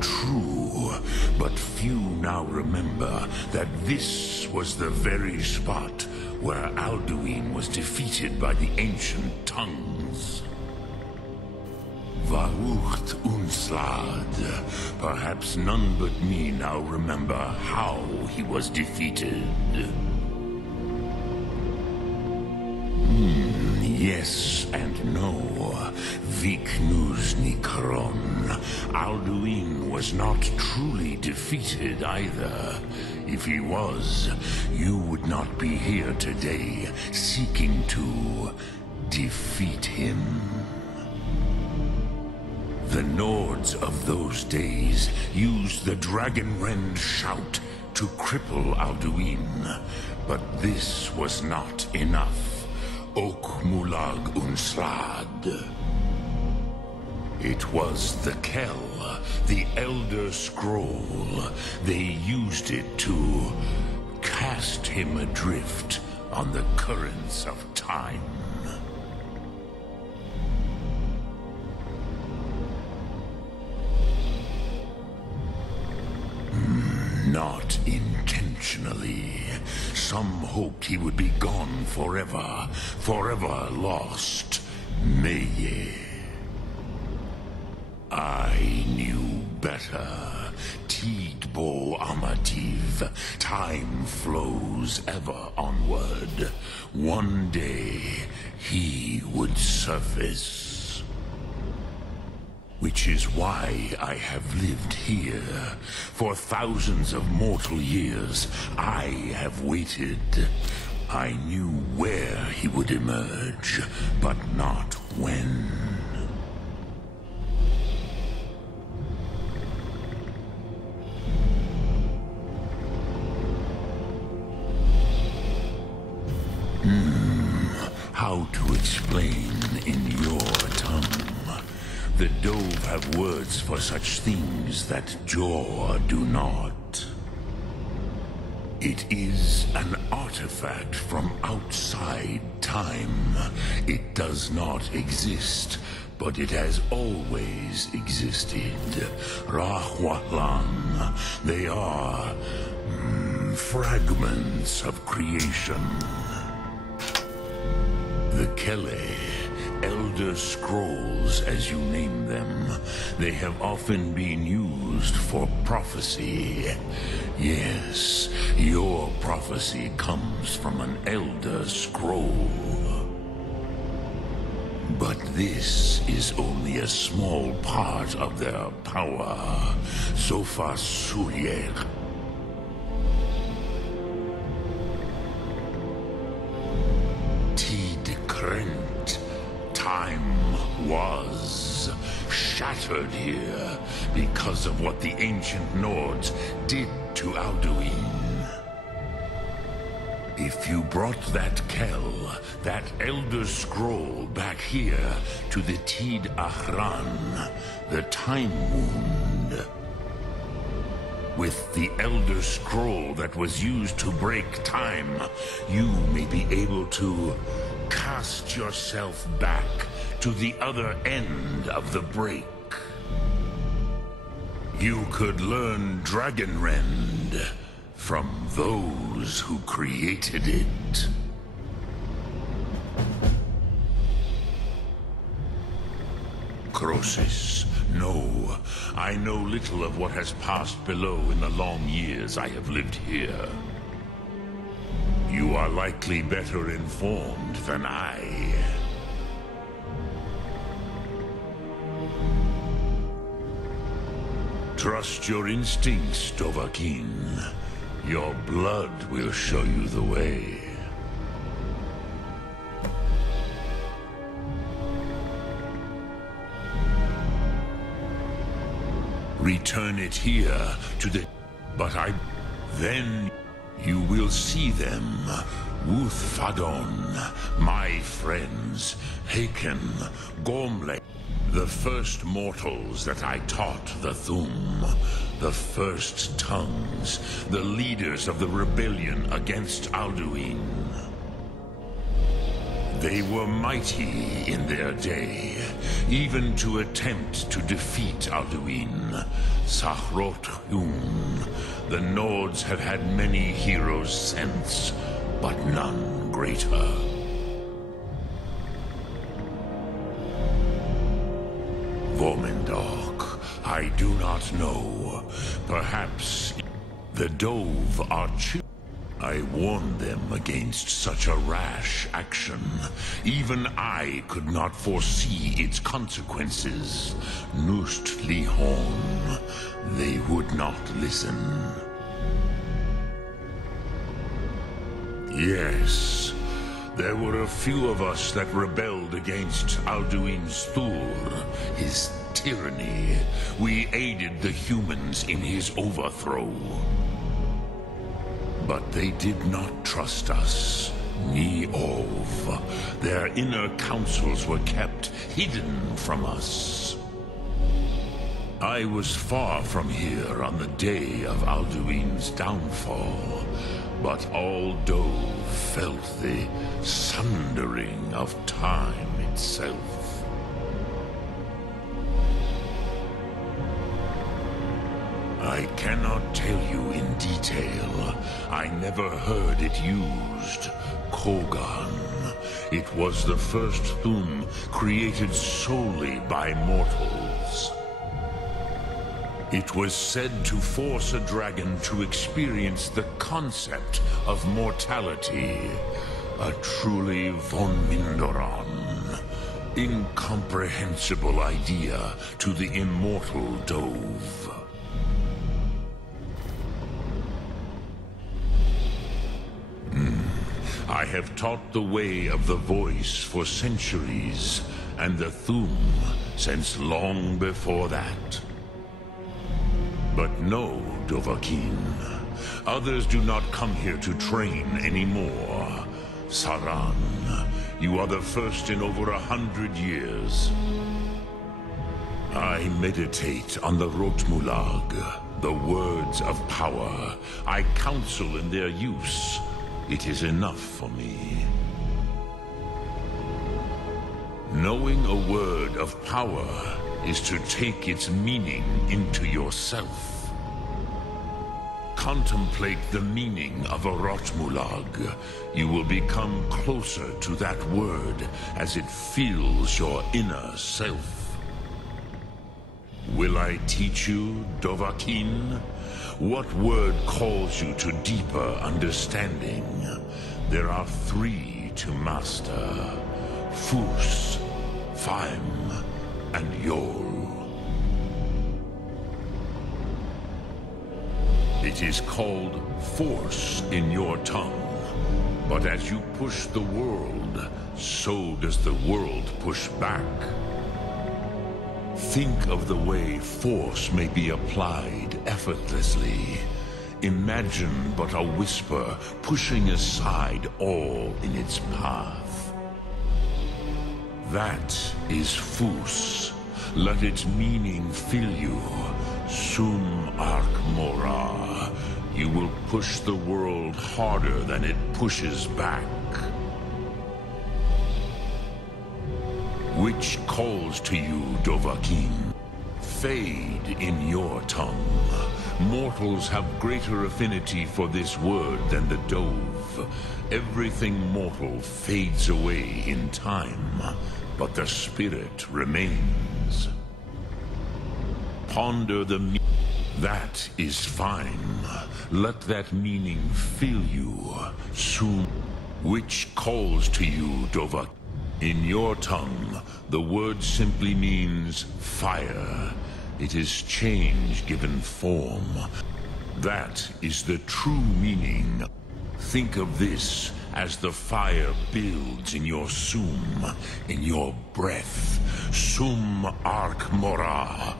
True, but few now remember that this was the very spot where Alduin was defeated by the ancient tongues. Varucht Unslad. Perhaps none but me now remember how he was defeated. Yes and no. Viknus Nikron. Alduin was not truly defeated either. If he was, you would not be here today seeking to defeat him. The Nords of those days used the Dragonrend shout to cripple Alduin, but this was not enough. Ok Mulag Unslad. It was the Kell, the Elder Scroll. They used it to cast him adrift on the currents of time. Not intentionally. Some hoped he would be gone forever, forever lost. Meye. I knew better. Tidbo Amativ. Time flows ever onward. One day, he would surface. Which is why I have lived here. For thousands of mortal years, I have waited. I knew where he would emerge, but not when. How to explain in your tongue? The Dove have words for such things that Jor do not. It is an artifact from outside time. It does not exist, but it has always existed. Rahwahlan. They are fragments of creation. The Kele, Elder Scrolls, as you name them, they have often been used for prophecy. Yes, your prophecy comes from an Elder Scroll. But this is only a small part of their power. Sofa Suyer. Tid Krent. Time was shattered here because of what the ancient Nords did to Alduin. If you brought that Kell, that Elder Scroll, back here to the Tid Ahran, the Time Wound, with the Elder Scroll that was used to break time, you may be able to cast yourself back to the other end of the break. You could learn Dragonrend from those who created it. Croesus, no. I know little of what has passed below in the long years I have lived here. You are likely better informed than I. Trust your instincts, Dovahkiin. Your blood will show you the way. Return it here to the... Then you will see them. Wuthfadon, my friends, Haken, Gormley, the first mortals that I taught the Thum, the first tongues, the leaders of the rebellion against Alduin. They were mighty in their day, even to attempt to defeat Alduin. Sahrot-Hun, the Nords have had many heroes since, but none greater. Vormendok, I do not know. Perhaps the Dove are I warned them against such a rash action. Even I could not foresee its consequences. Nust Lihon, they would not listen. Yes, there were a few of us that rebelled against Alduin's Thur, his tyranny. We aided the humans in his overthrow. But they did not trust us, ni Ov. Their inner counsels were kept hidden from us. I was far from here on the day of Alduin's downfall, but all Dove felt the sundering of time itself. I cannot tell you in detail. I never heard it used. Kogan. It was the first Thum created solely by mortals. It was said to force a dragon to experience the concept of mortality. A truly von Mindoran. Incomprehensible idea to the immortal Dove. I have taught the way of the voice for centuries, and the Thum since long before that. But no, Dovahkiin. Others do not come here to train anymore. Saran, you are the first in over 100 years. I meditate on the Rotmulag, the words of power. I counsel in their use. It is enough for me. Knowing a word of power is to take its meaning into yourself. Contemplate the meaning of a Rotmulag. You will become closer to that word as it fills your inner self. Will I teach you, Dovahkiin? What word calls you to deeper understanding? There are 3 to master. Fus, Faim, and Yol. It is called force in your tongue. But as you push the world, so does the world push back. Think of the way force may be applied effortlessly. Imagine but a whisper pushing aside all in its path. That is Fus. Let its meaning fill you. Sum Arc Mora. You will push the world harder than it pushes back. Which calls to you, Dovahkiin? Fade in your tongue. Mortals have greater affinity for this word than the Dove. Everything mortal fades away in time, but the spirit remains. Ponder the meaning. That is fine. Let that meaning fill you. Soon. Which calls to you, Dovahkiin? In your tongue, the word simply means fire. It is change given form. That is the true meaning. Think of this as the fire builds in your sum, in your breath. Sum Arc Mora.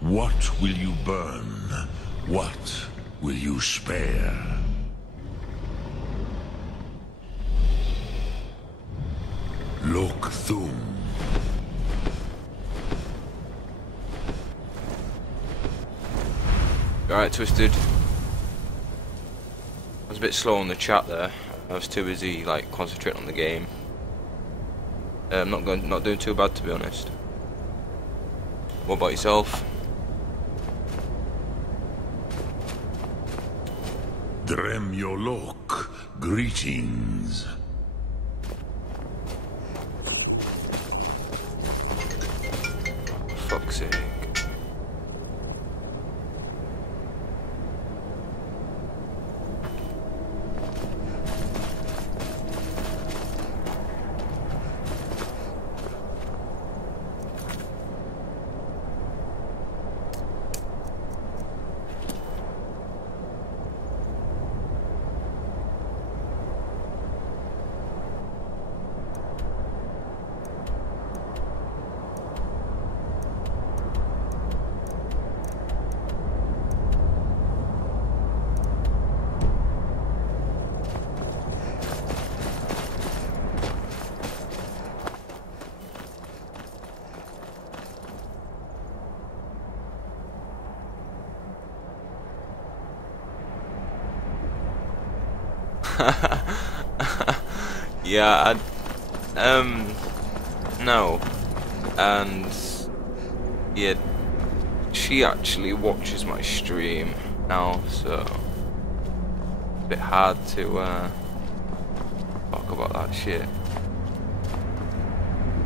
What will you burn? What will you spare? Lok Thum. Alright, Twisted. I was a bit slow on the chat there. I was too busy like concentrating on the game. Not doing too bad, to be honest. What about yourself? Drem Yolok, greetings. Fuck's sake. Yeah, no, and yeah, she actually watches my stream now, so it's a bit hard to talk about that shit.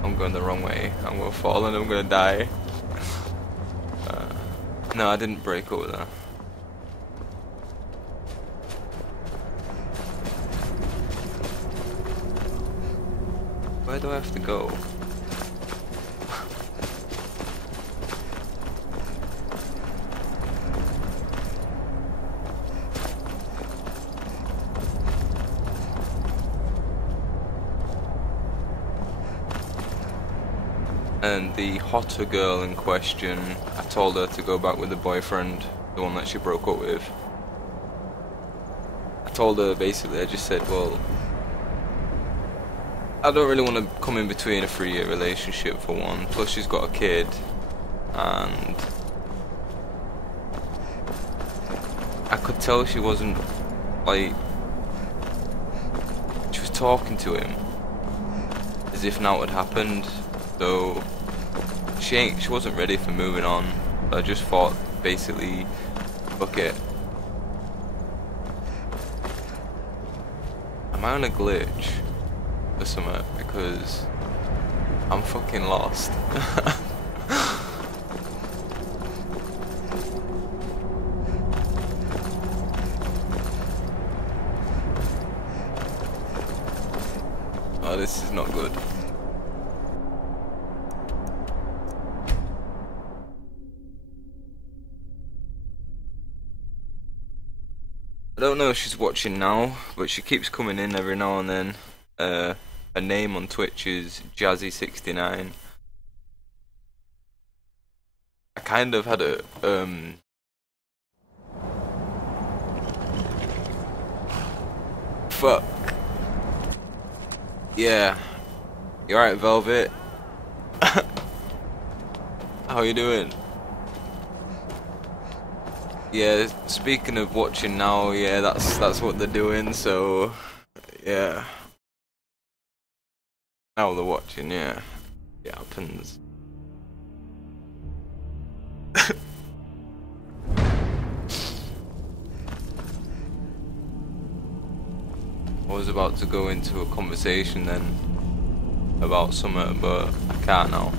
I'm going the wrong way. I'm gonna fall and I'm gonna die. No, I didn't break over there. Where do I have to go? And the hotter girl in question, I told her to go back with the boyfriend, the one that she broke up with. I told her basically, I just said, well, I don't really want to come in between a 3-year relationship for one, plus she's got a kid, and I could tell she wasn't, like, she was talking to him as if now it had happened, so she wasn't ready for moving on. I just thought, basically, fuck it. Am I on a glitch? Or something, because I'm fucking lost. Oh, this is not good. I don't know if she's watching now, but she keeps coming in every now and then. Her name on Twitch is Jazzy69. kind of had a fuck. Yeah. You alright, Velvet? How you doing? Yeah, speaking of watching now, yeah, that's what they're doing, so yeah. Now they're watching, yeah. It happens. I was about to go into a conversation then about something, but I can't now.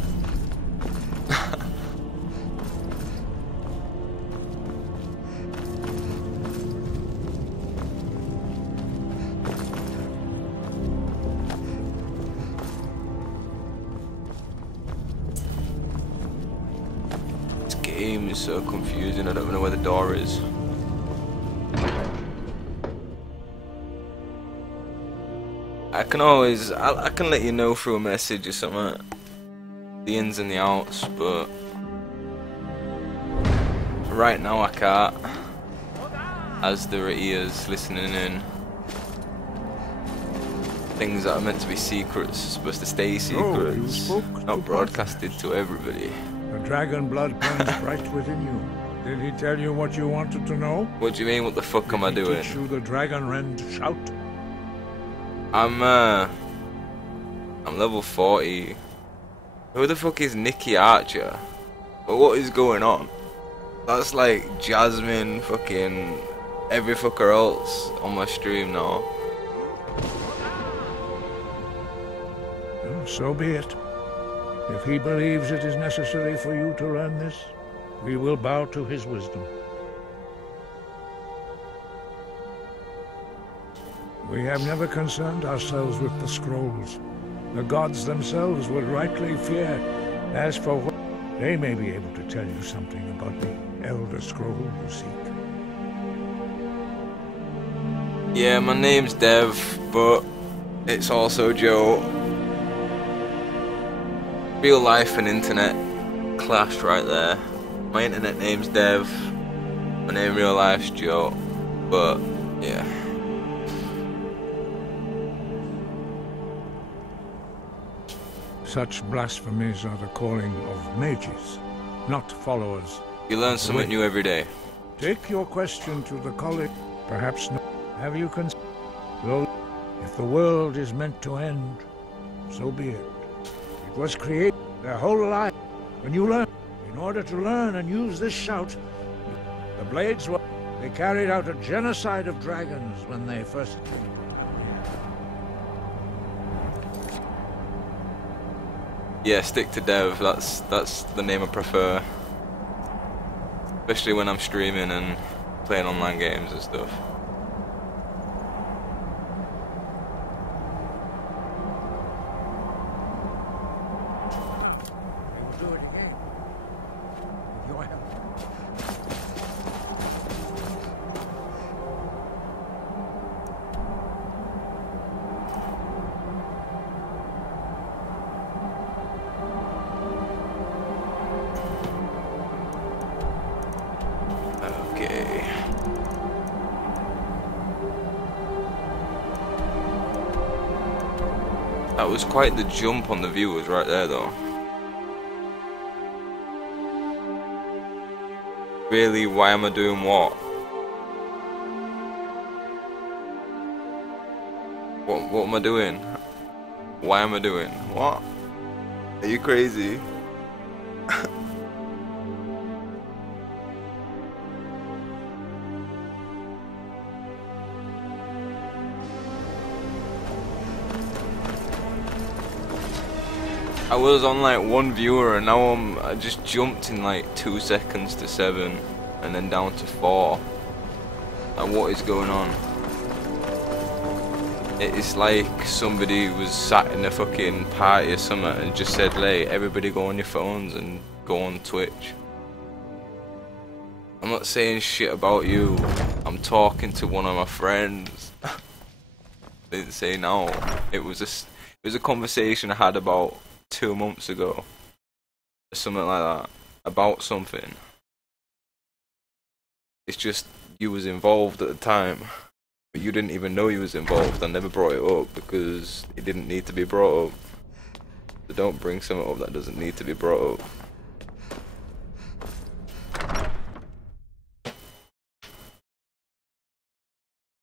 This game is so confusing, I don't know where the door is. I can always, I can let you know through a message or something, the ins and the outs, but right now I can't, as there are ears listening in. Things that are meant to be secrets, supposed to stay secrets, not broadcasted to everybody. The dragon blood burns bright within you. Did he tell you what you wanted to know? What do you mean, what the fuck am I doing? Teach you the dragon rend shout? I'm level 40. Who the fuck is Nikki Archer? But what is going on? That's like Jasmine, fucking every fucker else on my stream now. Well, so be it. If he believes it is necessary for you to learn this, we will bow to his wisdom. We have never concerned ourselves with the scrolls. The gods themselves would rightly fear. As for what, they may be able to tell you something about the Elder Scroll you seek. Yeah, my name's Dev, but it's also Joe. Real life and internet clashed right there. My internet name's Dev, my name in real life's Joe, but yeah. Such blasphemies are the calling of mages, not followers. You learn something new every day. Take your question to the college. Perhaps not. Have you considered? Though, if the world is meant to end, so be it. It was created their whole life. When you learn, in order to learn and use this shout, the blades were. They carried out a genocide of dragons when they first came. Yeah, stick to Dev, that's the name I prefer. Especially when I'm streaming and playing online games and stuff. That was quite the jump on the viewers right there though. Really, why am I doing what? What am I doing? Why am I doing? What? Are you crazy? I was on like 1 viewer and now I just jumped in like 2 seconds to 7 and then down to 4. Like, what is going on? It's like somebody was sat in a fucking party or something and just said, "Hey, everybody go on your phones and go on Twitch." I'm not saying shit about you. I'm talking to one of my friends. They didn't say no. It was a conversation I had about 2 months ago, or something like that. about something. It's just you was involved at the time, but you didn't even know you was involved. I never brought it up because it didn't need to be brought up. So don't bring something up that doesn't need to be brought up.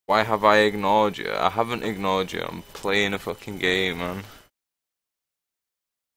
Why have I ignored you? I haven't ignored you. I'm playing a fucking game, man.